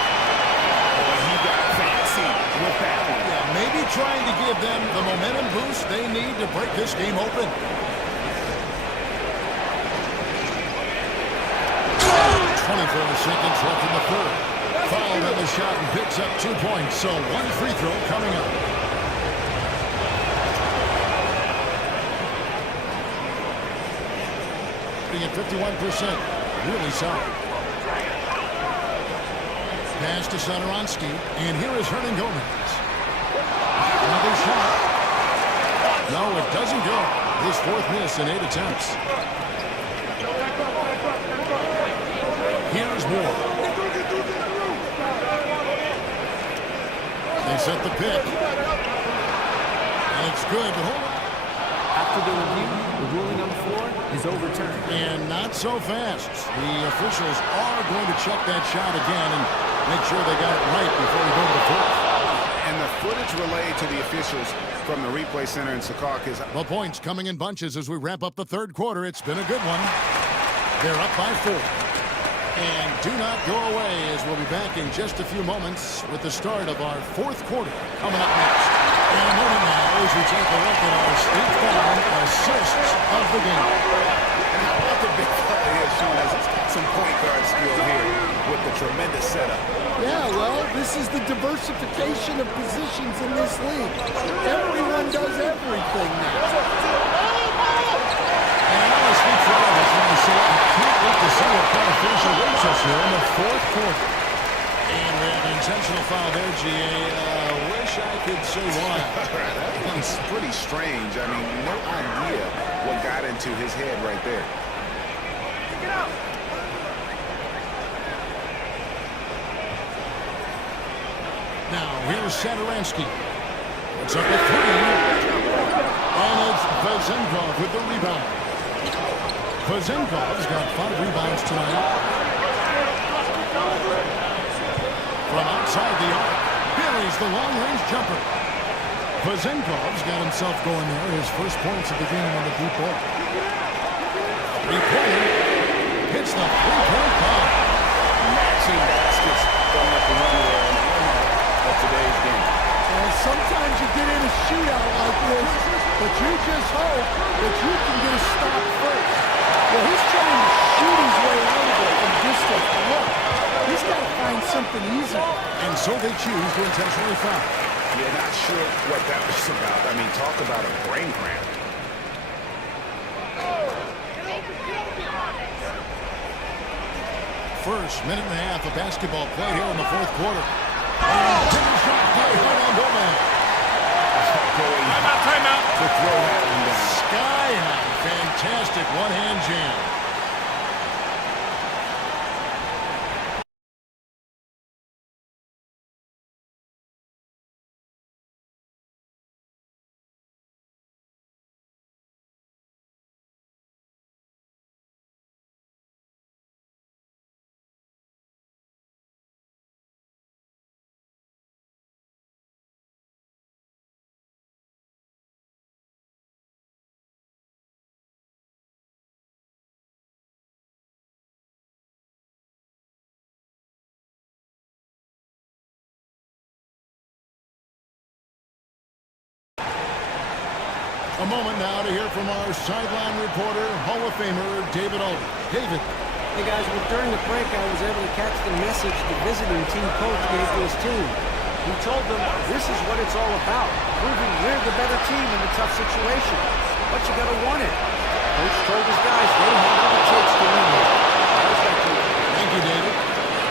Oh, he got fancy with that one. Yeah, maybe trying to give them the momentum boost they need to break this game open. 24 seconds left in the third. Fouled on the shot and picks up 2 points. So one free throw coming up. At 51%. Really solid. Pass to Satoransky. And here is Hernan Gomez. Another shot. No, it doesn't go. His fourth miss in 8 attempts. Here's Ward. They set the pick. And it's good. After the review, the ruling on the floor is overturned. And not so fast. The officials are going to check that shot again and make sure they got it right before we go to the fourth. And the footage relayed to the officials from the replay center in Secaucus. The points coming in bunches as we wrap up the third quarter. It's been a good one. They're up by 4. And do not go away as we'll be back in just a few moments with the start of our fourth quarter coming up next. In a moment now as we take a look at our State Farm assists of the game. And how about the big fella here showing us some point guard skill here with the tremendous setup. Yeah, well, this is the diversification of positions in this league. Everyone does everything now. And I want to speak for all of us when I say I can't wait to see what kind of finish awaits us here in the fourth quarter. And we have an intentional foul there, GA. Wish I could say why. That's pretty strange. I mean, no idea what got into his head right there. Now, here's Satoransky. It's up at 3. And it's Vezenkov with the rebound. Vezenkov's got 5 rebounds tonight. From outside the arc, buries the long-range jumper. Vezenkov's got himself going there. His first points of the game on the deep ball. Three-pointer hits the three-point bomb. Matching baskets from the perimeter of today's game. And sometimes you get in a shootout like this, but you just hope that you can get a stop first. Well, he's trying to shoot his way out of it from distance. Look, he's got to find something easy. And so they choose to intentionally foul. You're not sure what that was about. I mean, talk about a brain cramp. First minute and a half of basketball play here in the fourth quarter. And finish shot by Hernan Gomez. Timeout. To throw that one down. Sky high. Fantastic one-hand jam. A moment now to hear from our sideline reporter, Hall of Famer David Aldridge. David. Hey guys, well during the break I was able to catch the message the visiting team coach gave to his team. He told them this is what it's all about, proving we're the better team in a tough situation. But you gotta want it. Coach told his guys they have what it takes to win here. Thank you, David.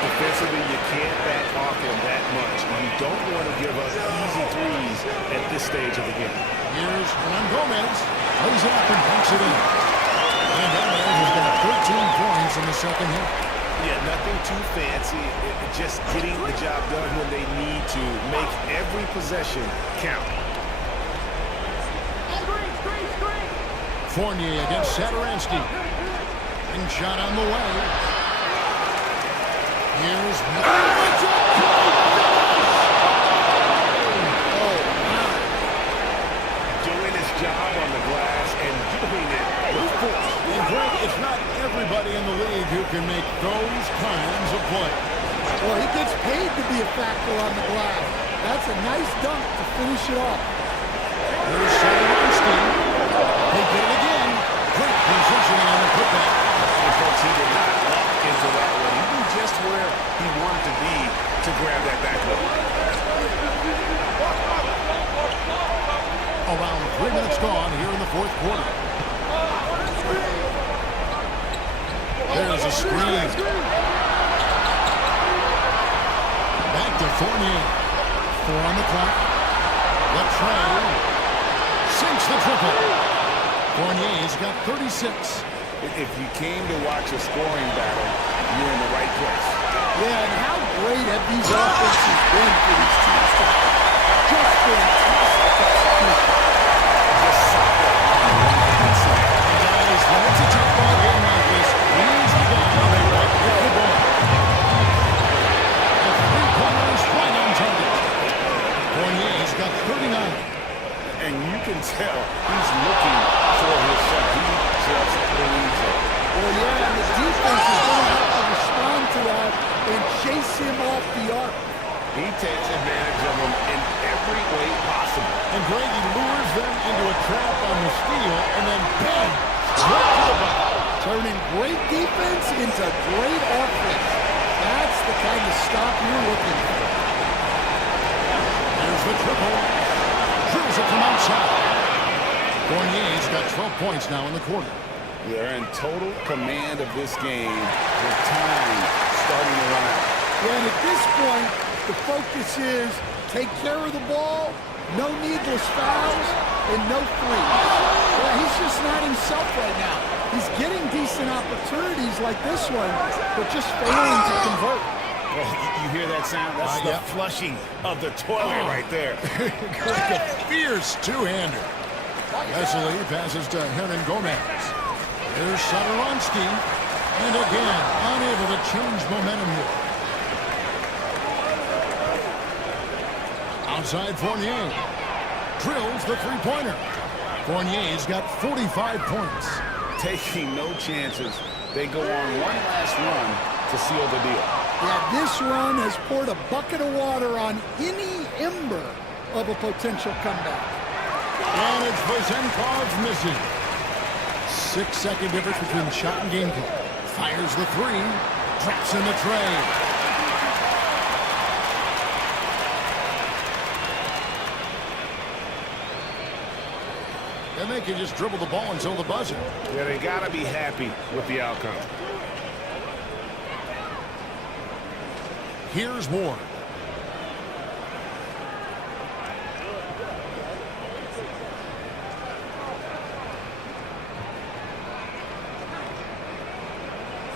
Defensively, you can't back off him that much. You don't want to give up easy threes at this stage of the game. Here's Hernan Gomez. Lays it up and bunks it in. And Gomez has got 13 points second hit. Yeah, nothing too fancy. Just getting the job done when they need to. Make every possession count. Fournier against Satoransky. And shot on the way. Here's doing his job on the glass and doing it with force. And Greg, it's not everybody in the league who can make those kinds of plays. Well, he gets paid to be a factor on the glass. That's a nice dunk to finish it off. Here's Satoransky. He did it again. Great positioning on the putback. And folks, he did not luck into that one. He knew just where he wanted to be to grab that backboard. Around 3 minutes gone here in the fourth quarter. There's a screen. Back to Fournier. 4 on the clock. The tray. Sinks the triple. Fournier's got 36. If you came to watch a scoring battle, you're in the right place. Yeah, and how great have these offenses been for these teams? Just fantastic execution. Just solid. Guys, when it's a tough ball game like this, easy down, they want to get the ball. The three-pointers right on target. Fournier's got 39. And you can tell he's looking for his shot. He just believes it. Well, yeah, and the defense is going to have to respond to that and chase him off the arc. He takes advantage of him in every way possible. And Brady lures them into a trap on the steal, and then bang, straight to the bucket. Turning great defense into great offense. That's the kind of stop you're looking for. There's the triple. Drills it from outside. Fournier's got 12 points now in the quarter. They're in total command of this game with time starting to run out. Yeah, and at this point, the focus is take care of the ball, no needless fouls, and no threes. Yeah, he's just not himself right now. He's getting decent opportunities like this one, but just failing to convert. Oh, you hear that sound? That's the flushing of the toilet right there. Like a fierce two-hander. Vesely passes to Hernan Gomez. Here's Satoransky. And again, unable to change momentum here. Outside Fournier. Drills the three-pointer. Fournier's got 45 points. Taking no chances. They go on one last run to seal the deal. Yeah, this run has poured a bucket of water on any ember of a potential comeback. And it's Vezenkov's missing. 6-second difference between shot and game clock. Fires the three. Drops in the tray. And they can just dribble the ball until the buzzer. Yeah, they got to be happy with the outcome. Here's Ward.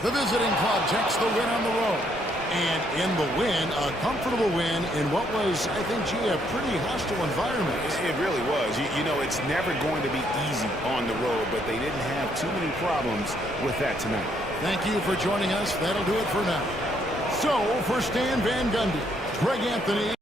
The visiting club takes the win on the road. And in the win, a comfortable win in what was, I think, gee, a pretty hostile environment. It really was. You know, it's never going to be easy on the road, but they didn't have too many problems with that tonight. Thank you for joining us. That'll do it for now. So, for Stan Van Gundy, Greg Anthony,